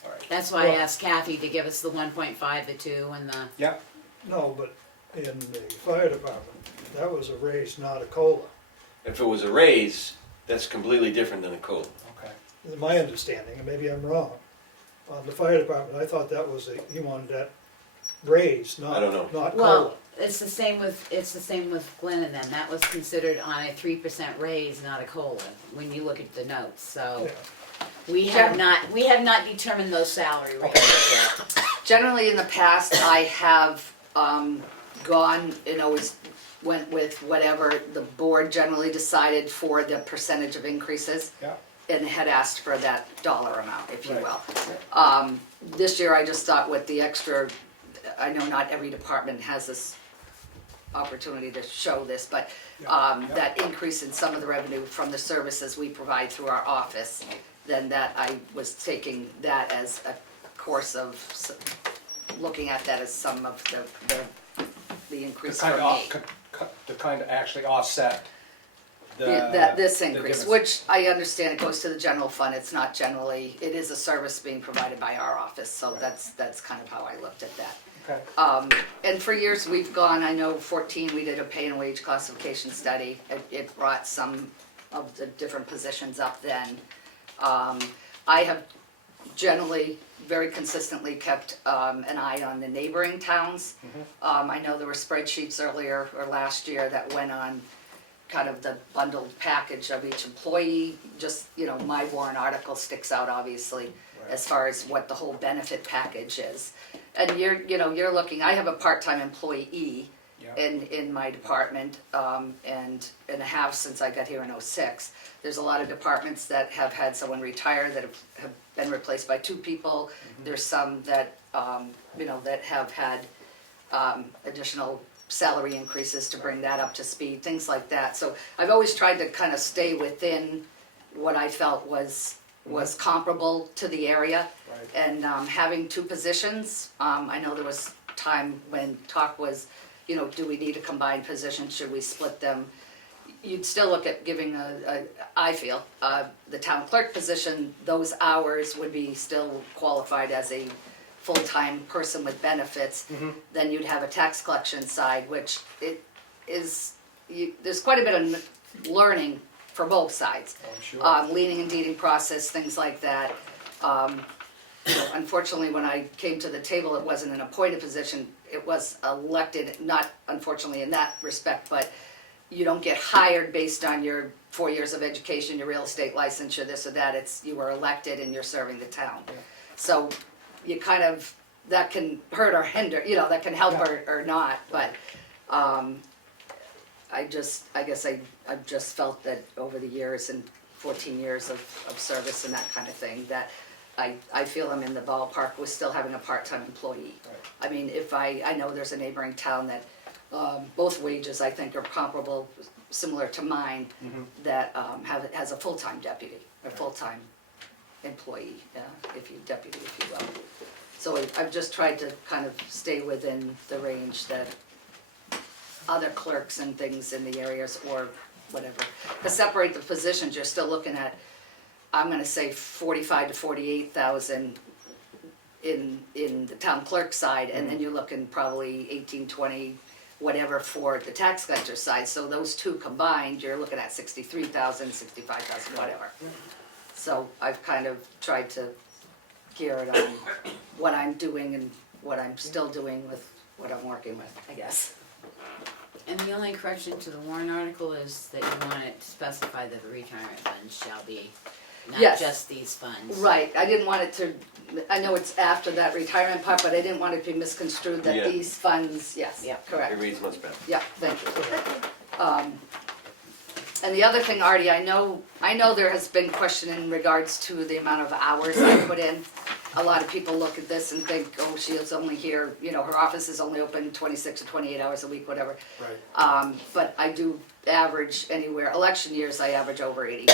All right. That's why I Well- asked Kathy to give us the 1.5, the 2, and the, Yep, No, but in the fire department, that was a raise, not a COLA. If it was a raise, that's completely different than a COLA. okay. In my understanding, and maybe I'm wrong, on the fire department, I thought that was he wanted that raise, not, I don't know. not COLA. well, it's the same with Glenn and them. That was considered on a 3% raise, not a COLA, when you look at the notes, so. Yeah. We have not determined those salary rates yet. Generally, in the past, I have gone and always went with whatever the board generally decided for the percentage of increases, Yeah, and had asked for that dollar amount, if you Right. will. This year, I just thought with the extra, I know not every department has this opportunity to show this, but Yeah. that increase in some of the revenue from the services we provide through our office, then that I was taking that as a course of looking at that as some of the increase for me. to kind of actually offset the. This the increase, difference. which I understand it goes to the general fund, it's not generally, it is a service being provided by our office, so that's kind of how I looked at that. Okay, And for years, we've gone, I know 14, we did a pay and wage classification study. It brought some of the different positions up then. I have generally, very consistently kept an eye on the neighboring towns. I know there were spreadsheets earlier, or last year, that went on kind of the bundled package of each employee. Just, my warrant article sticks out, obviously, as far as what the whole benefit package is. And you're looking, I have a part-time employee, in my department, and have since I got here in '06. There's a lot of departments that have had someone retire that have been replaced by 2 people. There's some that, you know, that have had additional salary increases to bring that up to speed, things like that. So I've always tried to kind of stay within what I felt was comparable to the area. Right. And having 2 positions, I know there was time when talk was, you know, do we need a combined position, should we split them? You'd still look at giving I feel, the town clerk position, those hours would be still qualified as a full-time person with benefits. Then you'd have a tax collection side, which it is, there's quite a bit of learning for both sides. Oh, I'm sure. Leading and deeding process, things like that. You know, unfortunately, when I came to the table, it wasn't an appointed position, it was elected, not unfortunately in that respect, but you don't get hired based on your 4 years of education, your real estate licensure, this or that, it's, you were elected and you're serving the town. So you kind of, that can hurt or hinder, you know, that can help or not, but I guess I've just felt that over the years and 14 years of service and that kind of thing, that I feel I'm in the ballpark with still having a part-time employee. Right. I mean, if I know there's a neighboring town that both wages I think are comparable, similar to mine, that has a full-time deputy, a full-time employee, deputy, if you will. So I've just tried to kind of stay within the range that other clerks and things in the areas or whatever. To separate the positions, you're still looking at, I'm gonna say 45 to 48,000 in the town clerk side, and then you're looking probably 18, 20, whatever for the tax collector side. So those 2 combined, you're looking at 63,000, 65,000, whatever. So I've kind of tried to gear it on what I'm doing and what I'm still doing with what I'm working with, I guess. And the only correction to the warrant article is that you want it to specify that the retirement funds shall be, not Yes. just these funds. Right, I didn't want it to, I know it's after that retirement part, but I didn't want it to be misconstrued that Yeah. these funds, yes, Yeah. correct. It reads much better. Yeah, thank you. And the other thing, Artie, I know there has been question in regards to the amount of hours I put in. A lot of people look at this and think, oh, she is only here, you know, her office is only open 26 or 28 hours a week, whatever. Right. But I do average anywhere, election years I average over 80,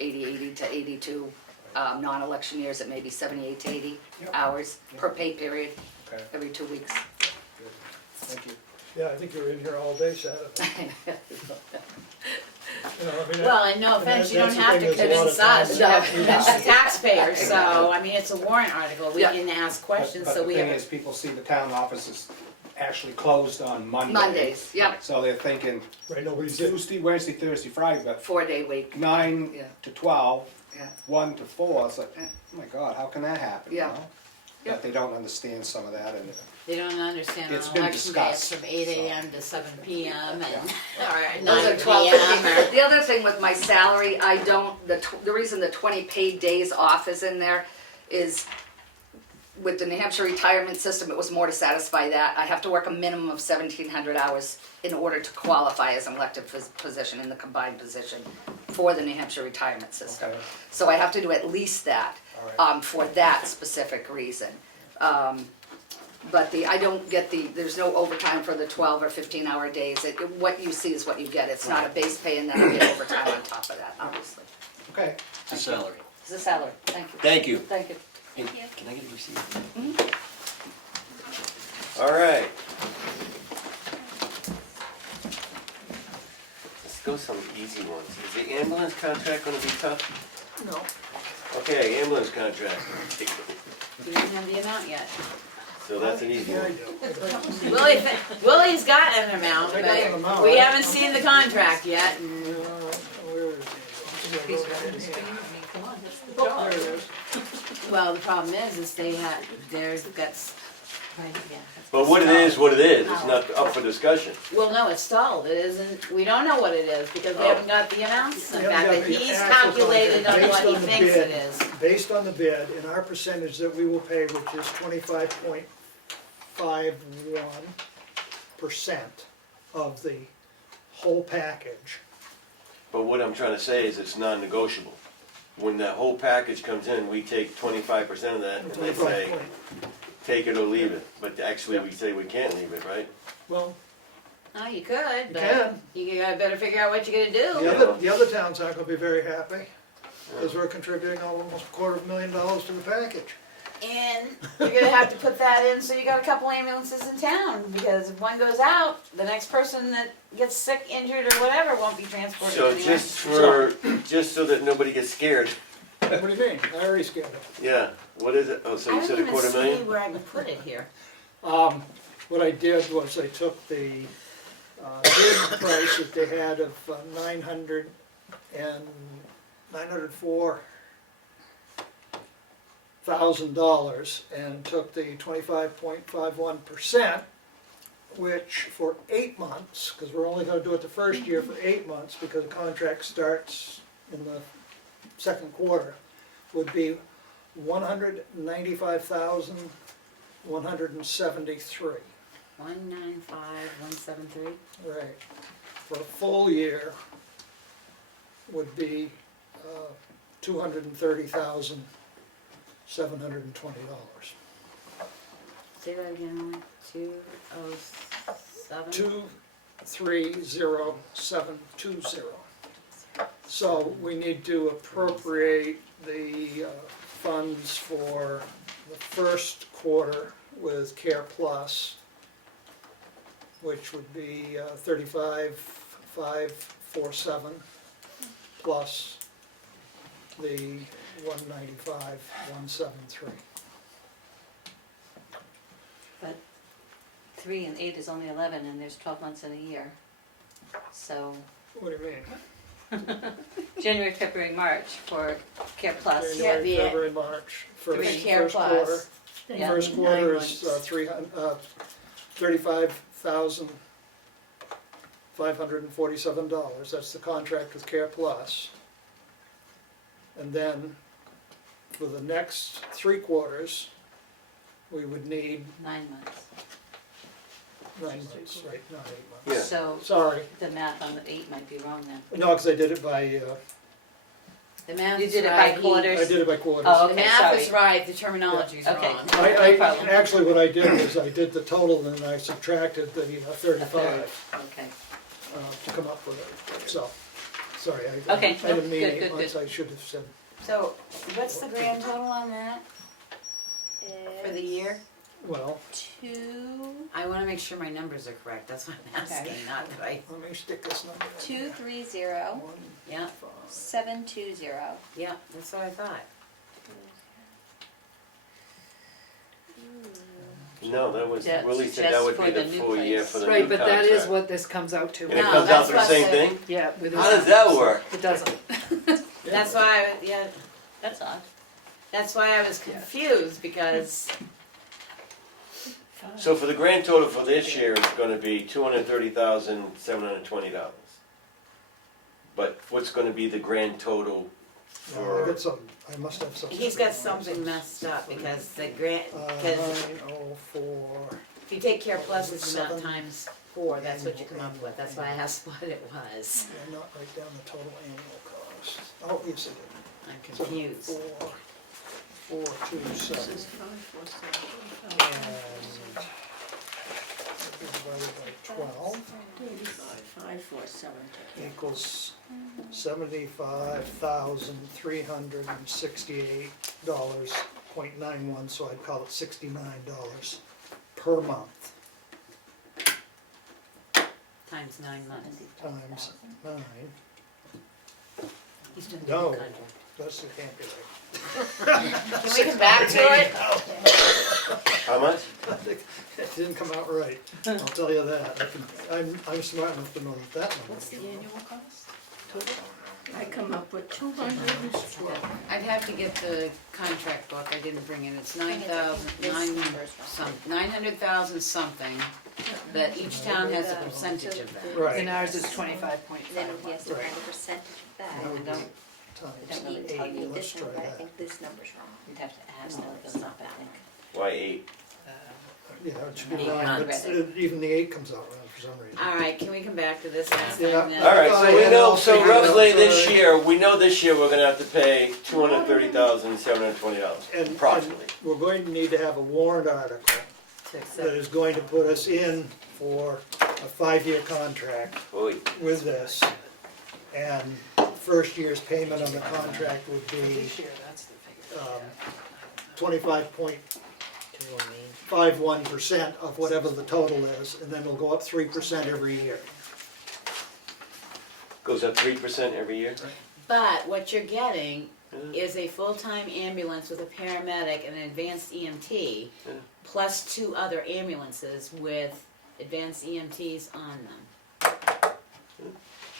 80 to 82. Non-election years it may be 78 to 80 hours per pay period, Okay, every 2 weeks. good. Thank you. Yeah, I think you're in here all day Saturday. You know, I mean, Well, and no and offense, you that's don't the have thing, to there's a lot of convince us, times you have that to we convince the just- taxpayers, so, I mean, it's a warrant article, we Yeah. can ask questions, But so we the thing have. is, people see the town office is actually closed on Monday. Mondays, yep, So they're thinking Right, nobody's getting, Tuesday, Wednesday, Thursday, Friday, but 4-day week, 9 Yeah. to 12, yeah. 1 to 4, it's like, Yeah. oh my God, how can that happen, you Yeah. know? Yeah. But they don't understand some of that, and They don't understand It's on been election day, it's discussed, from 8 AM to 7 PM and, or Those 9 are 12 PM or. The other thing with my salary, I don't, the reason the 20 paid days off is in there is with the New Hampshire retirement system, it was more to satisfy that. I have to work a minimum of 1,700 hours in order to qualify as an elected position in the combined position for the New Hampshire retirement system. Okay. So I have to do at least that, All right. for that specific reason. But I don't get there's no overtime for the 12 or 15-hour days. What you see is what you get. It's not a base pay and then I get overtime on top of that, obviously. Okay. The salary. It's a salary, thank you. Thank you. Thank you. Hey, can I get a receipt? All right. Let's go some easy ones. Is the ambulance contract gonna be tough? No. Okay, ambulance contract. We don't have the amount yet. So that's an easy one. Willie's got an amount, I got an amount. but we haven't seen the contract yet. and- where is it? Oh, There it is. Well, the problem is they've got, But what it is, it's not up for discussion. well, no, it's stalled, it isn't, we don't know what it is, because we Oh. haven't got the amounts, in We haven't fact, got that the he's actual calculated on contract what he based on the thinks bid. it is. Based on the bid and our percentage that we will pay, which is 25.51%, of the whole package. But what I'm trying to say is it's non-negotiable. When that whole package comes in, we take 25% of that, and they say, take it or leave it. But actually, we say we can't leave it, right? Well, Oh, you could, you but can. you gotta better figure out what you're gonna do. The other towns aren't gonna be very happy, because we're contributing almost $250,000 to the package. And you're gonna have to put that in, so you got a couple ambulances in town, because if one goes out, the next person that gets sick, injured, or whatever won't be transported So anywhere. just so that nobody gets scared, What do you mean? I already scared it. yeah, what is it? Oh, so I you said don't even see $250,000? where I can put it here. What I did was I took the bid price that they had of $904,000 and took the 25.51%, which for 8 months, because we're only gonna do it the first year for 8 months, because the contract starts in the second quarter, would be $195,173. 195173. Right. For a full year would be $230,720. Say that again, Mike. 207. 230,720. So we need to appropriate the funds for the first quarter with Care Plus, which would be 35,547 plus the 195,173. But 3 and 8 is only 11, and there's 12 months in a year. So What do you mean? January, February, March for Care Plus. January, Yeah, February, March, first Care first Plus. quarter. Yeah. First quarter is 35,547 dollars. That's the contract with Care Plus. And then for the next 3 quarters, we would need 9 months. 9 months, right? Not 8 months. Yeah. So Sorry, the math on the 8 might be wrong then. no, because I did it by The math You is did it by right. quarters? I did it by quarters. Oh, The okay, math sorry. is right, the terminology's Okay. wrong. No problem. Actually, what I did was I did the total and I subtracted the A third. 35 Okay. to come up with it. So, sorry, I Okay, I didn't mean good, it good, once, good. I should have said. So, what's the grand total on that for the year? Well, 2, I wanna make sure my numbers are correct, that's what I'm asking, not that I, let me stick this number in. 230, 1, yeah, 720. yeah, that's what I thought. No, that was, That's Willie said that just would for be the the new full year place. for the new Right, but that is contract. what this comes out to. And it No, comes out that's to the what same I thing? Yeah. with How this- does that work? It doesn't. That's why, yeah, That's odd. that's why I was confused, because, So for the grand total for this year, it's gonna be $230,720. But what's gonna be the grand total No, I for, got some, I must have something. he's got something messed up, because the grant, because 904, if you take Care Plus's amount times 4, that's what you come up with, that's why I asked what it was. yeah, not write down the total annual cost. Oh, yes, it did. I'm confused. 427. And divided by 12 equals $75,368.91, so I'd call it $69 per month Times 9 months. times 9. He's doing the No. new contract. That's, it can't be right. Can we come back to it? how much? It didn't come out right, I'll tell you that. I'm smart enough to know that number. What's the annual cost? I come up with 212. I'd have to get the contract book, I didn't bring it, it's 900,000 something, but each town has a percentage of that. Right. And ours is 25.5. Then he has to Right. find a percentage of that. That would be Don't times need to tell 8, you let's this try number, I that. think this number's wrong. You'd have to ask them if it's not that. Why 8? Yeah, it should be 8 wrong, but months. even the 8 comes out wrong for some reason. Alright, can we come back to this last Yeah. time then? All right, so we know, so Yeah. roughly this year, we know this year we're gonna have to pay $230,720, And approximately. we're going to need to have a warrant article To accept. that is going to put us in for a 5-year contract Oy. with this. And first year's payment on the contract would be This year, that's the figure. 25.51% of whatever the total is, and then it'll go up 3% every year. Goes up 3% every year? But what you're getting is a full-time ambulance with a paramedic and an advanced EMT, Yeah. plus 2 other ambulances with advanced EMTs on them.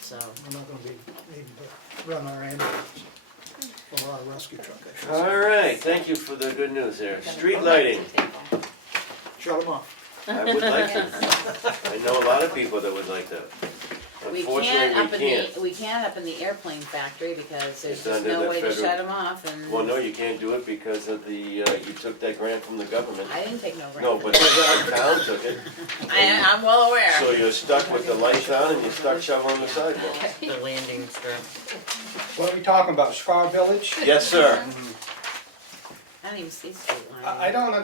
So, We're not gonna be needing to run our ambulance or our rescue truck, I should say. All right, thank you for the good news there. Street lighting, Shut them off. I would like to. I know a lot of people that would like that. we can't up in the airplane factory because there's It's just under no the way to federal- shut them off and. Well, no, you can't do it because of the, you took that grant from the government. I didn't take no grant. No, but the town took it. I'm well aware. So you're stuck with the lights on and you're stuck shoveling the sidewalk. The landing strip. What are we talking about, Scar Village? Yes, sir. I don't even see street lighting. I don't,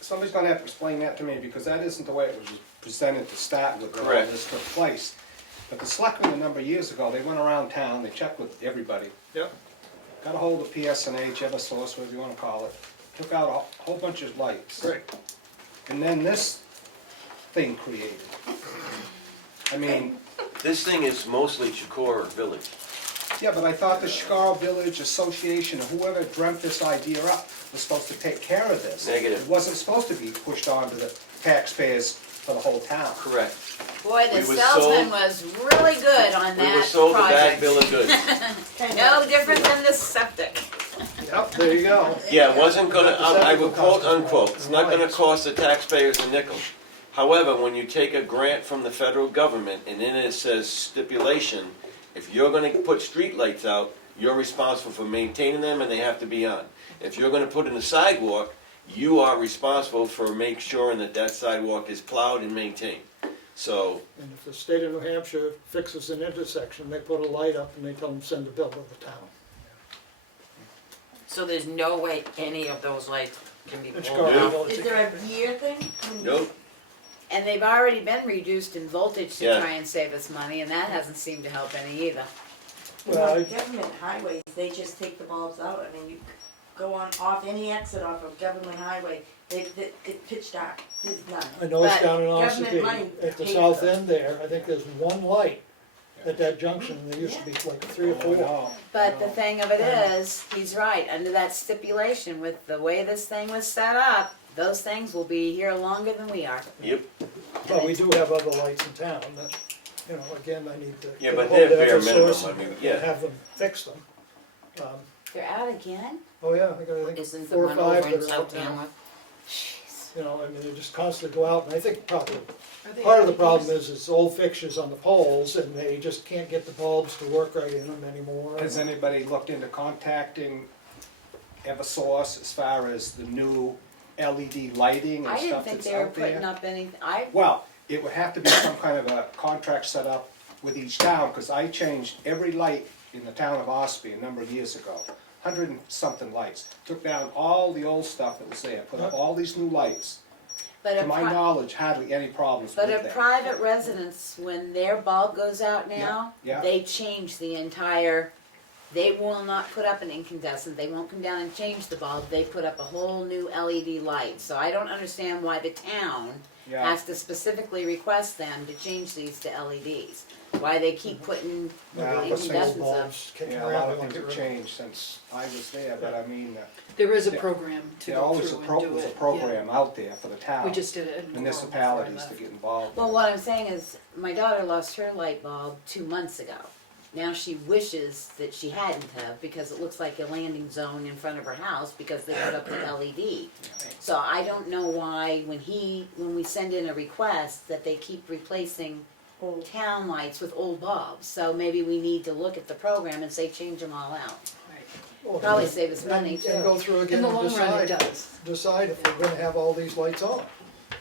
somebody's gonna have to explain that to me, because that isn't the way it was presented to start with, when all Correct. this took place. But the selectmen a number of years ago, they went around town, they checked with everybody, Yep. got a hold of PSNH, Eversource, whatever you wanna call it, took out a whole bunch of lights. Great. And then this thing created. I mean, This thing is mostly Chicora Village. yeah, but I thought the Scar Village Association, or whoever dreamt this idea up, was supposed to take care of this. Negative. It wasn't supposed to be pushed on to the taxpayers for the whole town. Correct. Boy, the we were salesman sold- was really good on We were that sold a bag project. bill of goods. No different than the septic. Yep, there you go. Yeah, it wasn't gonna, I would quote unquote, it's not gonna cost the taxpayers a nickel. However, when you take a grant from the federal government and in it says stipulation, if you're gonna put streetlights out, you're responsible for maintaining them and they have to be on. If you're gonna put in a sidewalk, you are responsible for making sure that that sidewalk is plowed and maintained. So, And if the state of New Hampshire fixes an intersection, they put a light up and they tell them to send a bill to the town. So there's no way any of those lights can be It's pulled got- off? Is there a year thing? nope, And they've already been reduced in voltage to Yeah. try and save us money, and that hasn't seemed to help any either. Well, I- Government highways, they just take the bulbs out, I mean, you go on, off any exit off of government highway, it's pitch dark, there's none. I know it's But down in government money Ossipee, at the pays south for it. end there, I think there's one light at that junction, there used to be like 3 or 4. No, But the no. thing of it is, he's right, under that stipulation, with the way this thing was set up, those things will be here longer than we are. yep. But we do have other lights in town that, you know, again, I need to Yeah, get but a hold they're of bare minimum, Eversource I and mean, yeah. have them fix them. They're out again? Oh yeah, I got, I think Isn't the 4 or one 5 over in that are South out now. Tamworth? Jeez. You know, I mean, they just constantly go out, and I think probably, Are they part of the LEDs? problem is it's old fixtures on the poles, and they just can't get the bulbs to work right in them anymore. Has anybody looked into contacting Eversource as far as the new LED lighting I and didn't stuff think that's they were out putting there? up anything, Well, it would have to be some kind of a contract set up with each town, because I changed every light in the town of Ospey a number of years ago. 100 and something lights. Took down all the old stuff that was there, put up all these new lights. but To a my pri- knowledge, hardly any problems with but a that. private residence, when their bulb goes out now, Yeah, yeah. they change the entire, they will not put up an incandescent, they won't come down and change the bulb, they put up a whole new LED light. So I don't understand why the town Yeah. has to specifically request them to change these to LEDs. Why they keep putting Yeah, but incandescents up. bulbs kicking Yeah, a around, lot they of won't things get have rid of them. changed since I was there, but I mean, There is a Yeah. program to there go always through and do it. was a yeah. program out there for the We town, just did it in Gorham before I municipalities to left. get involved. Well, what I'm saying is, my daughter lost her light bulb 2 months ago. Now she wishes that she hadn't have, because it looks like a landing zone in front of her house, because they put up the LED. So I don't know why, when we send in a request, that they keep replacing town lights with old bulbs. So maybe we need to look at the program and say, change them all out. Right. Well, Probably save us money and too. go through In again the and long run, it decide, does. decide if we're gonna have all these lights on.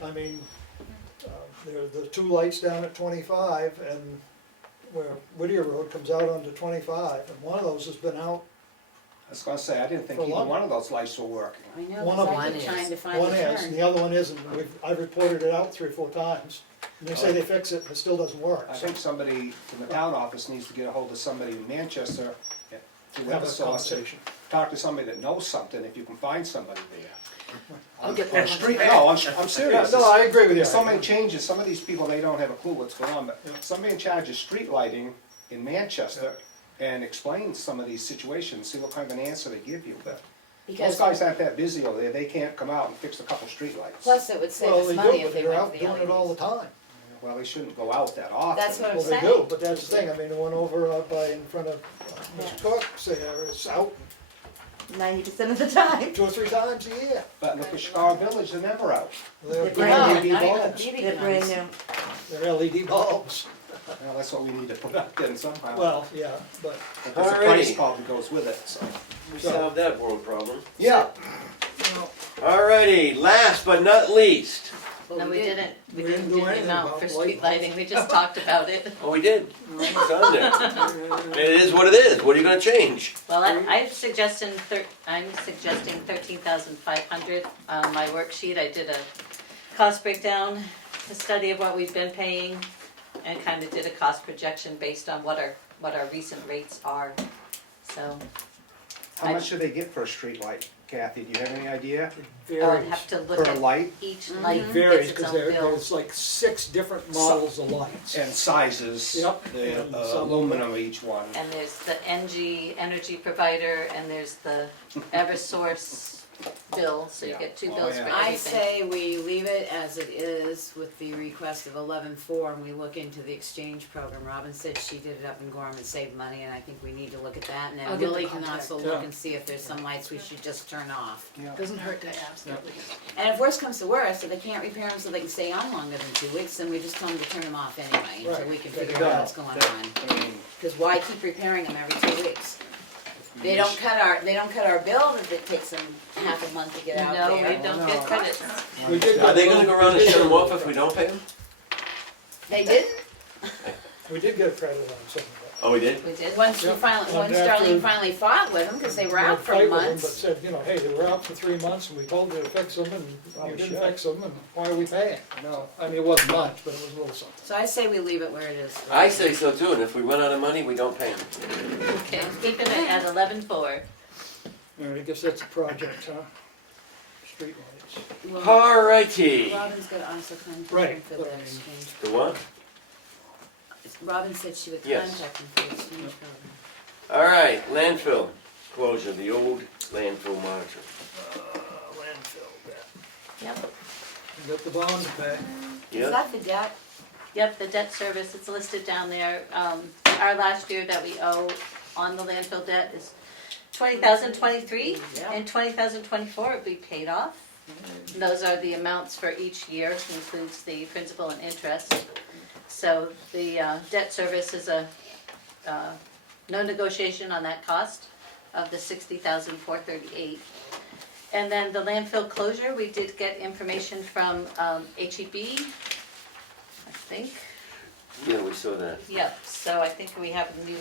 I mean, there are the two lights down at 25 and where Whittier Road comes out onto 25, and one of those has been out. I was gonna say, I didn't think For either long. one of those lights were working. I know, One because of I them keep is. trying to find One the is, and turn. the other one isn't. I've reported it out 3 or 4 times. And they say they fix it, but it still doesn't work. I think somebody from the town office needs to get a hold of somebody in Manchester, through Have a Eversource, and conversation. talk to somebody that knows something, if you can find somebody there. I'll get On that. street, no, I'm Yeah, serious. no, I agree with you. There's so many changes, some of these people, they don't have a clue what's going on, but somebody in charge of street lighting in Manchester and explain some of these situations, see what kind of an answer they give you, but those Because, guys aren't that busy over there, they can't come out and fix a couple street lights. plus it would save Well, us they money do, if but they they're went out with the doing it all the LEDs. time. Well, they shouldn't go out that often. That's what I'm Well, they saying. do, but that's the thing. I mean, the one over by in front of Mr. Cook's there is out 90% of the time. 2 or 3 times a year. But look at Chicago Village, they're never out. They're They're No, LED not even bulbs. BB They're brand guns. new. They're LED bulbs. Well, that's what we need to put up then somehow. Well, yeah, but Because the price Alrighty. probably goes with it, so. We solved that world problem. Yeah. Alrighty, last but not least. No, we didn't we didn't do the anything amount about for light street lighting, we just talked about it. Oh, we did. It's on there. It is what it is. What are you gonna change? Well, I'm suggesting 13,500 on my worksheet. I did a cost breakdown, a study of what we've been paying, and kind of did a cost projection based on what our recent rates are. So How much do they get for a street light, Kathy? Do you have any idea? it I would varies. have to look Per at light each It light varies gets its because own bill. there's like 6 different models of lights. And sizes? Yep. The And some- aluminum of each one. And there's the NG energy provider, and there's the Eversource bill, so you Yeah. get 2 Oh, bills yeah. for I everything. say we leave it as it is with the request of 11.4 and we look into the exchange program. Robin said she did it up in Gorham and saved money and I think we need to look at that. And I'll then get the Willie can contact. also Yeah. look and see if there's some lights we should just turn off. Doesn't hurt to ask at least. And if worse comes to worse, if they can't repair them so they can stay on longer than 2 weeks, then we just tell them to turn them off anyway until Right. we can Take figure it out what's down. going on. I mean, Because why keep repairing them every 2 weeks? They don't cut our bill if it takes them half a month to get out No, there. we don't get credits. We did Are get they a- gonna go around and shut them off if we don't pay them? They didn't? We did get a credit on some of Oh, we did? We did. Once Yep. once And after- Darlene finally fought with them, because they that. were out for We had to fight with them, months. But said, you know, hey, they were out for 3 months and we told you to fix them and you Probably didn't should. fix them and why are we paying? no. I mean, it wasn't much, but it was a little something. So I say we leave it where it is. I say so too, and if we run out of money, we don't pay them. Okay, keeping it at 11.4. All right, I guess that's a project, huh? Street lights. Well, Alrighty. Robin's gonna also contact Right, him for but I the mean- exchange. The what? Robin said she would Yes. contact him for the exchange program. Alright, landfill closure, the old landfill monitor. Landfill, yeah. Yep. You got the bond to pay. Is Yeah? that the debt? Yep, the debt service, it's listed down there. Our last year that we owe on the landfill debt is 20,023, Yeah. and 2024 will be paid off. And those are the amounts for each year, includes the principal and interest. So the debt service is no negotiation on that cost of the 60,438. And then the landfill closure, we did get information from HEB, I think. Yeah, we saw that. Yep, so I think we have a new,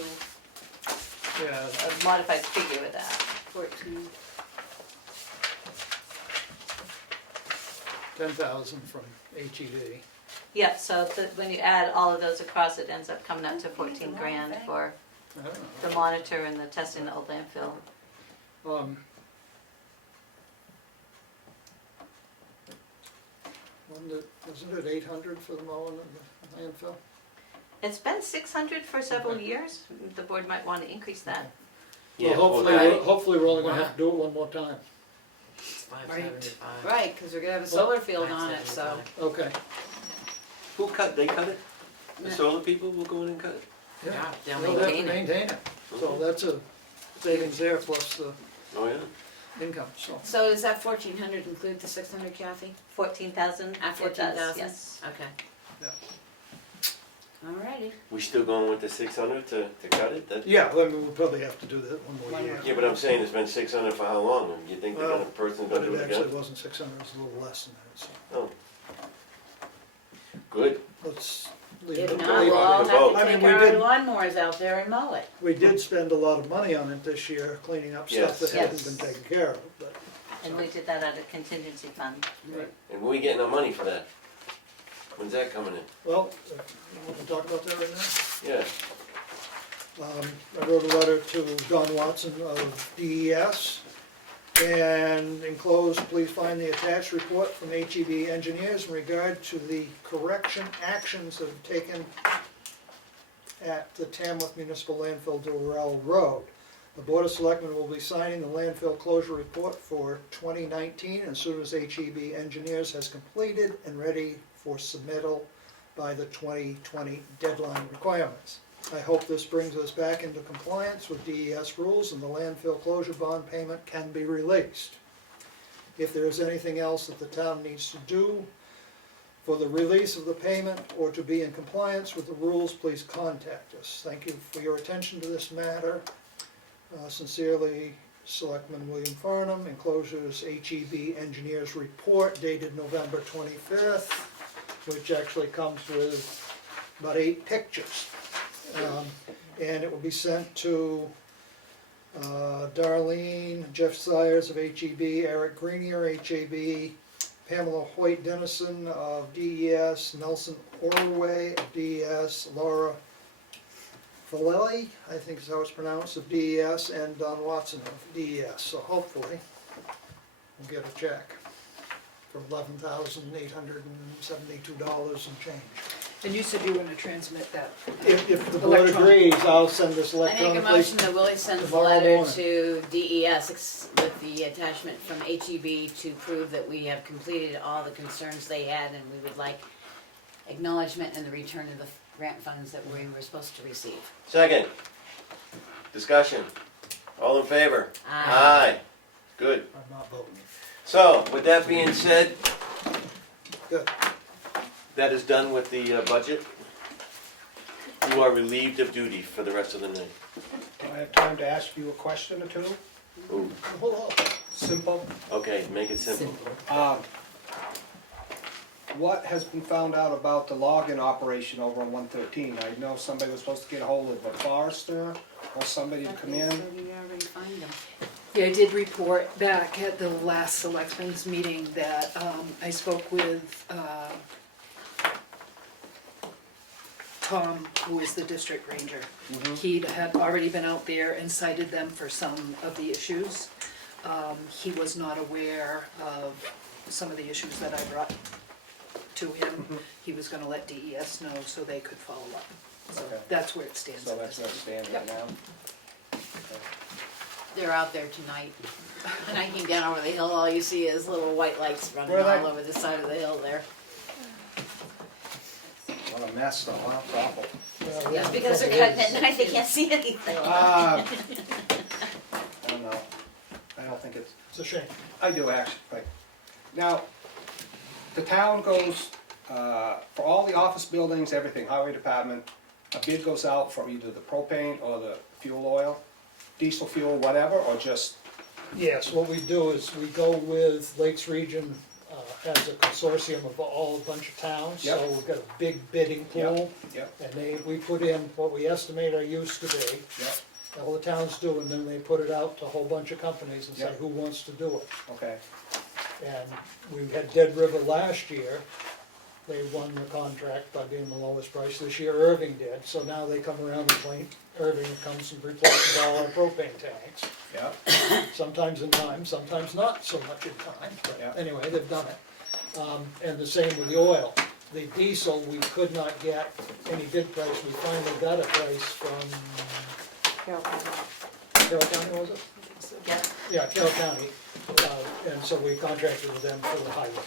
Yeah, a modified figure with that. 14. 10,000 from HED. Yeah, so when you add all of those across, it ends up coming out to 14 grand for I don't the monitor and the testing the old landfill. know. Wasn't it 800 for the mowing of the landfill? It's been 600 for several years. The board might want to increase that. Yeah, Well, well, hopefully we're only gonna have to do it one more time. It's Right. 575. Right, because we're gonna have a solar field on it, so. Okay. Who cut, they cut it? The No. solar people will go in and cut it? Yeah, they'll We'll have to maintain it. maintain it. So that's a savings there plus the Oh, yeah? income, so. So does that 1,400 include the 600, Kathy? 14,000? At 14,000? Yes. Okay. Yeah. Alrighty. We still going with the 600 to cut it? That- Yeah, I mean, we'll probably have to do that one more One year. more. Yeah, but I'm saying it's been 600 for how long? And you think the Well, person's But gonna do it it actually again? wasn't 600, it was a little less than that, so. Oh, Good. Let's leave If it. not, we'll all have vote. to I mean, take we our did- lawnmowers out there and mow it. We did spend a lot of money on it this year, cleaning up stuff that Yes. hadn't been taken care of, but. And we did that out of contingency fund. And when we getting our money for that? When's that coming in? Well, you want to talk about that right now? Yeah. I wrote a letter to John Watson of DES, and enclosed, please find the attached report from HEB engineers in regard to the correction actions that have taken at the Tamworth Municipal Landfill Durrell Road. The Board of Selectmen will be signing the landfill closure report for 2019 as soon as HEB engineers has completed and ready for submittal by the 2020 deadline requirements. I hope this brings us back into compliance with DES rules and the landfill closure bond payment can be released. If there is anything else that the town needs to do for the release of the payment or to be in compliance with the rules, please contact us. Thank you for your attention to this matter. Sincerely, Selectman William Farnham, enclosures HEB Engineers Report dated November 25th, which actually comes with about 8 pictures. And it will be sent to Darlene, Jeff Sires of HEB, Eric Greenier, HEB, Pamela Hoyt Dennison of DES, Nelson Orway of DES, Laura Filelli, I think is how it's pronounced, of DES, and Don Watson of DES. So hopefully we'll get a check for $11,872 and change. And you said you were gonna transmit that. If the board agrees, I'll send this I make a electronically. motion that Willie sends a tomorrow letter morning. to DES with the attachment from HEB to prove that we have completed all the concerns they had and we would like acknowledgement and the return of the grant funds that we were supposed to receive. Second. Discussion. All in favor? Aye. Good. I'm not voting. So, with that being said, Good. that is done with the budget. You are relieved of duty for the rest of the night. Do I have time to ask you a question or two? Ooh, Hold on. Simple. okay, make it simple. What has been found out about the login operation over on 113? I know somebody was supposed to get a hold of a forester or somebody to come in. So you already find them. Yeah, I did report back at the last selectmen's meeting that I spoke with Tom, who is the district ranger. He had already been out there and cited them for some of the issues. He was not aware of some of the issues that I brought to him. He was gonna let DES know so they could follow up. So Okay. that's where it stands. So that's where it stands right now? They're out there tonight. When I came down over the hill, all you see is little white lights running Where are they? all over the side of the hill there. What a mess though, huh? It's awful. Yeah, because they're cutting at night, they can't see anything. I don't know. I don't think it's, It's a shame. I do actually, like, now, the town goes, for all the office buildings, everything, highway department, a bid goes out for either the propane or the fuel oil, diesel fuel, whatever, or just, Yes, what we do is we go with Lakes Region as a consortium of a bunch of towns. So Yep. we've got a big bidding pool. yep, And we put in what we estimate our use to be. yep, All the towns do, and then they put it out to a whole bunch of companies and say Yep. who wants to do it. okay, And we had Dead River last year. They won the contract by being the lowest price. This year Irving did, so now they come around and claim Irving comes and replaces all our propane tanks. yep, Sometimes in time, sometimes not so much in time, but Yeah. anyway, they've done it. And the same with the oil. The diesel, we could not get any bid price. We finally got a price from Carroll County, was it? Yeah. Yeah, Carroll County, and so we contracted with them for the highway,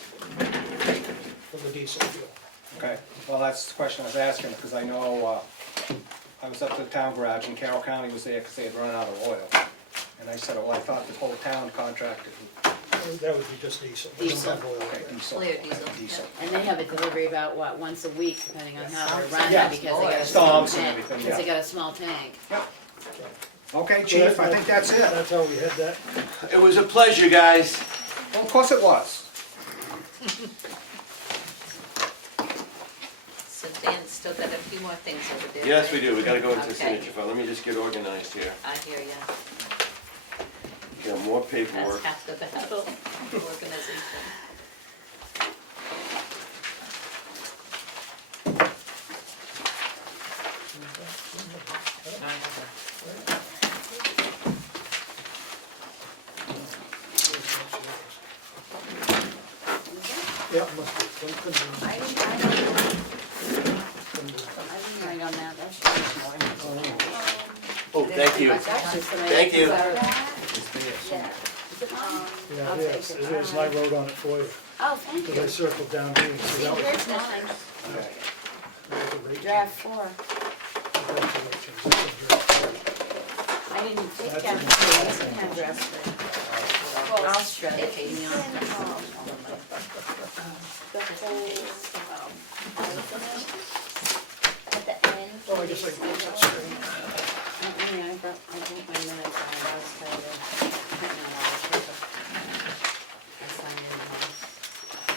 for the diesel fuel. okay. Well, that's the question I was asking, because I know, I was up to the town garage and Carroll County was there because they had run out of oil. And I said, well, I thought the whole town contracted with That would be just diesel. We don't Diesel. have oil okay, there. diesel. Clear diesel, Okay, diesel. And they have a delivery about, what, once a week, depending on how they're Yeah. running, because they got a small Storms and tank. everything, Because they yeah. got a small tank. Okay, chief, I think that's it. That's how we had that. It was a pleasure, guys. Well, of course it was. since Dan's still got a few more things over there. Yes, right? we do, we gotta go into the Okay. signature file, let me just get organized here. I hear ya. Got more That's paperwork. half the battle, organization. Yeah, it must be, couldn't be- I didn't write on that, that's Oh, thank you. Thank you. Yeah. Is it mine? Yeah, I'll it take is, it. it is, and I wrote on it for you, Oh, thank because I you. circled down here, so See, that was. here's mine, that was a rate draft change. 4. That's a rate change. That's a draft. I didn't take That's that, an I didn't have draft 3. Well, I'll shred it, it's Katie, in, on. the whole, at the end. Oh, I guess I can get that straight. I brought my minutes, I was kind of printing out all the paper. I signed it all,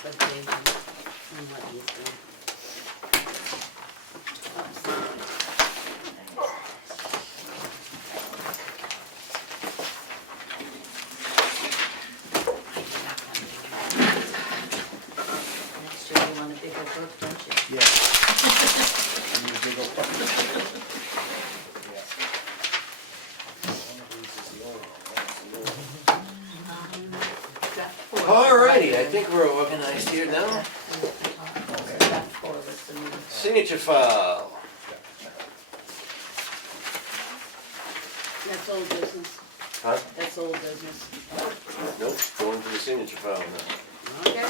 but they, I'm what he's doing. Next year you want a bigger book, don't you? Yeah. I need a big old bucket. Yeah. One of these is the old one, that's the old one. Draft 4. Alrighty, I think we're organized here now. Draft 4 was the new. Signature file. That's old business, Huh? that's old business. Nope, going to the signature file now. Okay.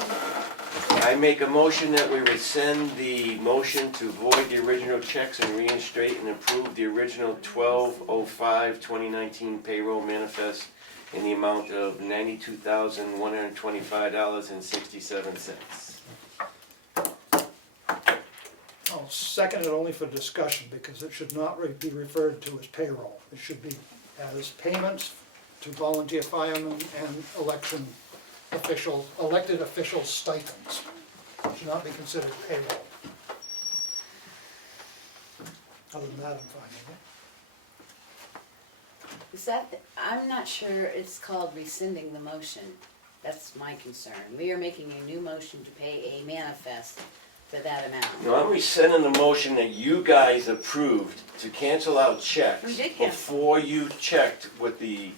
I make a motion that we rescind the motion to void the original checks and reinstate and approve the original 12/05/2019 payroll manifest in the amount of $92,125.67. I'll second it only for discussion, because it should not be referred to as payroll. It should be as payments to volunteer firemen and elected official stipends. It should not be considered payroll. Other than that, I'm fine with it. Is that, I'm not sure it's called rescinding the motion. That's my concern. We are making a new motion to pay a manifest for that amount. No, I'm rescinding the motion that you guys approved to cancel out checks. We did cancel. Before you checked with the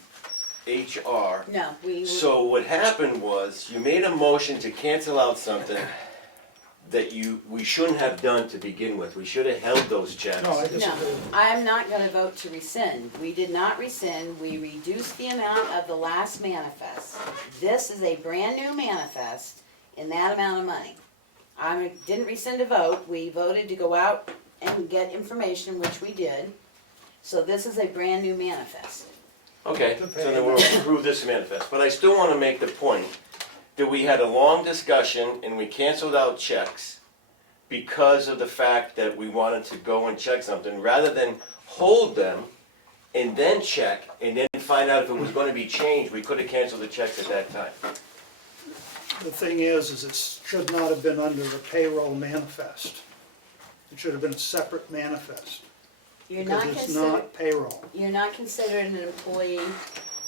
HR. No, we. So what happened was, you made a motion to cancel out something that we shouldn't have done to begin with. We should have held those checks. No, I No, disagree. I'm not gonna vote to rescind. We did not rescind, we reduced the amount of the last manifest. This is a brand-new manifest in that amount of money. I didn't rescind a vote, we voted to go out and get information, which we did. So this is a brand-new manifest. Okay, so then we'll approve this manifest, but I still wanna make the point that we had a long discussion and we canceled out checks because of the fact that we wanted to go and check something, rather than hold them and then check, and then find out if it was gonna be changed, we could have canceled the checks at that time. The thing is it should not have been under the payroll manifest. It should have been a separate manifest, You're because not it's considered, not payroll. you're not considered an employee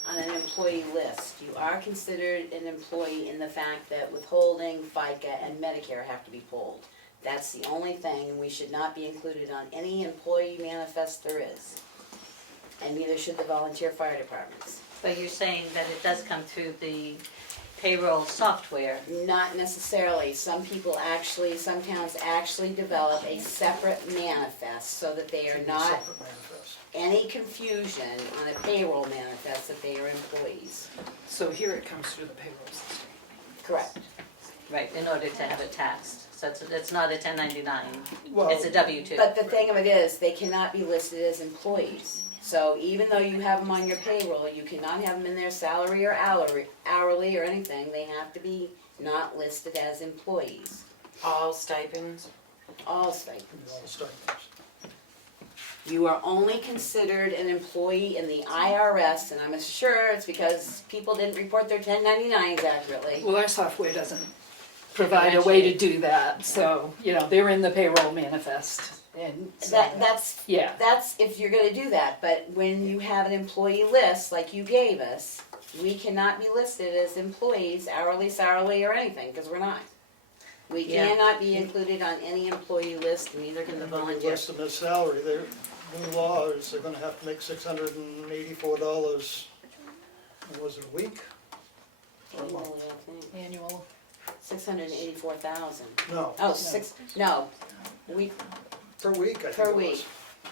on an employee list. You are considered an employee in the fact that withholding, FICA, and Medicare have to be pulled. That's the only thing, and we should not be included on any employee manifest there is. And neither should the volunteer fire departments. But you're saying that it does come through the payroll software. Not necessarily. Some towns actually develop a separate manifest so that they are not Separate manifest. any confusion on a payroll manifest that they are employees. So here it comes through the payroll system. Correct. Right, in order to have it taxed. So it's not a 1099, Well, it's a W-2. But the thing of it is, they cannot be listed as employees. So even though you have them on your payroll, you cannot have them in their salary or hourly or anything. They have to be not listed as employees. All stipends? All stipends. all the stipends. You are only considered an employee in the IRS, and I'm sure it's because people didn't report their 1099s accurately. Well, our software doesn't provide a way to do that, so, they're in the payroll manifest, and so That's yeah. That's if you're gonna do that, but when you have an employee list like you gave us, we cannot be listed as employees, hourly, salary, or anything, because we're not. We Yeah. cannot be included on any employee list, neither can the When you volunteer. list them as salary, their new law is they're gonna have to make $684, what was it, a week? Or a month? Annual. 684,000. No, No, we, per week, I think per it week. was.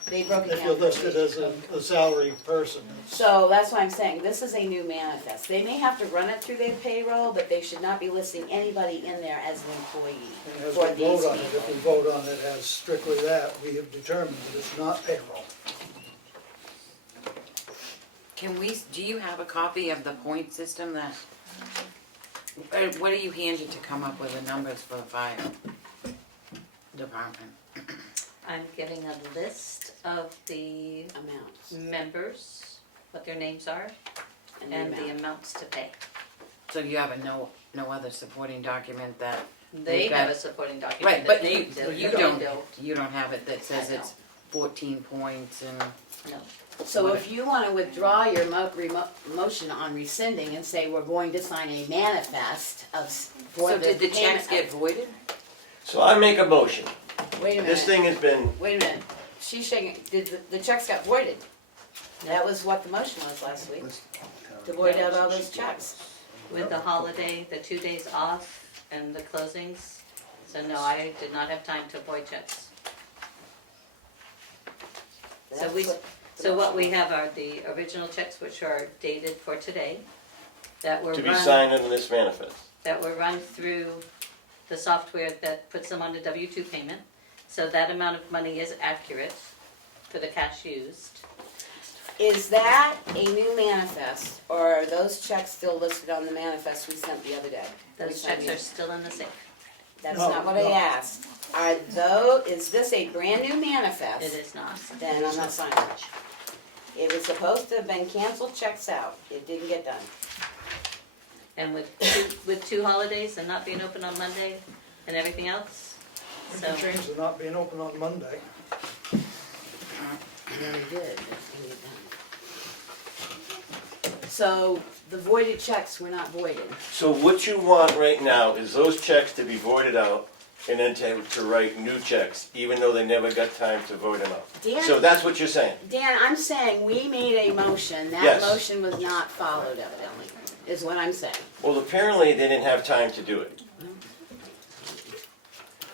They broke it down. If you're per listed week. as a salary person, it's, So that's why I'm saying, this is a new manifest. They may have to run it through their payroll, but they should not be listing anybody in there as an employee and as for we these vote on it, if we people. vote on it as strictly that, we have determined that it's not payroll. Do you have a copy of the point system that, what are you handed to come up with the numbers for the fire department? I'm getting a list of the Amounts members, what their names are, and and the the amount. amounts to pay. So you have no other supporting document that, They We've got- have a supporting right, document but that they do. you They don't, do. you don't have it that says I it's 14 points and, No. So if you wanna withdraw your motion on rescinding and say we're going to sign a manifest of, for so the did the checks payment get of- voided? So I make a motion. Wait a minute. This thing has been, Wait a minute, she's shaking, the checks got voided? That was what the motion was last week, to void out all those checks. With the holiday, the 2 days off, and the closings. So no, I did not have time to void checks. So we, That's the so what motion we was. have are the original checks, which are dated for today, that were to be run, signed under this manifest. that were run through the software that puts them on a W-2 payment. So that amount of money is accurate for the cash used. Is that a new manifest, or are those checks still listed on the manifest we sent the other day? We Those sent checks you. are still in the safe. That's No, not what I no. asked. Is this a brand new manifest? It is not. Then I'm not signing it. It was supposed to have been canceled checks out, it didn't get done. And with two holidays and not being open on Monday and everything else, We so. can change the not being open on Monday. Yeah, we did, it didn't get done. So, the voided checks were not voided. So what you want right now is those checks to be voided out and then to write new checks, even though they never got time to void them out. Dan, So that's what you're saying? Dan, I'm saying we made a motion, that Yes. motion was not followed evidently, is what I'm saying. Well, apparently they didn't have time to do it.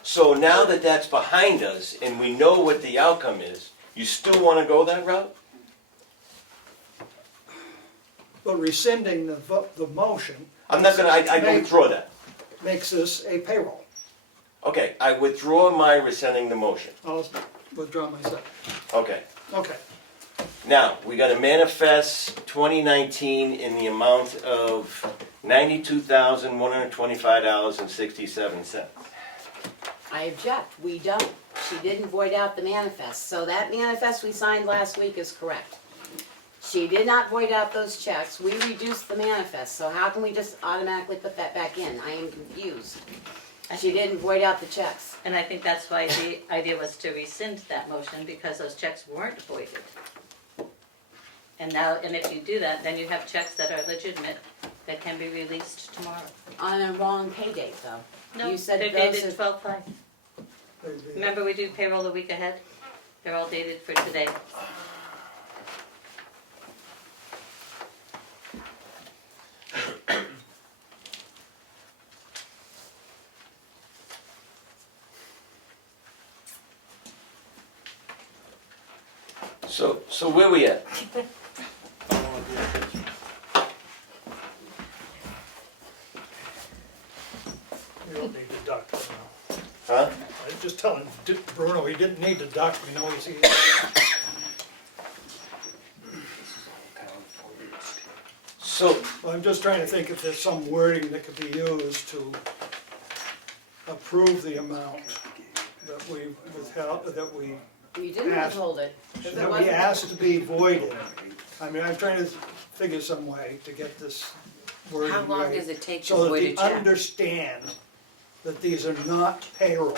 So now that that's behind us and we know what the outcome is, you still want to go that route? But rescinding the motion I'm not gonna, I withdraw that. makes this a payroll. Okay, I withdraw my rescinding the motion. I'll withdraw myself. Okay. Okay, Now, we got a manifest 2019 in the amount of $92,125.67. I object, we don't. She didn't void out the manifest, so that manifest we signed last week is correct. She did not void out those checks, we reduced the manifest, so how can we just automatically put that back in? I am confused. She didn't void out the checks. And I think that's why the idea was to rescind that motion, because those checks weren't voided. And now, and if you do that, then you have checks that are legitimate, that can be released tomorrow. On a wrong pay date though. No, You said they're those dated are- 12/5. They'd be- Remember, we do payroll a week ahead? They're all dated for today. So where we at? We don't need to duck, you know. Huh? I was just telling Bruno he didn't need to duck, we know he's here. So, Well, I'm just trying to think if there's some wording that could be used to approve the amount that we withheld, that we You didn't Ask. withhold it. that we asked to be voided. I mean, I'm trying to figure some way to get this wording How long right, does it take to so that void a they check? understand that these are not payroll.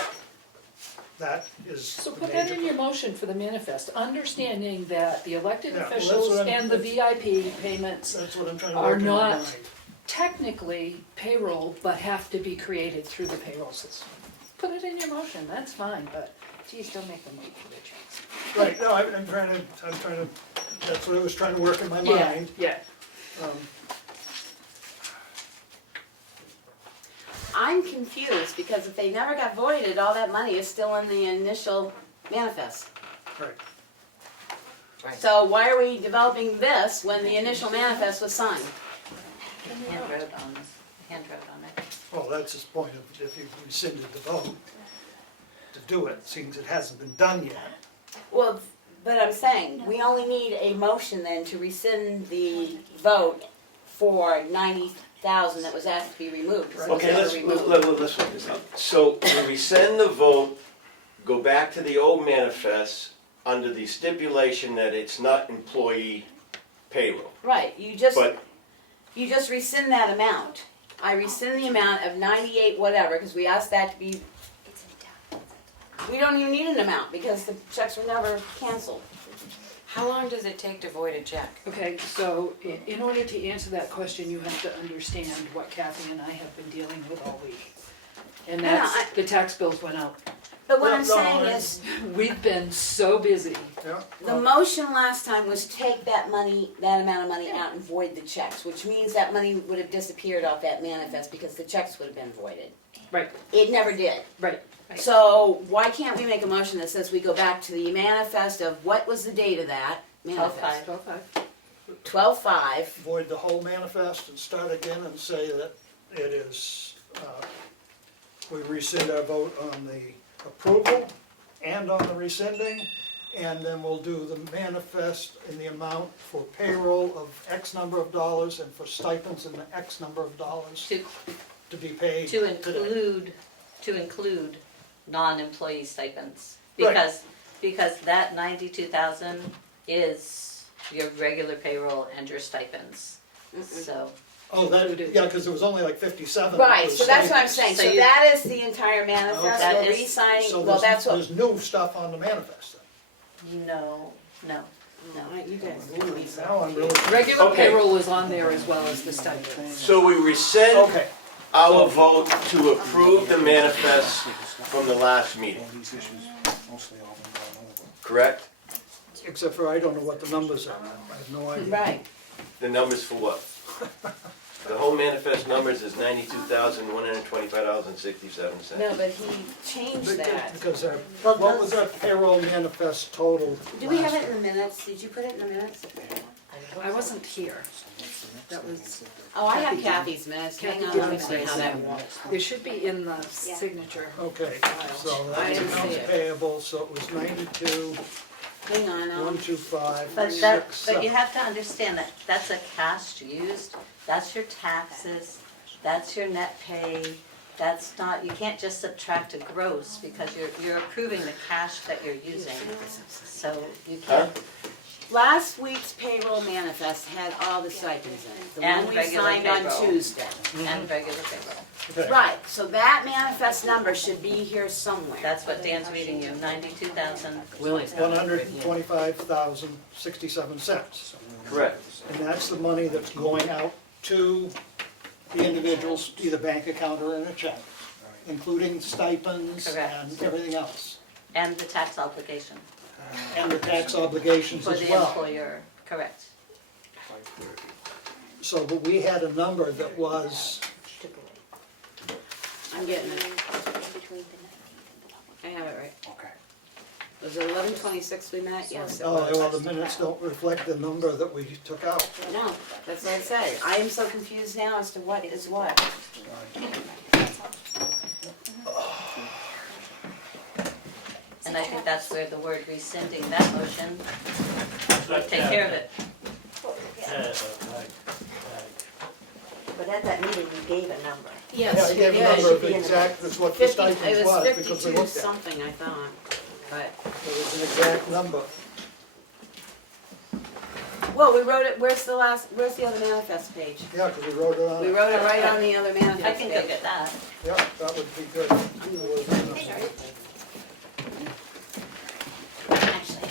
That is So the put that major. in your motion for the manifest, understanding that the elected Yeah, well, that's officials what I'm- and the VIP payments That's what I'm trying to are work in my not mind. technically payroll, but have to be created through the payroll system. Put it in your motion, that's fine, but geez, don't make them wait for their checks. Right, no, I'm trying to, that's what I was trying to work in my Yeah, mind. yeah. I'm confused, because if they never got voided, all that money is still in the initial manifest. Right. So why are we developing this when the initial manifest was signed? Hand wrote on this, hand wrote on it. Well, that's his point of, if you rescinded the vote to do it, seems it hasn't been done yet. Well, but I'm saying, we only need a motion then to rescind the vote for 90,000 that was asked to be removed. 'cause it was Okay, never let's removed. work this out. So we rescind the vote, go back to the old manifest under the stipulation that it's not employee payroll. Right, But you just rescind that amount. I rescind the amount of 98 whatever, because we asked that to be, we don't even need an amount, because the checks were never canceled. How long does it take to void a check? Okay, so in order to answer that question, you have to understand what Kathy and I have been dealing with all week. And No, that's, the tax bills went out. But what I'm No, saying I- is, We've been so busy. Yeah. the motion last time was take that money, that amount of money out and void the checks, which means that money would have disappeared off that manifest because the checks would have been voided. Right, It never did. right. So why can't we make a motion that says we go back to the manifest of, what was the date of that manifest? 12.5. 12/5. Void the whole manifest and start again and say that it is, we rescind our vote on the approval and on the rescinding, and then we'll do the manifest in the amount for payroll of X number of dollars and for stipends in the X number of dollars to be paid To today. include non-employee stipends. Right. Because that 92,000 is your regular payroll and your stipends. So, Oh, that, yeah, because it was only like 57. Right, was so that's what I'm stipends. saying, so that is the entire manifest, That we're is- re-signing, So well, that's what. there's new stuff on the manifest no. You guys. then. Now I'm really. Regular Okay. payroll is on there as well as the stipend. So we rescind Okay, our vote to approve the manifest from the last meeting, correct? except for I don't know what the numbers are. I have no idea. Right, The numbers for what? The whole manifest numbers is $92,125.67. no, but he changed that. Because our, what was our payroll manifest total? Do we have last it in the minutes, did you put it in the minutes? I wasn't here. That was, Oh, I have Kathy's minutes, hang on, let me see how that works. there should be in the signature. Okay, so I that's didn't see accounts it. payable, so it was 92, Hang on, 125, But 67. you have to understand that that's a cash used, that's your taxes, that's your net pay. That's not, you can't just subtract a gross because you're approving the cash that you're using. So you can't, Last week's payroll manifest had all the stipends in it, the And one we regular signed on payroll. Tuesday. and regular payroll. Okay. Right, so that manifest number should be here somewhere. That's what Dan's reading you, 92,000. Willie's got it right here. 125,067 cents. Correct. And that's the money that's going out to the individual's either bank account or in a check, including stipends Correct. and everything else. And the tax obligation And the tax obligations for as the well. employer, correct. So, but we had a number that was, I'm getting it, I have it right. Okay. Was it 11/26 we met? Yes, it oh, was. well, the minutes don't reflect the number that we took out. No, that's what I said, I am so confused now as to what is what. And I think that's where the word rescinding that motion would take care of it. But at that meeting, you gave a number. Yes, Yeah, I gave a we number did. of exact, that's what the 50, stipends it was was, because we 52 looked at it. something, I thought, but, It was an exact number. Well, we wrote it, where's the other manifest page? Yeah, because we wrote it on. We wrote it right on the other manifest I page. can go get that. Yeah, that would be good. Actually,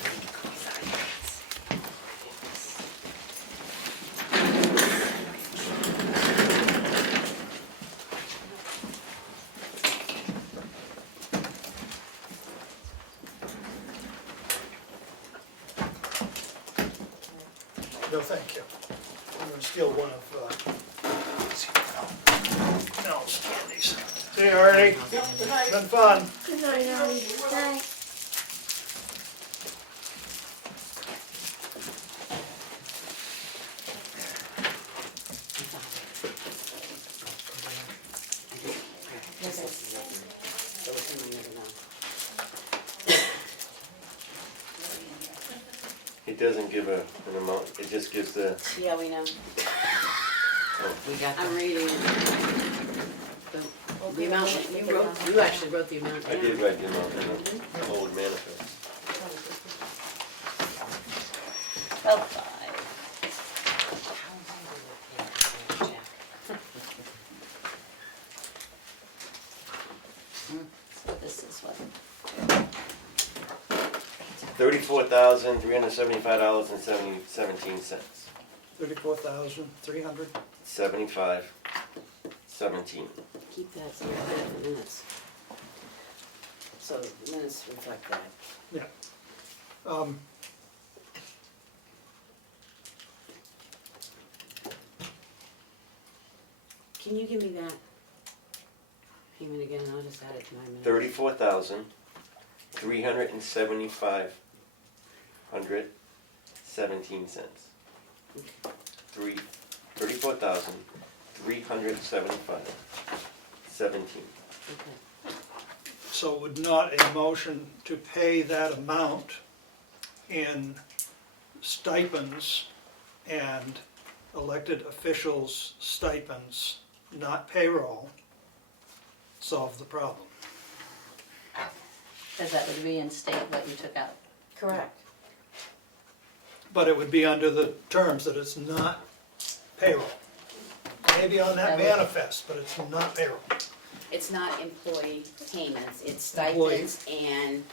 No, thank you. I'm gonna steal one of, Mel's candies. See you, Ernie. Been fun. Good night, Artie. Night. It doesn't give an amount, it just gives the, yeah, we know. We got I'm the, reading it. The amount, you actually wrote the amount I down. did write the amount in the old manifest. 12.5. So this is what, $34,375.17. 34,300. 75.17. Keep that so you have it for minutes. So the minutes reflect that. Yeah. Can you give me that payment again, I'll just add it to my minutes. $34,375.17. $34,375.17. Okay. So would not a motion to pay that amount in stipends and elected officials' stipends, not payroll, solve the problem? because that would reinstate what you took out. Correct. But it would be under the terms that it's not payroll. Maybe on that manifest, but it's not payroll. It's not employee payments, it's Employee. stipends and,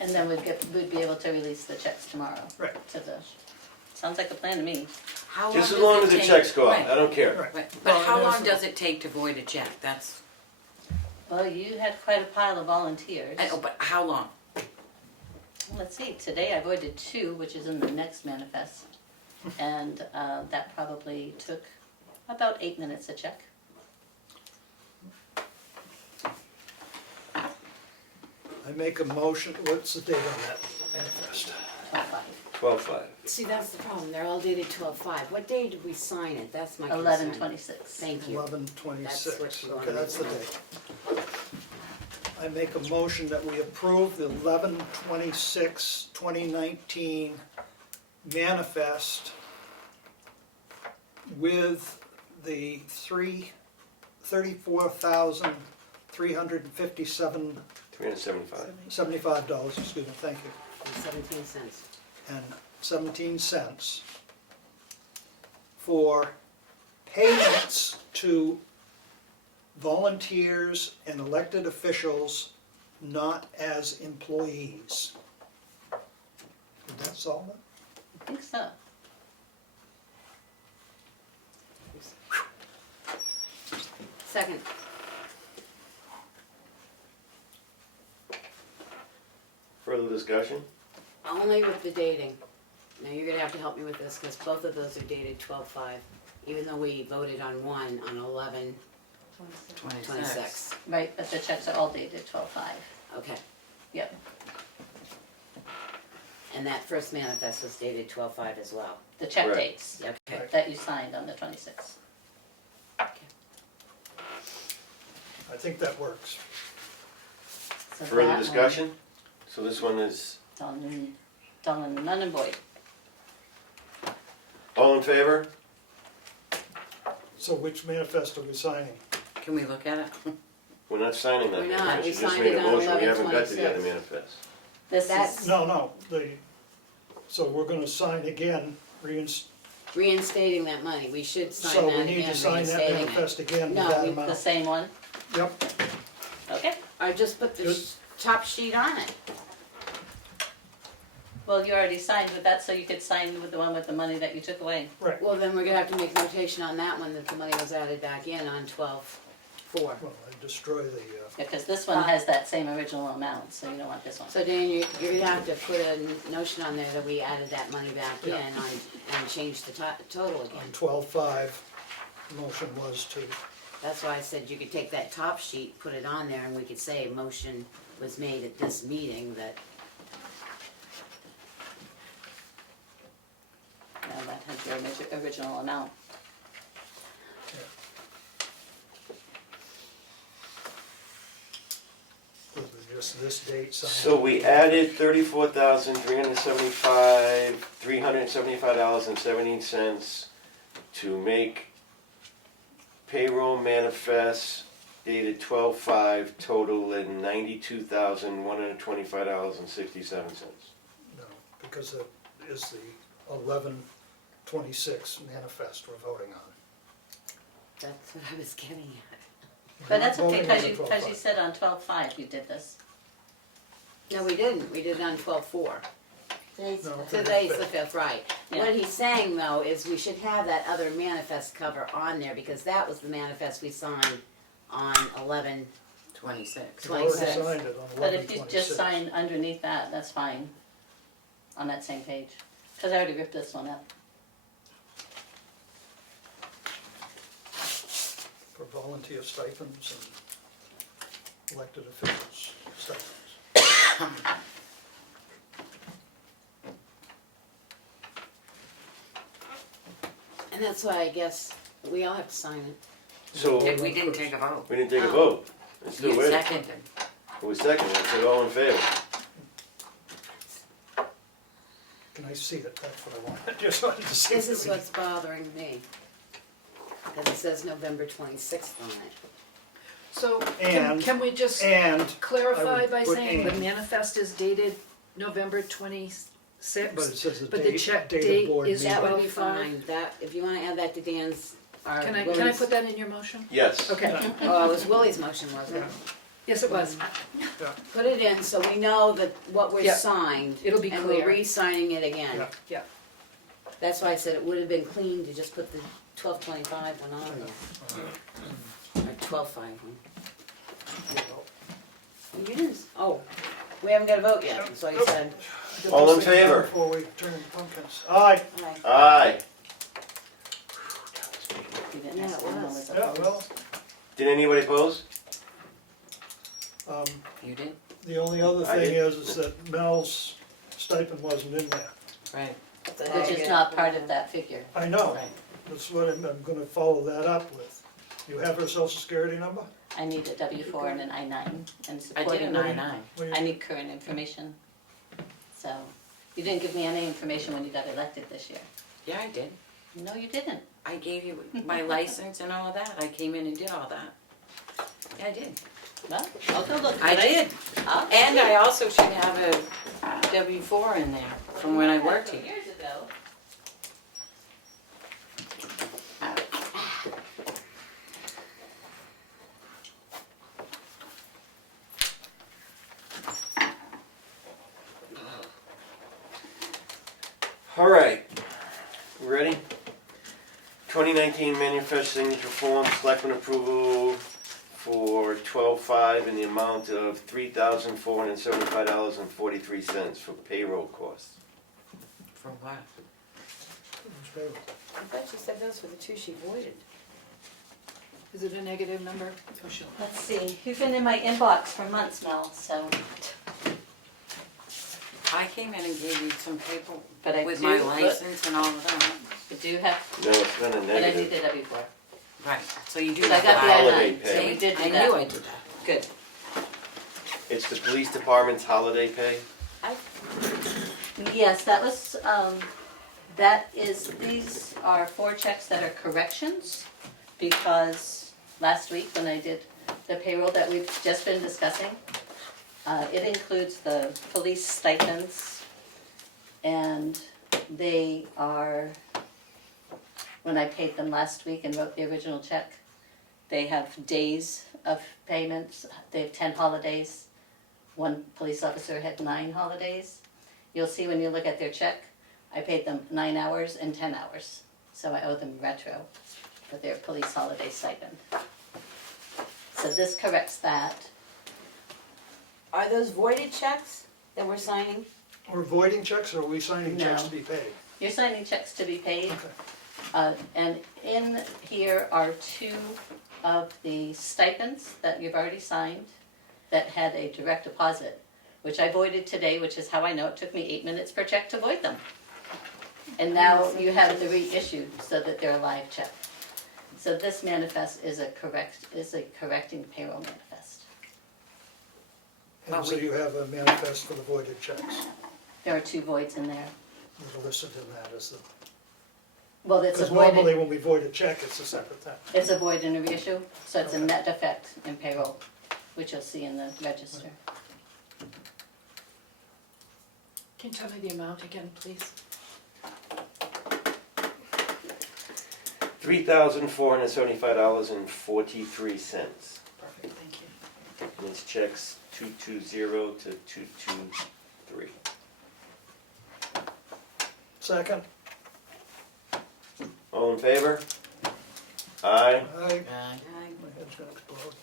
And then we'd be able to release the checks tomorrow. Right. To the, sounds like a plan to me. how long Just does as long it as the take- checks go out, Right, I don't care. Right. right. but Well, how it long is- does it take to void a check? That's, Well, you had quite a pile of volunteers. I know, but how long? Let's see, today I voided 2, which is in the next manifest. And that probably took about 8 minutes a check. I make a motion, what's the date on that manifest? 12.5. See, that's the problem, they're all dated 12/5. What day did we sign it? That's my concern. 11/26. Thank you. 11/26. That's what you Okay, wanted that's to the know. date. I make a motion that we approve the 11/26/2019 manifest with the $34,357.75, 375. excuse me, thank you, And 17 cents. and 17 cents for payments to volunteers and elected officials not as employees. Did that solve it? I think so. Second. Further discussion? Only with the dating. Now, you're gonna have to help me with this, because both of those are dated 12/5, even though we voted on one on 11/26. Right, but the checks are all dated 12/5. Okay, Yep. and that first manifest was dated 12/5 as well. The check Right. dates Okay. that you signed on the 26th. I think that works. So Further that one, discussion? So this one is, Done and none and void. all in favor? So which manifest are we signing? Can we look at it? We're not signing that We're not. manifest, We you just signed made it a on motion, we haven't got to the other 11/26. manifest. This That's- is, No, so we're gonna sign again reinstating that money, we should sign So that we again, need to sign that reinstating it. manifest again with No, that we- amount. The same one? Yep, Okay. Or just put the Just- top sheet on it. Well, you already signed with that, so you could sign with the one with the money that you took away. right. Well, then we're gonna have to make notation on that one that the money was added back in on 12/4. Well, I destroy the, Because this one has that same original amount, so you don't want this one. So Dan, you have to put a notion on there that we added that money back in Yeah. and change the total on again. 12/5, the motion was to, That's why I said you could take that top sheet, put it on there, and we could say motion was made at this meeting that, No, that has your original amount. was it just this date signed? So we added $34,375.17 to make payroll manifest dated 12/5 totaling $92,125.67. No, because it is the 11/26 manifest we're voting on. that's what I was getting at. We're But not that's okay, voting on the because you 12/5. said on 12/5 you did this. No, we didn't, we did it on 12/4. No, Today's the 5th, right. Yeah. What he's saying though is we should have that other manifest cover on there because that was the manifest we signed on 11. 26. We already 26. signed it on 11/26. But if you just sign underneath that, that's fine, on that same page. Because I already ripped this one up. For volunteer stipends and elected officials stipends. And that's why I guess we all have to sign it. So, We didn't take a vote. we didn't take a vote. It's still You waiting. seconded. It was second, I said all in favor. Can I see it? That's what I wanted, just wanted to see. This it. is what's bothering me. Because it says November 26th on it. So And- can we just And, clarify would by put saying the and. manifest is dated November 26th? but it says the But the date, check date date of board is meeting. That would be 12/5. fine. That, if you wanna add that to Dan's, or Can I Willie's. put that in your motion? Yes. Okay, Oh, it was Willie's motion, wasn't it? yes, it was. Put it in so we know that what we're Yep. signed. It'll be And we're clear. re-signing it again. Yeah. Yeah. That's why I said it would have been clean to just put the 12/25 one on there. Or 12/5 one. You didn't, oh, we haven't got a vote yet, that's why you said. Get All this in thing done favor? Before we turn into pumpkins. Aye. Aye. Aye. You didn't Yeah, ask it me, I was. was Yeah, opposed. well, Did anybody oppose? You did? the only other I thing did. is that Mel's stipend wasn't in there. Right. Which is not part of that figure. I know, Right. that's what I'm gonna follow that up with. You have her social security number? I need a W-4 and an I-9 and I did supporting. an I-9. What do you- I need current information. So, you didn't give me any information when you got elected this year. Yeah, I did. No, you didn't. I gave you my license and all of that. I came in and did all that. Yeah, I did. Well, I'll go look. I but did. I'll And see. I also should have a W-4 in there from when I worked here. Years ago. All right, ready? 2019 manifest signature form, selectmen approval for 12/5 in the amount of $3,475.43 for payroll costs. For what? I thought you said those were the two she voided. Is it a negative number? Oh, she'll- Let's see, you've been in my inbox for months now, so. I came in and gave you some paper But I with do my look- license and all of that. I do have, No, it's not a but I need negative. the W-4. Right, so you do So I have got the that. holiday I-9, pay. so we did do I that. knew I did that. Good. It's the police department's holiday pay? Yes, that was, these are 4 checks that are corrections, because last week when I did the payroll that we've just been discussing, it includes the police stipends and They are, when I paid them last week and wrote the original check, they have days of payments. They have 10 holidays. One police officer had 9 holidays. You'll see when you look at their check, I paid them 9 hours and 10 hours. So I owe them retro for their police holiday stipend. So this corrects that. Are those voided checks that we're signing? We're voiding checks, or are we signing checks No. to be paid? You're signing checks to be paid. Okay. And in here are 2 of the stipends that you've already signed that had a direct deposit, which I voided today, which is how I know it took me 8 minutes per check to void them. And now you have the reissued so that they're a live check. So this manifest is a correcting payroll manifest. And so you have a manifest for the voided checks, There are 2 voids in there. that are listed in that as the, Well, it's a because normally void, when we void a check, it's a separate thing. it's a void and a reissue, so it's a net effect in payroll, which you'll see in the register. Can you tell me the amount again, please? $3,475.43. Perfect, thank you. And it's checks 220 to 223. Second? All in favor? Aye. Aye. Aye. My head's gonna explode.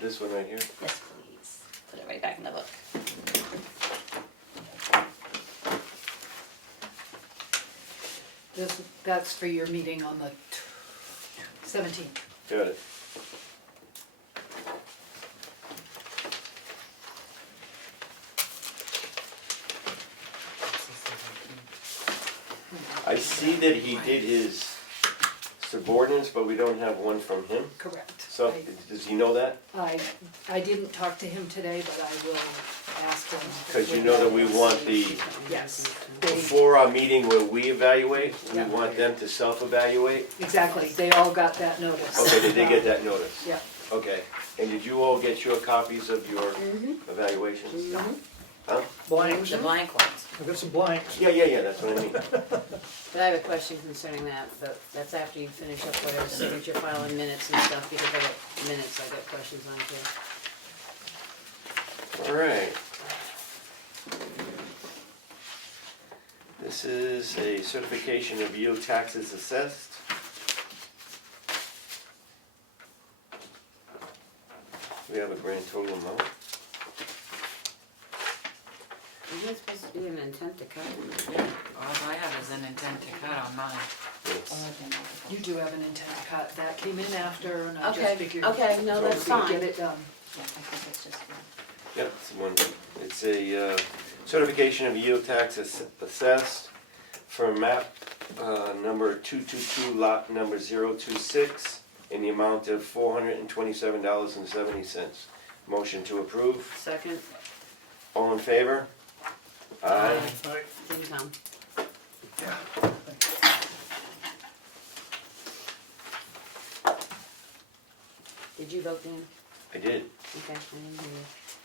This one right here? Yes, please. Put it right back in the book. That's for your meeting on the 17th. Got it. I see that he did his subordinates, but we don't have one from him. Correct. So, does he know that? I didn't talk to him today, but I will ask him. Because you know that we want the, Yes, before our meeting where we evaluate, we Yeah. want them to self-evaluate. exactly, they all got that notice. Okay, they did get that notice? Yeah. Okay, and did you all get your copies of your evaluations? Huh? Blanks, The blank ones. I've got some blanks. Yeah, that's what I mean. But I have a question concerning that, but that's after you finish up whatever signature file and minutes and stuff, because I got minutes I got questions on too. All right. This is a certification of yield taxes assessed. We have a grand total amount. Isn't it supposed to be an intent to cut? All I have is an intent to cut on mine. Yes. You do have an intent to cut, that came in after, and I just Okay, figured. okay, no, that's fine. Get it done. Yeah, I think it's just one. Yep, it's a certification of yield tax assessed for map number 222, lot number 026, in the amount of $427.70. Motion to approve. Second, All in favor? Aye. Aye. income. Did you vote, Dan? I did. Okay, I didn't hear you.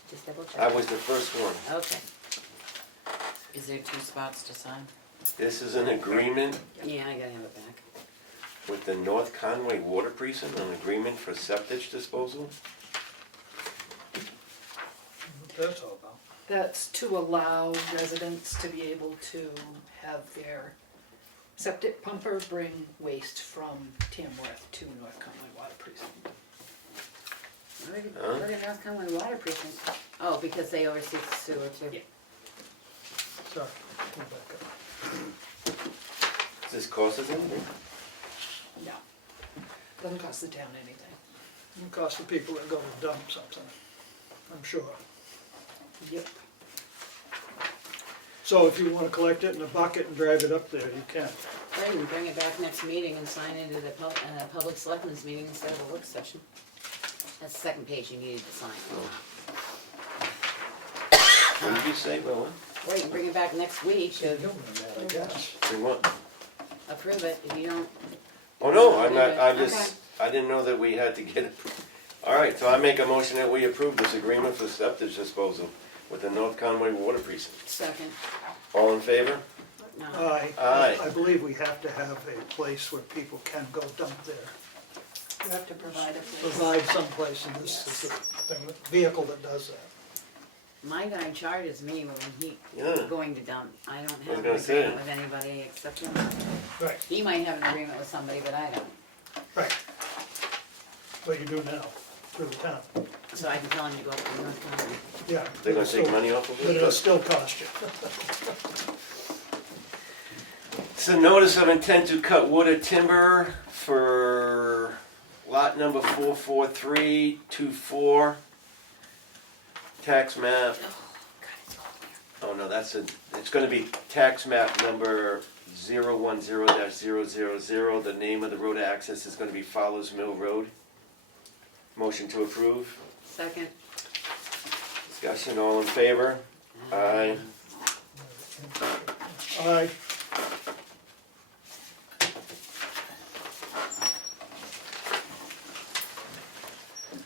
Just double check. I was the first one. Okay, Is there 2 spots to sign? This is an agreement yeah, I gotta have it back. with the North Conway Water Precinct, an agreement for septic disposal. What that's all about. That's to allow residents to be able to have their septic pumper bring waste from Tamworth to North Conway Water Precinct. Where did North Conway Water Precinct? Oh, because they oversee the sewer too. Yeah. Sorry, go back up. Does this cost us anything? No. Doesn't cost the town anything. It costs the people that go to dump something, I'm sure. Yep. So if you wanna collect it in a bucket and drive it up there, you can. Right, and bring it back next meeting and sign it at a public selectmen's meeting instead of a work session. That's the second page you needed to sign. What did you say, Will? Wait, and bring it back next week to Human in that, I guess. We want? approve it. If you don't, Oh, no, I'm not, I Okay. just, I didn't know that we had to get All right, so I make a motion that we approve this agreement for septic disposal with the North Conway Water Precinct. Second. All in favor? No. Aye. I believe we have to have a place where people can go dump there. You have to provide a place. Provide some place, and this is the thing, the vehicle that does that. My guy charges me when he's Yeah. going to dump. I don't was have an gonna say. agreement with anybody except him. Right, He might have an agreement with somebody, but I don't. right. But you do now, through the town. So I can tell him to go up to North Conway. Yeah. They're gonna take money off of But it'll it? still cost you. It's a notice of intent to cut wood or timber for lot number 44324. Tax map. Oh no, it's gonna be tax map number 010-000. The name of the road access is gonna be Fowler's Mill Road. Motion to approve. Second. Discussion, all in favor? Aye. Aye.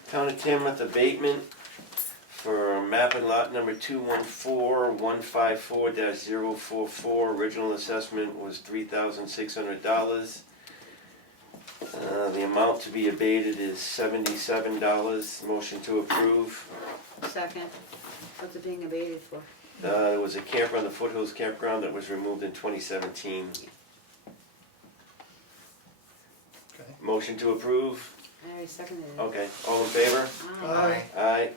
Town of Tamworth abatement for map and lot number 214-154-044. Original assessment was $3,600. The amount to be abated is $77. Motion to approve. Second. What's it being abated for? There was a camper on the Foothills Campground that was removed in 2017. Okay. Motion to approve. I already seconded it. Okay, all in favor? Aye. Aye.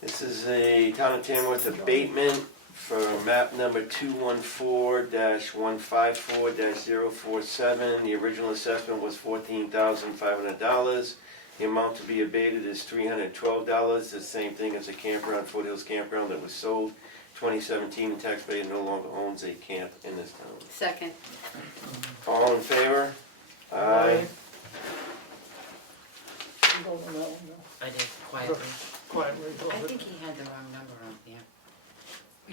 This is a Town of Tamworth abatement for map number 214-154-047. The original assessment was $14,500. The amount to be abated is $312. The same thing as a camper on Foothills Campground that was sold 2017. The taxpayer no longer owns a camp in this town. Second. All in favor? Aye. Go on that one now. I did quietly. Quietly, go I ahead. think he had the wrong number on there.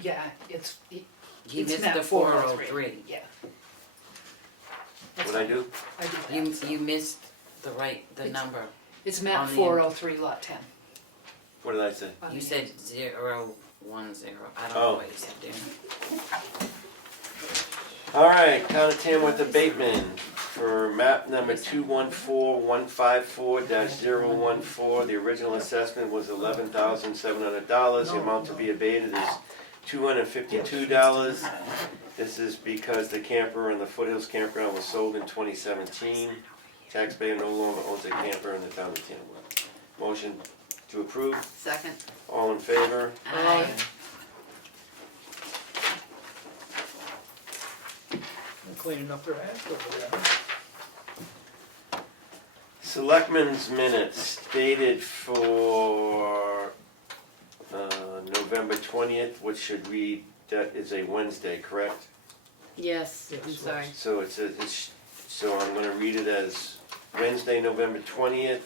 Yeah, it's He it's missed map the 403. Yeah. What'd I do? I did that. You missed the number. It's map on the- 403, lot 10. What did I say? on You the- said 010. I don't Oh. know what you said there. All right, Town of Tamworth abatement for map number 214-154-014. The original assessment was $11,700. The amount to be abated is $252. This is because the camper in the Foothills Campground was sold in 2017. Taxpayer no longer owns a camper in the Town of Tamworth. Motion to approve. Second. All in favor? Aye. They're cleaning up their act over there. Selectmen's minutes dated for November 20th, which should read, that is a Wednesday, correct? Yes, I'm Yes, sorry. So so I'm gonna read it as Wednesday, November 20th.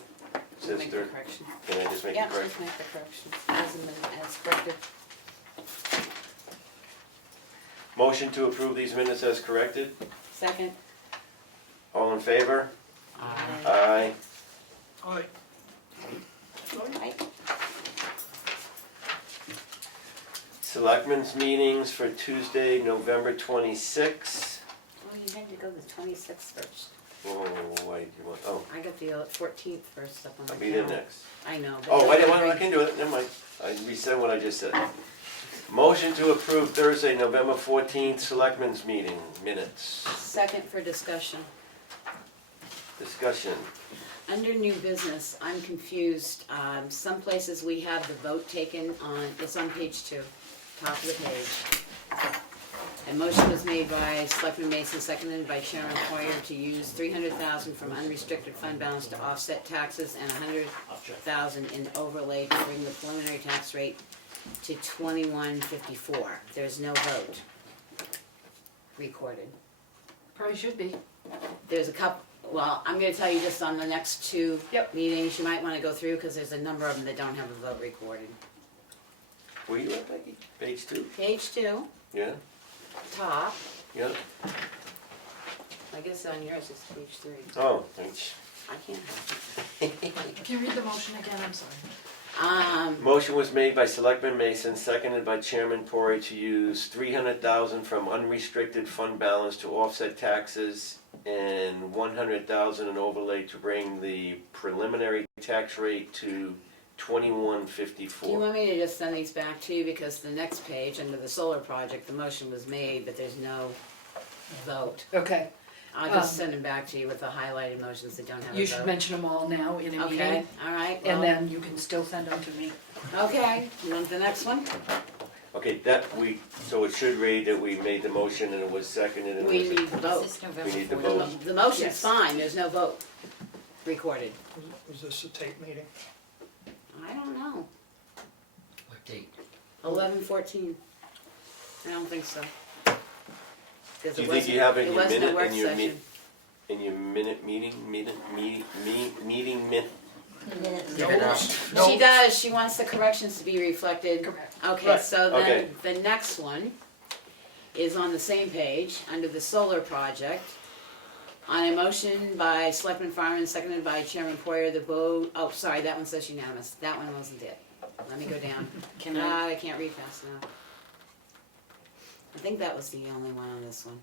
Says Make the third, correction. can I just make Yeah, it correct? just make the correction. As corrected. Motion to approve these minutes as corrected. Second. All in favor? Aye. Aye. Aye. Aye. Selectmen's meetings for Tuesday, November 26th. Oh, you had to go the 26th first. Oh, wait, I got the 14th first up on my I'll be there calendar. next. I know. but Oh, I don't didn't, I bring- can do it, never mind. I resaid what I just said. Motion to approve Thursday, November 14th, Selectmen's meeting minutes. Second for discussion. Discussion. Under new business, I'm confused. Some places we have the vote taken on, it's on page 2, top of the page. A motion was made by Selectman Mason, seconded by Sharon Poyer to use $300,000 from unrestricted fund balance to offset taxes and $100,000 in overlay to bring the preliminary tax rate to 21.54. There's no vote recorded. Probably should be. There's a couple, well, I'm gonna tell you just on the next 2 Yep. meetings, you might wanna go through, cause there's a number of them that don't have a vote recorded. Were you at Becky? Page 2? Page 2, Yeah, top, yeah. I guess on yours it's page 3. Oh, thanks. I can't have it. Can you read the motion again, I'm sorry? Motion was made by Selectman Mason, seconded by Chairman Pori to use $300,000 from unrestricted fund balance to offset taxes and $100,000 in overlay to bring the preliminary tax rate to Do you 2154. want me to just send these back to you, because the next page, under the solar project, the motion was made, but there's no vote. Okay, I'll just send them back to you with the highlighted motions that don't have a vote. you should mention them all now in a Okay, meeting, all right, and well, then you can still send them to me. okay, you want the next one? Okay, so it should read that we made the motion and it was seconded and We it need was. the Is vote. this November We need the 14th? vote. The motion's Yes. fine, there's no vote recorded. Was this a tape meeting? I don't know, What date? 11/14. I don't think so. 'Cause Do it you think you have in it your wasn't a minute, work in your session. in your meeting minute? Give it up. She does, she wants the corrections to be reflected. Correct. Okay, Right. so Okay. then the next one is on the same page, under the solar project. On a motion by Selectman Farman, seconded by Chairman Poyer, the vote, oh, sorry, that one says unanimous. That one wasn't it. Let me go down. Can I, I can't read fast enough. I think that was the only one on this one.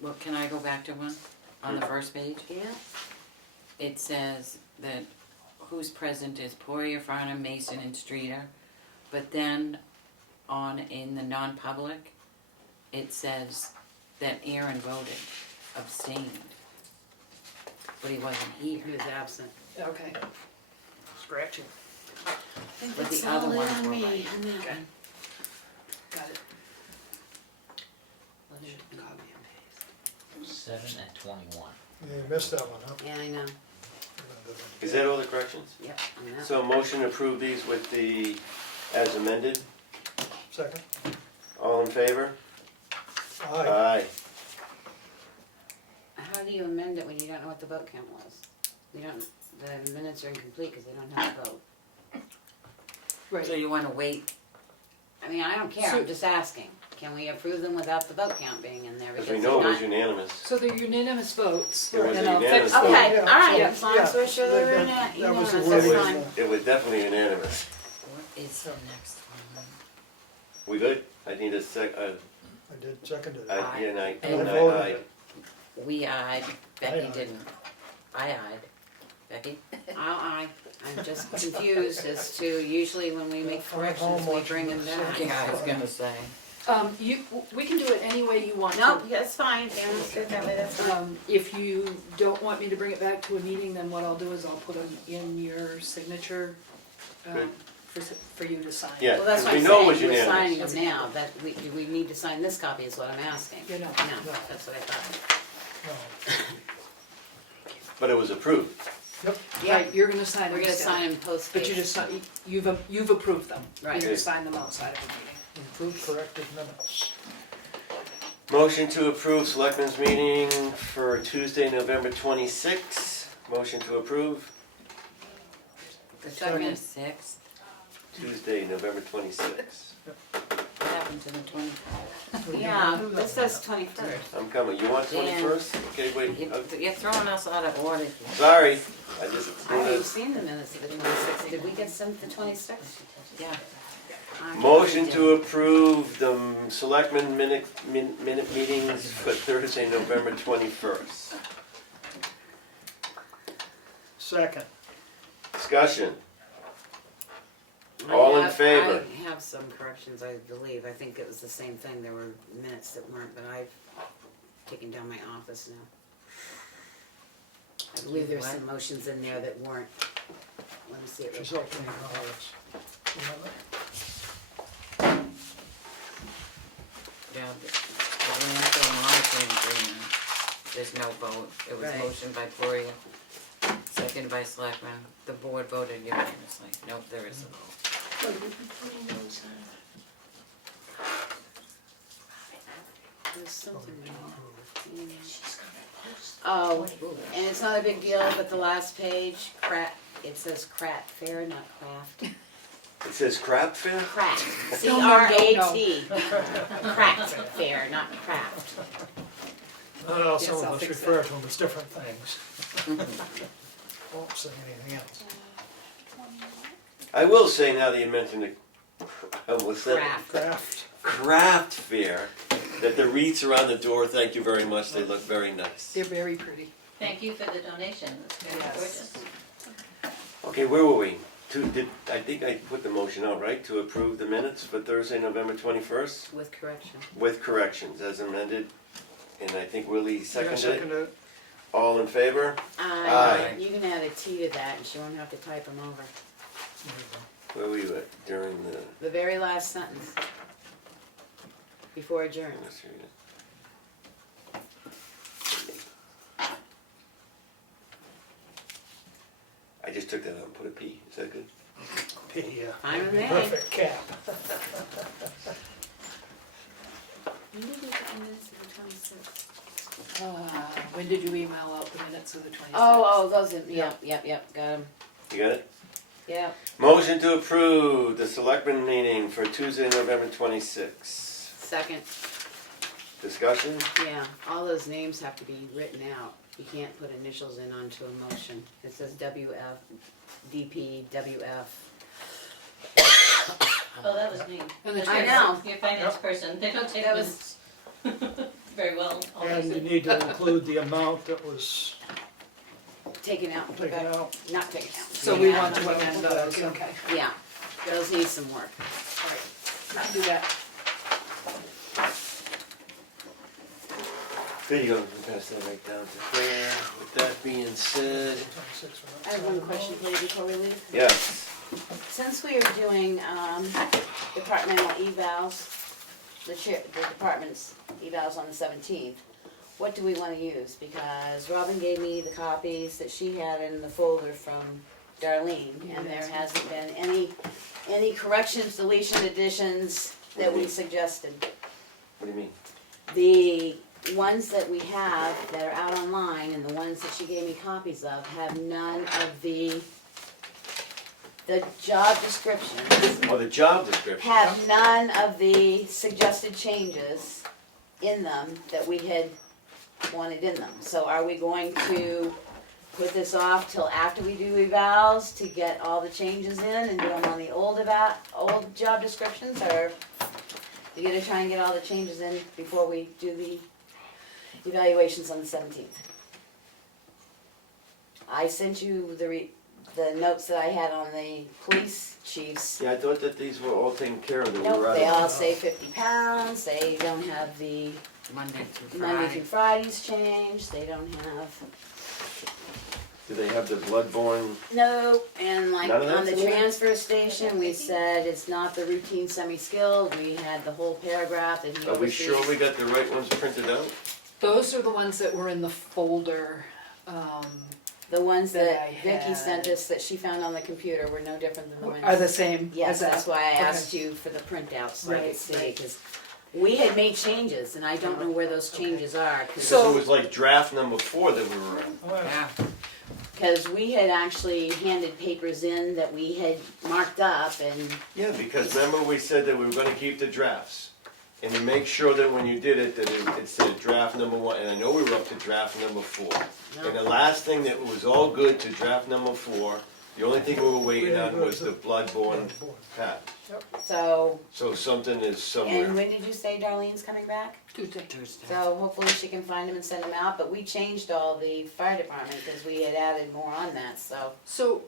well, can I go back to one? On the first page? Yeah? It says that who's present is Poirier, Farnham, Mason, and Streeter. But then in the non-public, it says that Aaron voted, abstained. But he wasn't He here. was absent. Okay. Scratch it. I think But that's the other all ones on were me right. on that Okay. one. Got it. Copy and 7/21. Yeah, you missed that one, huh? paste. Yeah, I know. Is that all the corrections? Yep, on that. So motion to approve these with the, as amended, Second? all in favor? Aye. Aye. How do you amend it when you don't know what the vote count was? You don't, the minutes are incomplete because they don't have a vote. Right. So you wanna wait? I mean, I don't care, I'm just asking. Can we approve them without the vote count being in there? As Because we they're know, it was not- unanimous. So they're unanimous votes. It was and a I'll fix unanimous them. vote. Okay, Yeah, all right, yeah, as long as we're sure they're in that- it, that was the unanimous, It that's wording. fine. was definitely unanimous. What is the next one? We good? I need a I did, seconded it. yeah, and I, And I and voted I, it. We eyed, Becky Aye. didn't. I eyed. Becky? I'm just confused as to, usually when we make corrections, we bring them back. Yeah, I was gonna say. We can do it any way you want to. Nope, that's fine, Darren, let's do it that way, that's fine. If you don't want me to bring it back to a meeting, then what I'll do is I'll put them in your signature, Good. for you to sign. yeah, Well, that's because what we I'm know it saying, was we're signing unanimous. them now, that we need to sign this copy is what I'm asking. You know. No, that's what I thought. No. But it was approved. Yep, Right, you're gonna sign them. We're gonna still. sign them post But you just, you've approved them. Right. You're gonna sign them outside of the meeting. approved corrected minutes. Motion to approve Selectmen's meeting for Tuesday, November 26th. Motion to approve, The Second. 26th? Tuesday, November 26th. What happened to the 25th? Yeah, this says 21st. I'm coming. You want Dan. 21st? Okay, wait. You're throwing us out of order here. Sorry. I just, I haven't seen the minutes of the 26th, did we get some the 26th? Yeah. motion to approve the Selectmen minute meetings for Thursday, November 21st. Second. Discussion. All in favor? I have some corrections, I believe, I think it was the same thing, there were minutes that weren't, but I've taken down my office now. I believe there's some motions in there that weren't, let me see it real She's quick. opening her office. Remember? Yeah, the landfill monitoring agreement, there's no vote. It was Right. motioned by Gloria, seconded by Selectmen. The board voted unanimously. Nope, there is a vote. There's something wrong. Oh, and it's not a big deal, but the last page, it says Crat Fair, not Craft. It says crap fair? Crat, No, no, no, no. C-R-A-T. Crat Fair, not Craft. Well, Yes, some I'll of us fix refer to them as different things. Won't say anything else. I will say now that you mentioned it, what's that? Craft. Craft. Craft fair, that the wreaths are on the door, thank you very much, they look very nice. They're very pretty. Thank you for the donation, it's very Yes. gorgeous. Okay, where were we? I think I put the motion out, right, to approve the minutes for Thursday, November 21st, With correction. with corrections as amended, and I think Willie Yeah, seconded it. seconded. All in favor? Aye. You can add a T to that and she won't have to type them over. Where were you at during the, The very last sentence. Before adjourn. let's read it. I just took that out and put a P, is that good? Yeah. Fine with me. Perfect cap. When did we get the minutes of the 26th? When did you email out the minutes of the 26th? Oh, those are, yep, got them. You got it? Yep. Motion to approve the selectmen meeting for Tuesday, November 26th. Second, Discussion? yeah, all those names have to be written out. You can't put initials in onto a motion. It says WF, DP, WF. Oh, that was me. And the I know. Your finance person, they don't take That minutes very well. And you need to include the amount that was Taken out and put taken back, out. not taken out. So we Yeah. want to amend those, okay. Yeah, those need some work. All right, we can do that. There you go, we'll pass that right down to there. With that being said, 26 for I have one question please before we leave. yes, Since we are doing departmental evals, the department's evals on the 17th, what do we want to use? Because Robin gave me the copies that she had in the folder from Darlene, and there hasn't been any corrections, deletion, additions that we suggested. what do you mean? The ones that we have that are out online and the ones that she gave me copies of have none of the job descriptions Oh, the job description. have none of the suggested changes in them that we had wanted in them. So are we going to put this off till after we do evals to get all the changes in and do them on the old job descriptions, or we gonna try and get all the changes in before we do the evaluations on the 17th? I sent you the notes that I had on the police chiefs. Yeah, I thought that these were all taken care of, that we Nope, were out they of. all say 50 pounds, they don't have the Monday through Monday Friday. through Fridays change, they don't have, Do they have the bloodborne? no, and like None of on the that's in there? transfer station, we said it's not the routine semi-skilled, we had the whole paragraph that he Are we sure oversees. we got the right ones printed out? Those are the ones that were in the folder, The ones that that I Vicky had. sent us that she found on the computer were no different than the ones. are the same as Yes, that. that's why I Okay. asked you for the printouts, so I could Right, see, right. because we had made changes, and I don't know where those changes are, So it was like draft number 4 that we were on. Yeah, because we had actually handed papers in that we had marked up, and Yeah, because remember we said that we were gonna keep the drafts. And to make sure that when you did it, that it said draft number 1, and I know we were up to draft number 4. And the last thing that was all good to draft number 4, the only thing we were waiting on was the bloodborne pat. so, So something is and somewhere. when did you say Darlene's coming back? Tuesday. Tuesday. So hopefully she can find them and send them out, but we changed all the fire department, because we had added more on that, so. So,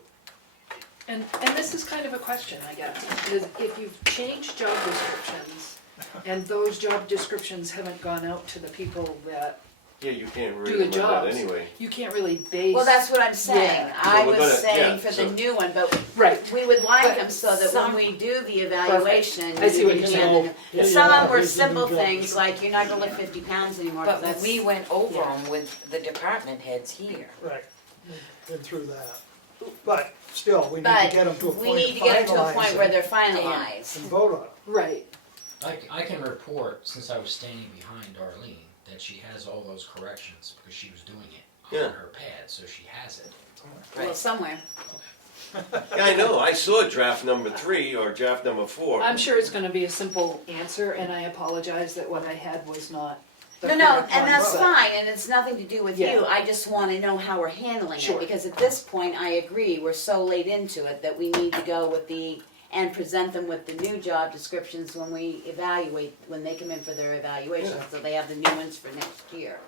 and this is kind of a question, I guess, is if you've changed job descriptions, and those job descriptions haven't gone out to the people that Yeah, you can't do read the them like that jobs, anyway. you can't really base. Well, that's what I'm saying, Yeah. I So we're was gonna- saying yeah, for the so- new one, but Right, we would like But them so that when some- we do the evaluation. I see what we you're can- saying. Yeah, Some of them were here's the new simple job things, description. like you're not gonna lift 50 pounds anymore, 'cause But that's. we went over yeah. them with the department heads here. Right, been through that. But still, we need to But get them to a we point need of to get them to a point where finalizing they're finalized. and vote on it. right. I can report, since I was standing behind Darlene, that she has all those corrections because she was doing it Yeah. on her pad, so she has it. Well, somewhere. Yeah, I know, I saw draft number 3 or draft number 4. I'm sure it's gonna be a simple answer, and I apologize that what I had was not No, no, and that's fine, and it's nothing to do with Yeah. you, I just wanna know how we're handling it, Sure. because at this point, I agree, we're so late into it that we need to go with and present them with the new job descriptions when we evaluate, when they come in for their evaluation, Yeah. so they have the new ones for next year.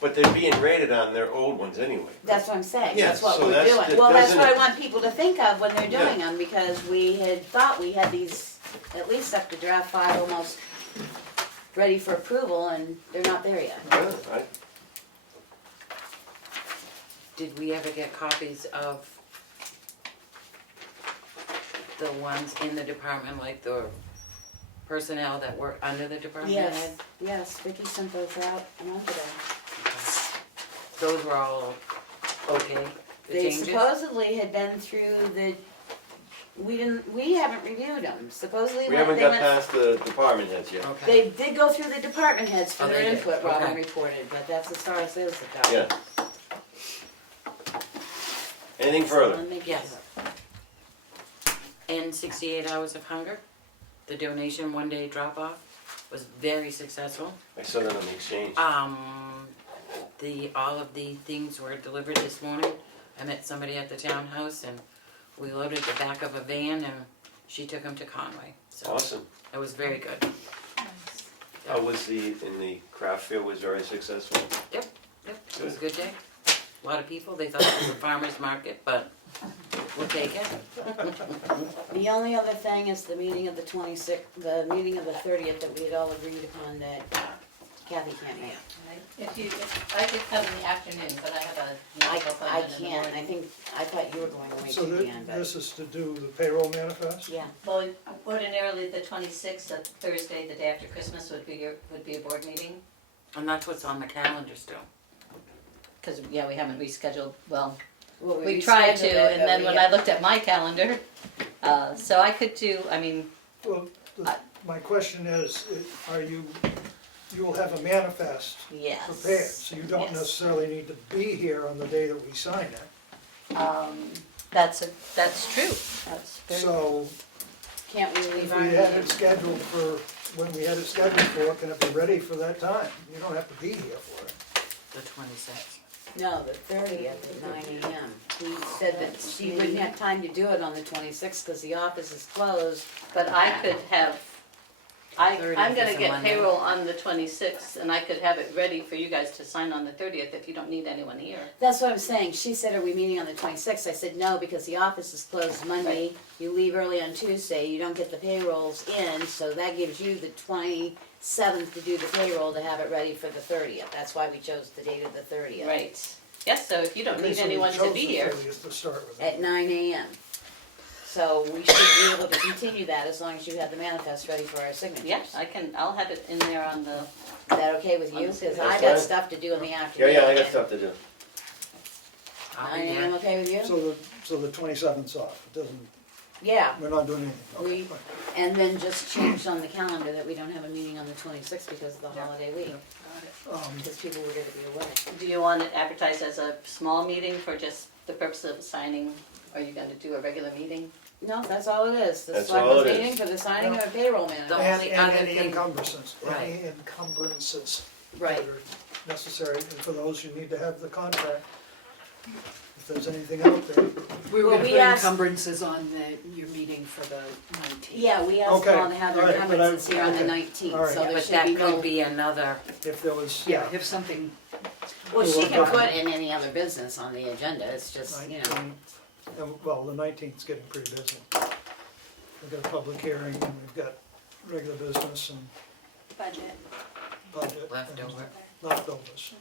But they're being rated on their old ones anyway. That's what I'm saying, Yeah, that's what so we're that's doing. the- Well, that's doesn't what I it- want people to think of when they're doing Yeah. them, because we had thought we had these, at least up to draft 5 almost ready for approval, and they're not there yet. Yeah, Did we ever get copies of the ones in the department, like the personnel that work under the department Yes, head? yes, Vicki sent those out a month ago. Those were all okay, the They changes? supposedly had been through we haven't reviewed them, supposedly we when haven't they got went. past the department heads yet. Okay. They did go through the department heads for Oh, their they did, input, Robin okay. reported, but that's as far as those have gone. Yeah. Anything So further? then they get Yes. it. And 68 Hours of Hunger, the donation one-day drop-off was very successful. I saw that on the exchange. All of the things were delivered this morning. I met somebody at the townhouse and we loaded the back of a van and she took them to Conway. So Awesome. it was very good. How was the craft fair was very successful? Yep, it was a good day. A lot of people, they thought it was a farmer's market, but we'll take it. The only other thing is the meeting of the 26th, the meeting of the 30th that we had all agreed upon that Kathy can't make. If I could come in the afternoon, but I have a I medical appointment in the can't, morning. I thought you were going away So too, Jan, but, this is to do the payroll manifest? yeah. Well, ordinarily, the 26th, of Thursday, the day after Christmas, would be a board meeting. And that's what's on the calendar still. Because, yeah, we haven't rescheduled, well, Well, we tried rescheduled to, it, and but then we when had- I looked at my calendar, so I could do, I mean, Well, my question is, you will have a manifest yes. prepared, so you don't Yes. necessarily need to be here on the day that we sign it. That's true, that's very. So Can't we leave if our we had meeting? it scheduled for, when we had it scheduled for, can it be ready for that time? You don't have to be here for it. The 26th. No, the 30th at 9 AM. He said that she wouldn't have time to do it on the 26th because the office is closed. But I could have, I'm 30th gonna is a get Monday. payroll on the 26th, and I could have it ready for you guys to sign on the 30th if you don't need anyone here. That's what I'm saying. She said, are we meeting on the 26th? I said, no, because the office is closed Monday. You leave early on Tuesday, you don't get the payrolls in, so that gives you the 27th to do the payroll to have it ready for the 30th. That's why we chose the date of the 30th. Right. Yes, so if you don't Okay, need so we anyone to chose be the here, 30th to start with. At 9 AM. So we should be able to continue that as long as you have the manifest ready for our signatures. yes, I'll have it in there on the, Is that okay with you? Because I That's got fine. stuff to do in the Yeah, afternoon. yeah, I got stuff to do. I'll be 9 there. AM okay with you? So the 27th's off, it doesn't, Yeah. we're not doing anything. Okay, We, fine. and then just change on the calendar that we don't have a meeting on the 26th because of the holiday week. Because people were gonna be away. do you want it advertised as a small meeting for just the purpose of signing? Are you gonna do a regular meeting? No, that's all it is. The That's all selectmen's it is. meeting for the signing of a payroll manifest. The And only other any thing- encumbrances, any Right. encumbrances that Right. are necessary, and for those you need to have the contract. If there's anything out there, We were Well, gonna we put asked- encumbrances on your meeting for the 19th. Yeah, we asked Okay, them all to have their all right, but encumbrances here on the okay, 19th, all right. so there But should that be no. could be another, if there was, Yeah, if something, Well, she can Right. put in any other business on the agenda, it's just, you know. well, the 19th's getting pretty busy. We've got a public hearing, and we've got regular business and Budget. budget. and leftover. Leftovers.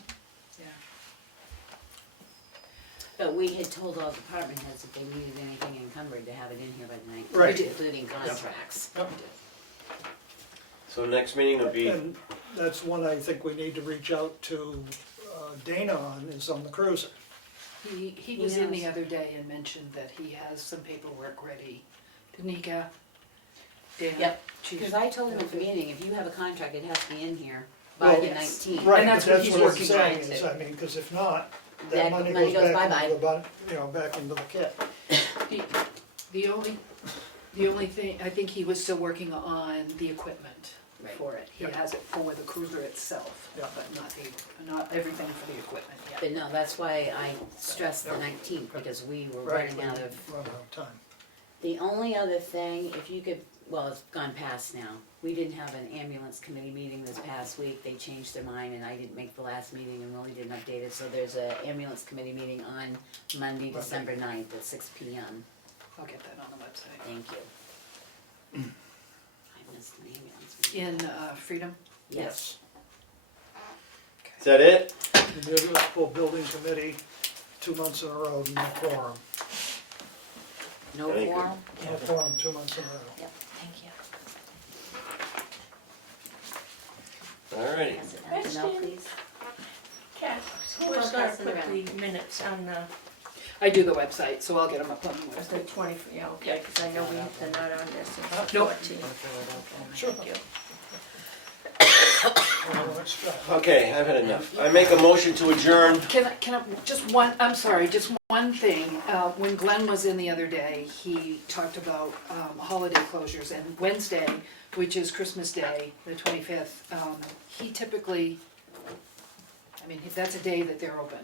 But we had told all department heads if they needed anything encumbered to have it in here by the 19th, Right. including contracts. So next meeting will be, And that's one I think we need to reach out to Dana on, is on the cruiser. he was in the Yes. other day and mentioned that he has some paperwork ready. Didn't he, Gav? Dan? Yep. Chief. Because I told him at the meeting, if you have a contract, it has to be in here by Well, the yes. 19th. Right, And but that's what that's he's what I'm working saying, on, is, too. I mean, because if not, That that money money goes goes back bye-bye. into the, back into the kit. The only thing, I think he was still working on the equipment. Right. for it. He has it for the cruiser itself, Yeah. but not everything for the equipment yet. But no, that's why I stressed the 19th, because we were Right, running out of. Run out of time. The only other thing, if you could, well, it's gone past now. We didn't have an ambulance committee meeting this past week. They changed their mind and I didn't make the last meeting and Willie didn't update it. So there's an ambulance committee meeting on Monday, December 9th at 6 p.m. I'll get that on the website. Thank you. I missed an ambulance meeting. In Freedom? Yes. Is that it? The municipal building committee, 2 months in a row, no quorum. No Thank you. quorum? No quorum, 2 months in a row. Yep, thank you. Alrighty. Pass it down to Mel, please. Kat, who Well, was gonna pass it put around. the minutes on the I do the website, so I'll get them up on the the website. 20, yeah, okay, because I know they're not on this, it's Nope. 14. Sure. Thank you. Well, let's try. Okay, I've had enough. I make a motion to adjourn. Can I, just one, I'm sorry, just one thing. When Glenn was in the other day, he talked about holiday closures, and Wednesday, which is Christmas Day, the 25th, he typically, I mean, that's a day that they're open,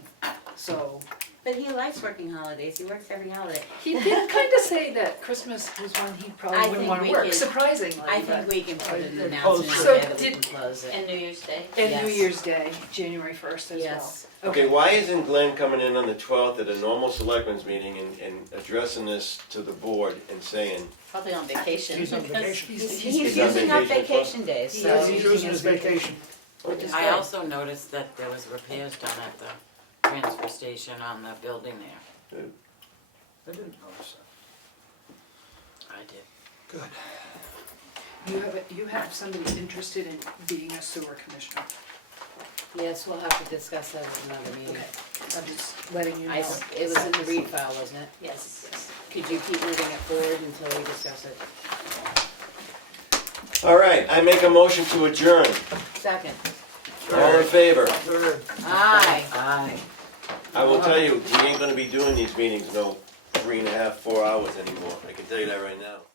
so. But he likes working holidays. He works every holiday. He did kind of say that Christmas was when he I probably wouldn't think want we to work, can- surprisingly. I but- think we can put an So announcement out there that we did- can close it. And New Year's Day. And New Yes. Year's Day, January 1st as well. Yes. Okay, why isn't Glenn coming in on the 12th at a normal selectmen's meeting and addressing this to the board and saying, Probably on vacation. He's on because vacation. He's He's on using up vacation. vacation days, so. He's using his vacation. Which is I good. also noticed that there was repairs done at the transfer station on the building there. I didn't notice that. I did. Good. You have somebody interested in being a sewer commissioner. Yes, we'll have to discuss that at another meeting. Okay, I'm just letting you know. It was in the read file, wasn't it? Yes, yes. Could you keep moving it forward until we discuss it? all right, I make a motion to adjourn. Second. All in favor? Third. Aye. Aye. I will tell you, he ain't gonna be doing these meetings no 3.5, 4 hours anymore. I can tell you that right now.